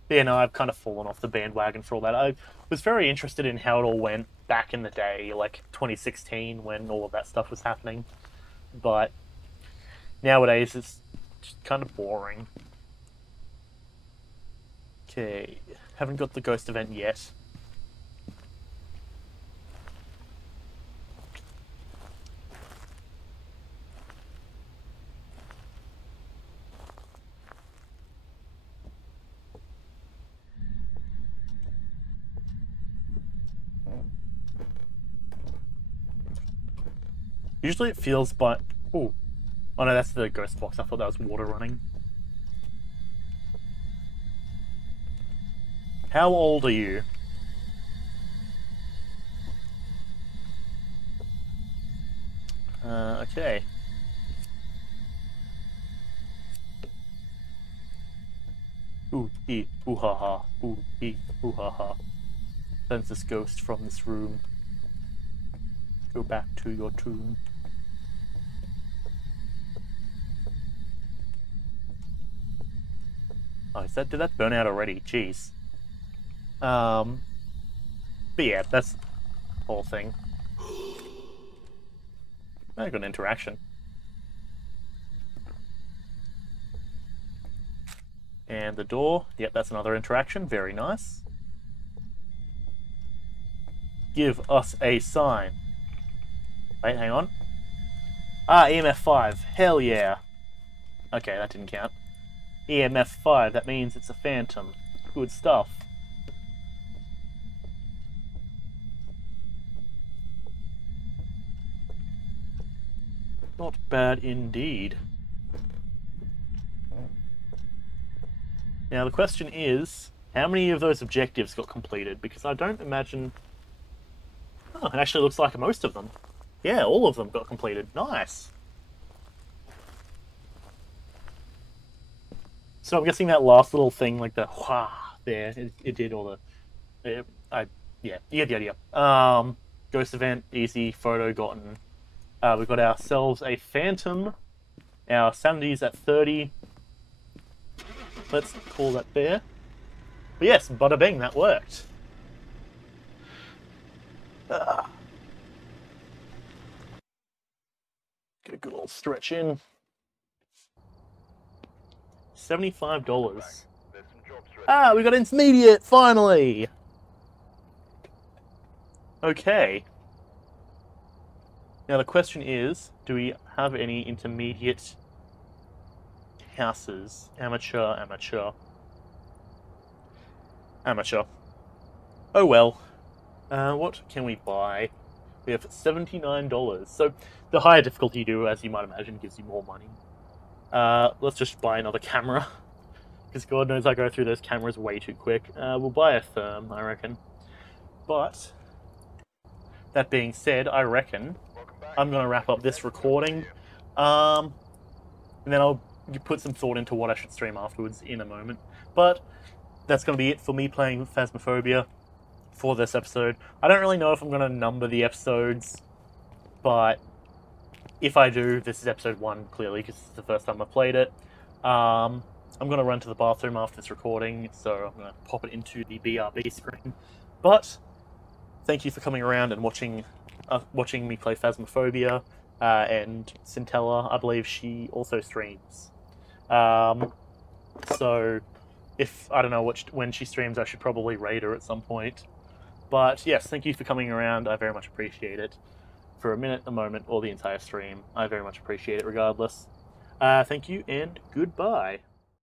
But yeah, no, I've kind of fallen off the bandwagon for all that. I was very interested in how it all went back in the day, like 2016, when all of that stuff was happening. But nowadays, it's just kind of boring. Okay, haven't got the ghost event yet. Usually it feels, but... Ooh. Oh no, that's the ghost box. I thought that was water running. How old are you? Okay. Ooh, ee, ooh ha ha. Ooh, ee, ooh ha ha. Sends this ghost from this room. Go back to your tomb. Oh, did that burn out already? Jeez. But yeah, that's the whole thing. I got an interaction. And the door. Yep, that's another interaction. Very nice. Give us a sign. Wait, hang on. Ah, EMF 5. Hell yeah. Okay, that didn't count. EMF 5, that means it's a phantom. Good stuff. Not bad indeed. Now the question is, how many of those objectives got completed? Because I don't imagine... Oh, it actually looks like most of them. Yeah, all of them got completed. Nice. So I'm guessing that last little thing, like the wah there, it did all the... Yeah. Ghost event, easy, photo gotten. We've got ourselves a phantom. Our sanity's at 30. Let's call that there. But yes, bada bing, that worked. Get a good old stretch in. $75. Ah, we got intermediate, finally! Okay. Now the question is, do we have any intermediate houses? Amateur. Oh well. What can we buy? We have $79. So the higher difficulty you do, as you might imagine, gives you more money. Let's just buy another camera. Because God knows I go through those cameras way too quick. We'll buy a therm, I reckon. But, that being said, I reckon I'm going to wrap up this recording. And then I'll put some thought into what I should stream afterwards in a moment. But, that's going to be it for me playing Phasmophobia for this episode. I don't really know if I'm going to number the episodes, but if I do, this is episode 1, clearly, because it's the first time I've played it. I'm going to run to the bathroom after this recording, so I'm going to pop it into the BRB screen. But, thank you for coming around and watching me play Phasmophobia, and Centella, I believe she also streams. So, if, I don't know when she streams, I should probably raid her at some point. But yes, thank you for coming around, I very much appreciate it. For a minute, a moment, or the entire stream, I very much appreciate it regardless. Thank you, and goodbye.